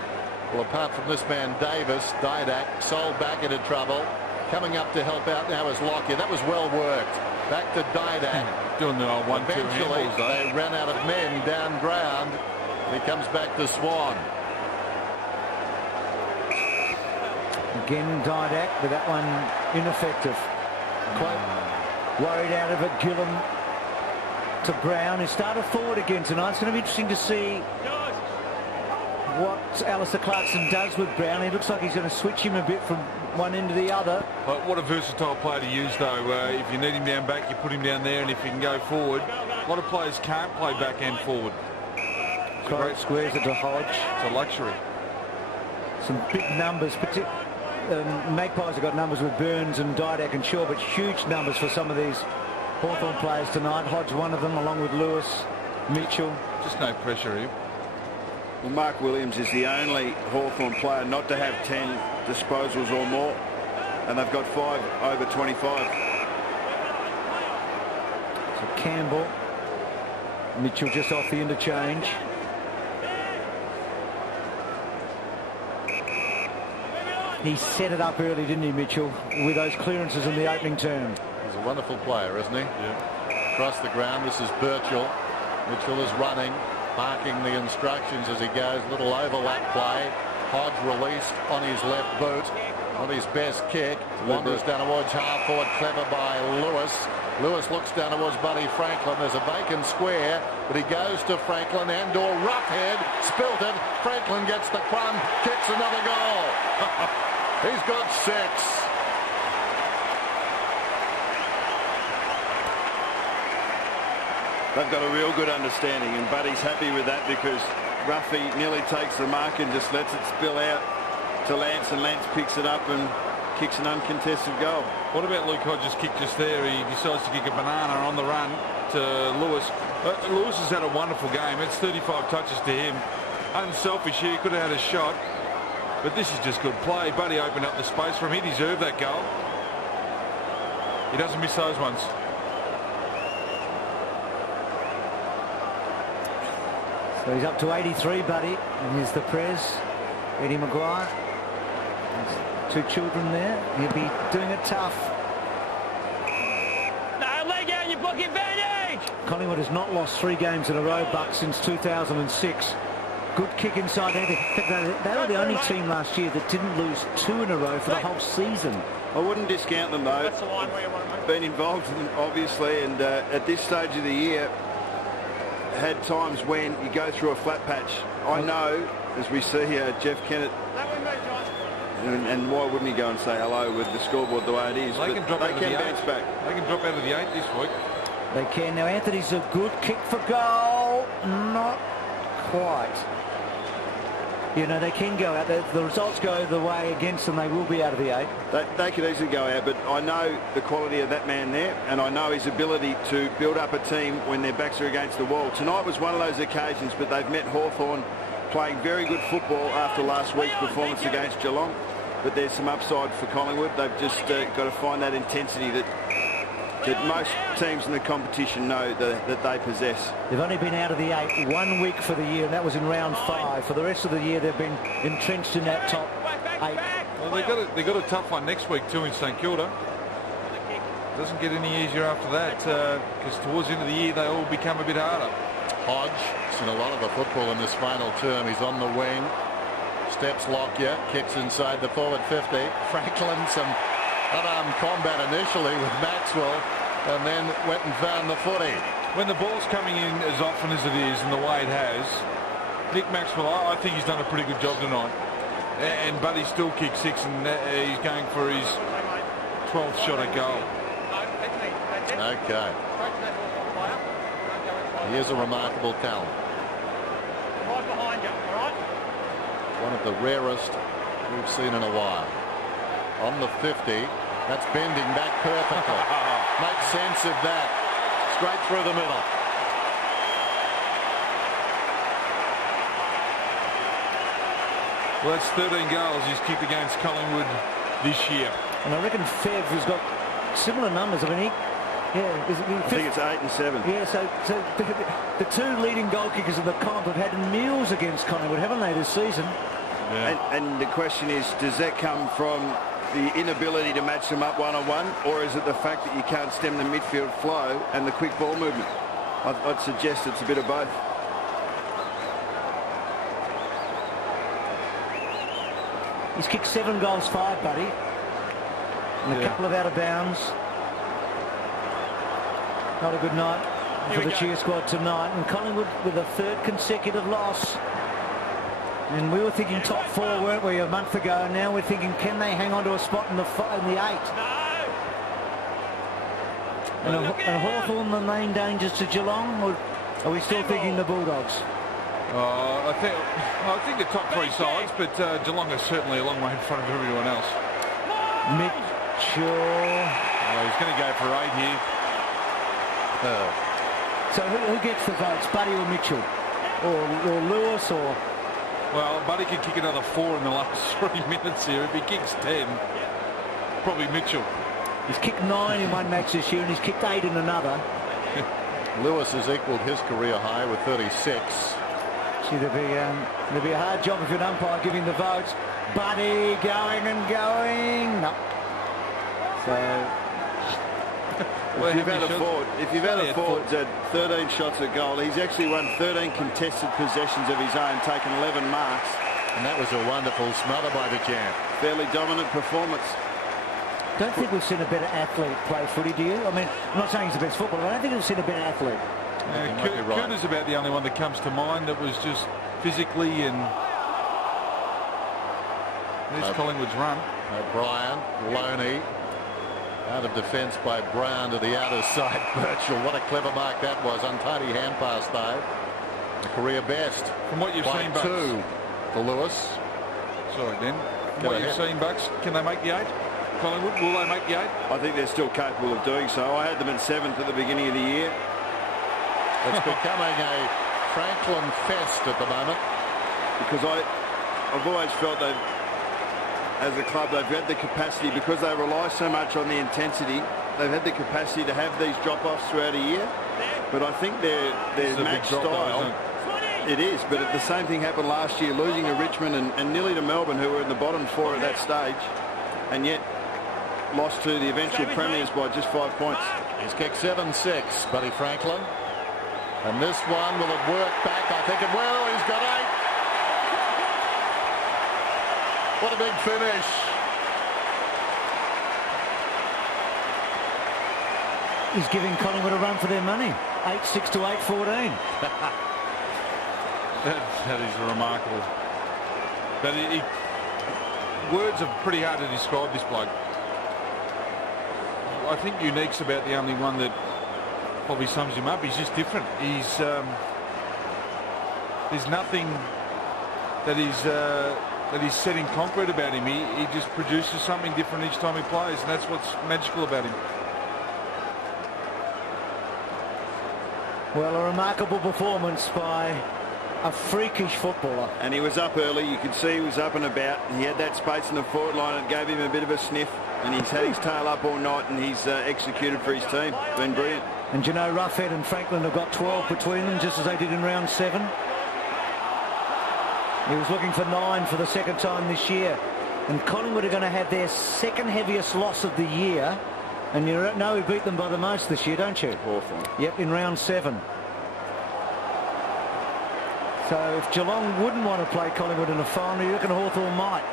Well, apart from this man Davis, Didak sold back into trouble. Coming up to help out now is Lockyer. That was well worked. Back to Didak. Doing the old 1-2 Eventually, handballs, though. they ran out of men down ground. He comes back to Swan. Again, Didak, but that one ineffective. Quite worried out of it. Gillam to Brown, who started forward again tonight. It's going to be interesting to see what Alistair Clarkson does with Brown. He looks like he's going to switch him a bit from one end to the other. But what a versatile player to use, though. If you need him down back, you put him down there, and if you can go forward, a lot of players can't play back and forward. Great squares it to Hodge. It's a luxury. Some big numbers. Magpies have got numbers with Burns and Didak and Shaw, but huge numbers for some of these Hawthorn players tonight. Hodge, one of them, along with Lewis, Mitchell. Just no pressure here. Well, Mark Williams is the only Hawthorn player not to have 10 disposals or more, and they've got 5 over 25. So Campbell, Mitchell just off the interchange. He set it up early, didn't he, Mitchell, with those clearances in the opening term. He's a wonderful player, isn't he? Yeah. Across the ground, this is Birchall. Mitchell is running, marking the instructions as he goes. Little overlap play. Hodge released on his left boot. On his best kick. Wanders down towards half forward. Clever by Lewis. Lewis looks down towards Buddy Franklin. There's a vacant square, but he goes to Franklin and or roughhead. Spilt it. Franklin gets the crumb. Kicks another goal. He's got 6. They've got a real good understanding, and Buddy's happy with that because Ruffy nearly takes the mark and just lets it spill out to Lance, and Lance picks it up and kicks an uncontested goal. What about Luke Hodges' kick just there? He decides to kick a banana on the run to Lewis. Lewis has had a wonderful game. It's 35 touches to him. Unselfish here. He could have had a shot. But this is just good play. Buddy opened up the space for him. He deserved that goal. He doesn't miss those ones. So he's up to 83, Buddy. And here's the Prez, Eddie Maguire. There's 2 children there. He'll be doing it tough. No, leg out, you block advantage! Collingwood has not lost 3 games in a row, Buck, since 2006. Good kick inside there. They were the only team last year that didn't lose 2 in a row for the whole season. I wouldn't discount them, though. That's the line where you want to move. Been involved in them, obviously, and at this stage of the year, had times when you go through a flat patch. I know, as we see Jeff Kennett, and why wouldn't he go and say hello with the squad the way it is? They can drop out of the 8. Bounce back. They can drop out of the 8 this week. They can. Now, Anthony's a good kick for goal. Not quite. You know, they can go out. The results go the way against them. They will be out of the 8. They could easily go out, but I know the quality of that man there, and I know his ability to build up a team when their backs are against the wall. Tonight was one of those occasions, but they've met Hawthorn playing very good football after last week's performance against Geelong. But there's some upside for Collingwood. They've just got to find that intensity that most teams in the competition know that they possess. They've only been out of the 8 1 week for the year, and that was in round 5. For the rest of the year, they've been entrenched in that top 8. Well, they got a tough one next week too in St Kilda. Doesn't get any easier after that because towards the end of the year they all become a bit harder. Hodge seen a lot of the football in this final term. He's on the wing. Steps Lockyer, kicks inside the forward 50. Franklin, some unarmed combat initially with Maxwell, and then went and found the footy. When the ball's coming in as often as it is and the way it has, Nick Maxwell, I think he's done a pretty good job tonight. And Buddy still kicked 6 and he's going for his 12th shot at goal. Okay. He is a remarkable talent. Right behind you, all right? One of the rarest we've seen in a while. On the 50, that's bending back perfectly. Makes sense of that. Straight through the middle. Well, that's 13 goals he's kicked against Collingwood this year. And I reckon Fev has got similar numbers. I mean, I think it's 8 and 7. Yeah, so the 2 leading goal kickers of the comp have had meals against Collingwood, haven't they, this season? Yeah. And the question is, does that come from the inability to match them up one-on-one, or is it the fact that you can't stem the midfield flow and the quick ball movement? I'd suggest it's a bit of both. He's kicked 7 goals, 5, Buddy. And a couple of out of bounds. Not a good night for the cheer squad tonight. And Collingwood with a 3rd consecutive loss. And we were thinking top 4, weren't we, a month ago? And now we're thinking, can they hang on to a spot in the 8? And Hawthorn the main dangers to Geelong? Or are we still thinking the Bulldogs? I think the top 3 sides, but Geelong is certainly a long way in front of everyone else. Mitchell. He's going to go for 8 here. So who gets the votes, Buddy or Mitchell? Or Lewis or... Well, Buddy could kick another 4 in the last 3 minutes here. If he kicks 10, probably Mitchell. He's kicked 9 in one match this year and he's kicked 8 in another. Lewis has equalled his career high with 36. See, there'll be a hard job if you're an umpire giving the votes. Buddy going and going. No. So... If you've had a forward at 13 shots at goal, he's actually won 13 contested possessions of his own, taken 11 marks. And that was a wonderful smother by the Jam. Fairly dominant performance. Don't think we've seen a better athlete play footy, do you? I mean, I'm not saying he's the best footballer, but I don't think we've seen a better athlete. Cooter's about the only one that comes to mind that was just physically and... There's Collingwood's run. O'Brien, Loney. Out of defence by Brown to the outer side. Birchall, what a clever mark that was. Untidy hand pass though. A career best. From what you've seen, Bucks. 2 for Lewis. Sorry, Den. From what you've seen, Bucks, can they make the 8? Collingwood, will they make the 8? I think they're still capable of doing so. I had them at 7th at the beginning of the year. It's becoming a Franklin fest at the moment. Because I've always felt that as a club, they've had the capacity, because they rely so much on the intensity, they've had the capacity to have these drop-offs throughout a year. But I think their match style, it is, but the same thing happened last year, losing to Richmond and nearly to Melbourne, who were in the bottom 4 at that stage, and yet lost to the eventual premiers by just 5 points. He's kicked 7-6, Buddy Franklin. And this one, will it work back? I think it will. He's got 8. What a big finish. He's giving Collingwood a run for their money. 8-6 to 8-14. That is remarkable. But words are pretty hard to describe this bloke. I think Unique's about the only one that probably sums him up. He's just different. He's there's nothing that he's set in concrete about him. He just produces something different each time he plays, and that's what's magical about him. Well, a remarkable performance by a freakish footballer. And he was up early. You could see he was up and about. He had that space in the forward line. It gave him a bit of a sniff. And he's had his tail up all night, and he's executed for his team. Been brilliant. And you know, Roughhead and Franklin have got 12 between them, just as they did in round 7. He was looking for 9 for the second time this year. And Collingwood are going to have their second heaviest loss of the year. And you know who beat them by the most this year, don't you? Hawthorn. Yep, in round 7. So if Geelong wouldn't want to play Collingwood in a final, you reckon Hawthorn might?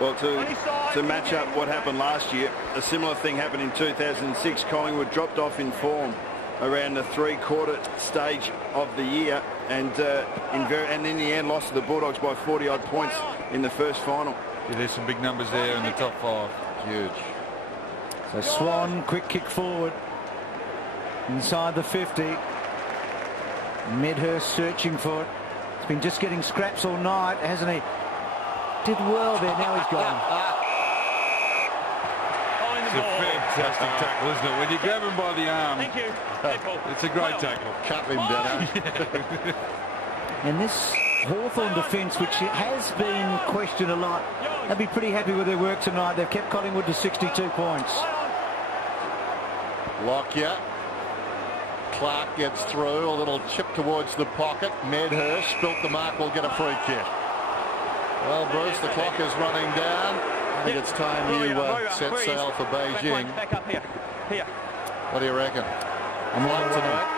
Well, to match up what happened last year, a similar thing happened in 2006. Collingwood dropped off in form around the three-quarter stage of the year, and in the end lost to the Bulldogs by 40-odd points in the first final. Yeah, there's some big numbers there in the top 5. Huge. So Swan, quick kick forward. Inside the 50. Medhurst searching for it. He's been just getting scraps all night, hasn't he? Did well there, now he's gone. It's a fantastic tackle, isn't it? When you grab him by the arm. Thank you. It's a great tackle. Cut him down. And this Hawthorn defence, which has been questioned a lot, they'll be pretty happy with their work tonight. They've kept Collingwood to 62 points. Lockyer. Clark gets through. A little chip towards the pocket. Medhurst spilt the mark. Will get a free kick. Well, Bruce, the clock is running down. I think it's time you set sail for Beijing. Back up here. Here. What do you reckon? Flight tonight.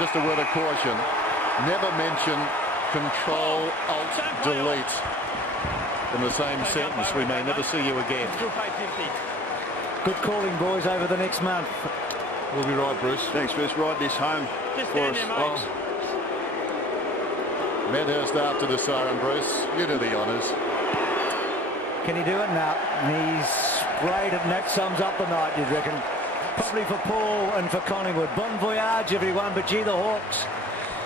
Just a word of caution. Never mention Control Alt Delete in the same sentence. We may never see you again. Good calling, boys, over the next month. We'll be right, Bruce. Thanks, Bruce. Ride this home for us. Oh. Medhurst after the siren, Bruce. You do the honours. Can he do it? No. And he's sprayed it, and that sums up the night, you'd reckon. Probably for Paul and for Collingwood. Bon voyage, everyone, but gee, the Hawks,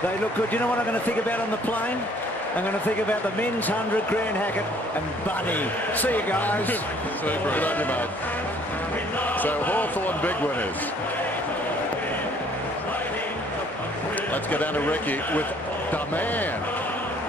they look good. You know what I'm going to think about on the plane? I'm going to think about the men's 100, Grant Hackett and Bunny. See you guys. Super. Good on you, mate. So Hawthorn big winners. Let's go down to Ricky with the man.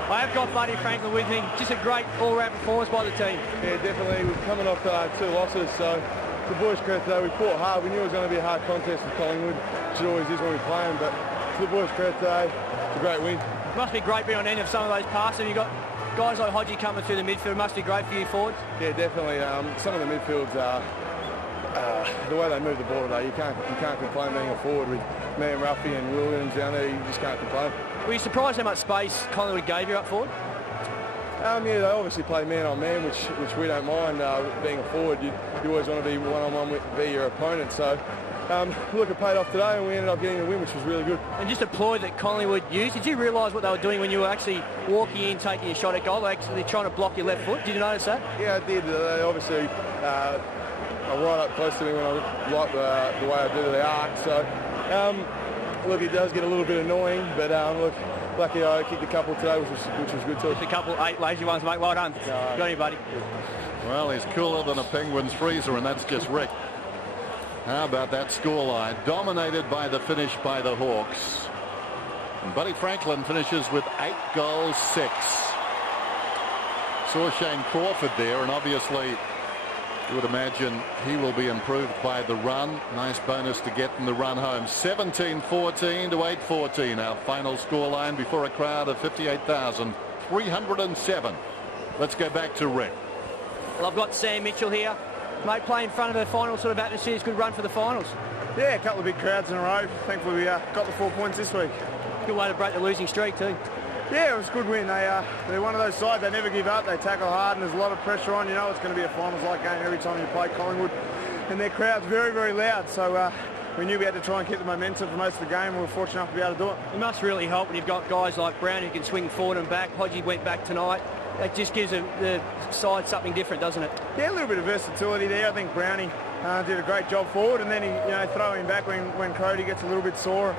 I have got Buddy Franklin with me. Just a great all-round performance by the team. Yeah, definitely. We're coming off 2 losses, so the boys' credit today, we fought hard. We knew it was going to be a hard contest with Collingwood, which it always is when we play them, but to the boys' credit today, it's a great win. It must be great being on the end of some of those passes. You've got guys like Hodgie coming through the midfield. It must be great for you forwards. Yeah, definitely. Some of the midfields are the way they move the ball today. You can't complain being a forward with me and Ruffy and Williams down there. You just can't complain. Were you surprised how much space Collingwood gave you up forward? Yeah, they obviously play man on man, which we don't mind. Being a forward, you always want to be one-on-one with your opponent. So, look, it paid off today, and we ended up getting a win, which was really good. And just a ploy that Collingwood used. Did you realise what they were doing when you were actually walking in, taking a shot at goal? They're actually trying to block your left foot. Did you notice that? Yeah, I did. They obviously are right up close to me when I like the way I do the arc. So, look, it does get a little bit annoying, but look, lucky I kicked a couple today, which was good too. Just a couple 8 lazy ones, mate. Well done. Good on you, buddy. Well, he's cooler than a Penguins freezer, and that's just Rick. How about that scoreline? Dominated by the finish by the Hawks. And Buddy Franklin finishes with 8 goals, 6. Saw Shane Crawford there, and obviously you would imagine he will be improved by the run. Nice bonus to get in the run home. 17-14 to 8-14. Our final scoreline before a crowd of 58,307. Let's go back to Rick. Well, I've got Sam Mitchell here. Mate, play in front of a final sort of atmosphere. It's a good run for the finals. Yeah, a couple of big crowds in a row. Thankfully, we got the 4 points this week. Good way to break the losing streak too. Yeah, it was a good win. They're one of those sides, they never give up, they tackle hard, and there's a lot of pressure on. You know it's going to be a finals-like game every time you play Collingwood. And their crowd's very, very loud, so we knew we had to try and keep the momentum for most of the game. We were fortunate enough to be able to do it. It must really help when you've got guys like Brown who can swing forward and back. Hodgie went back tonight. That just gives the side something different, doesn't it? Yeah, a little bit of versatility there. I think Brownie did a great job forward, and then he, throwing back when Cody gets a little bit sore.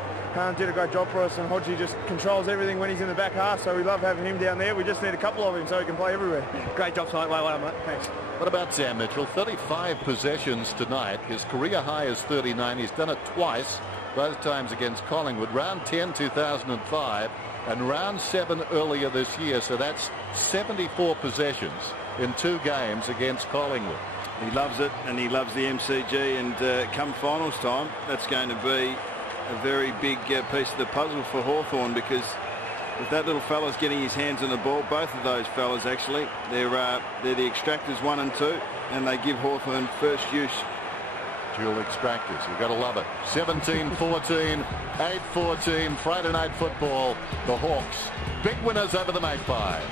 Did a great job for us, and Hodgie just controls everything when he's in the back half, so we love having him down there. We just need a couple of him so he can play everywhere. Great job tonight. Well done, mate. Thanks. What about Sam Mitchell? 35 possessions tonight. His career high is 39. He's done it twice both times against Collingwood. Round 10, 2005, and round 7 earlier this year. So that's 74 possessions in 2 games against Collingwood. He loves it, and he loves the MCG, and come finals time, that's going to be a very big piece of the puzzle for Hawthorn, because if that little fella's getting his hands on the ball, both of those fellas actually, they're the extractors 1 and 2, and they give Hawthorn first use. Dual extractors, you've got to love it. 17-14, 8-14, Friday night football. The Hawks, big winners over the Magpies.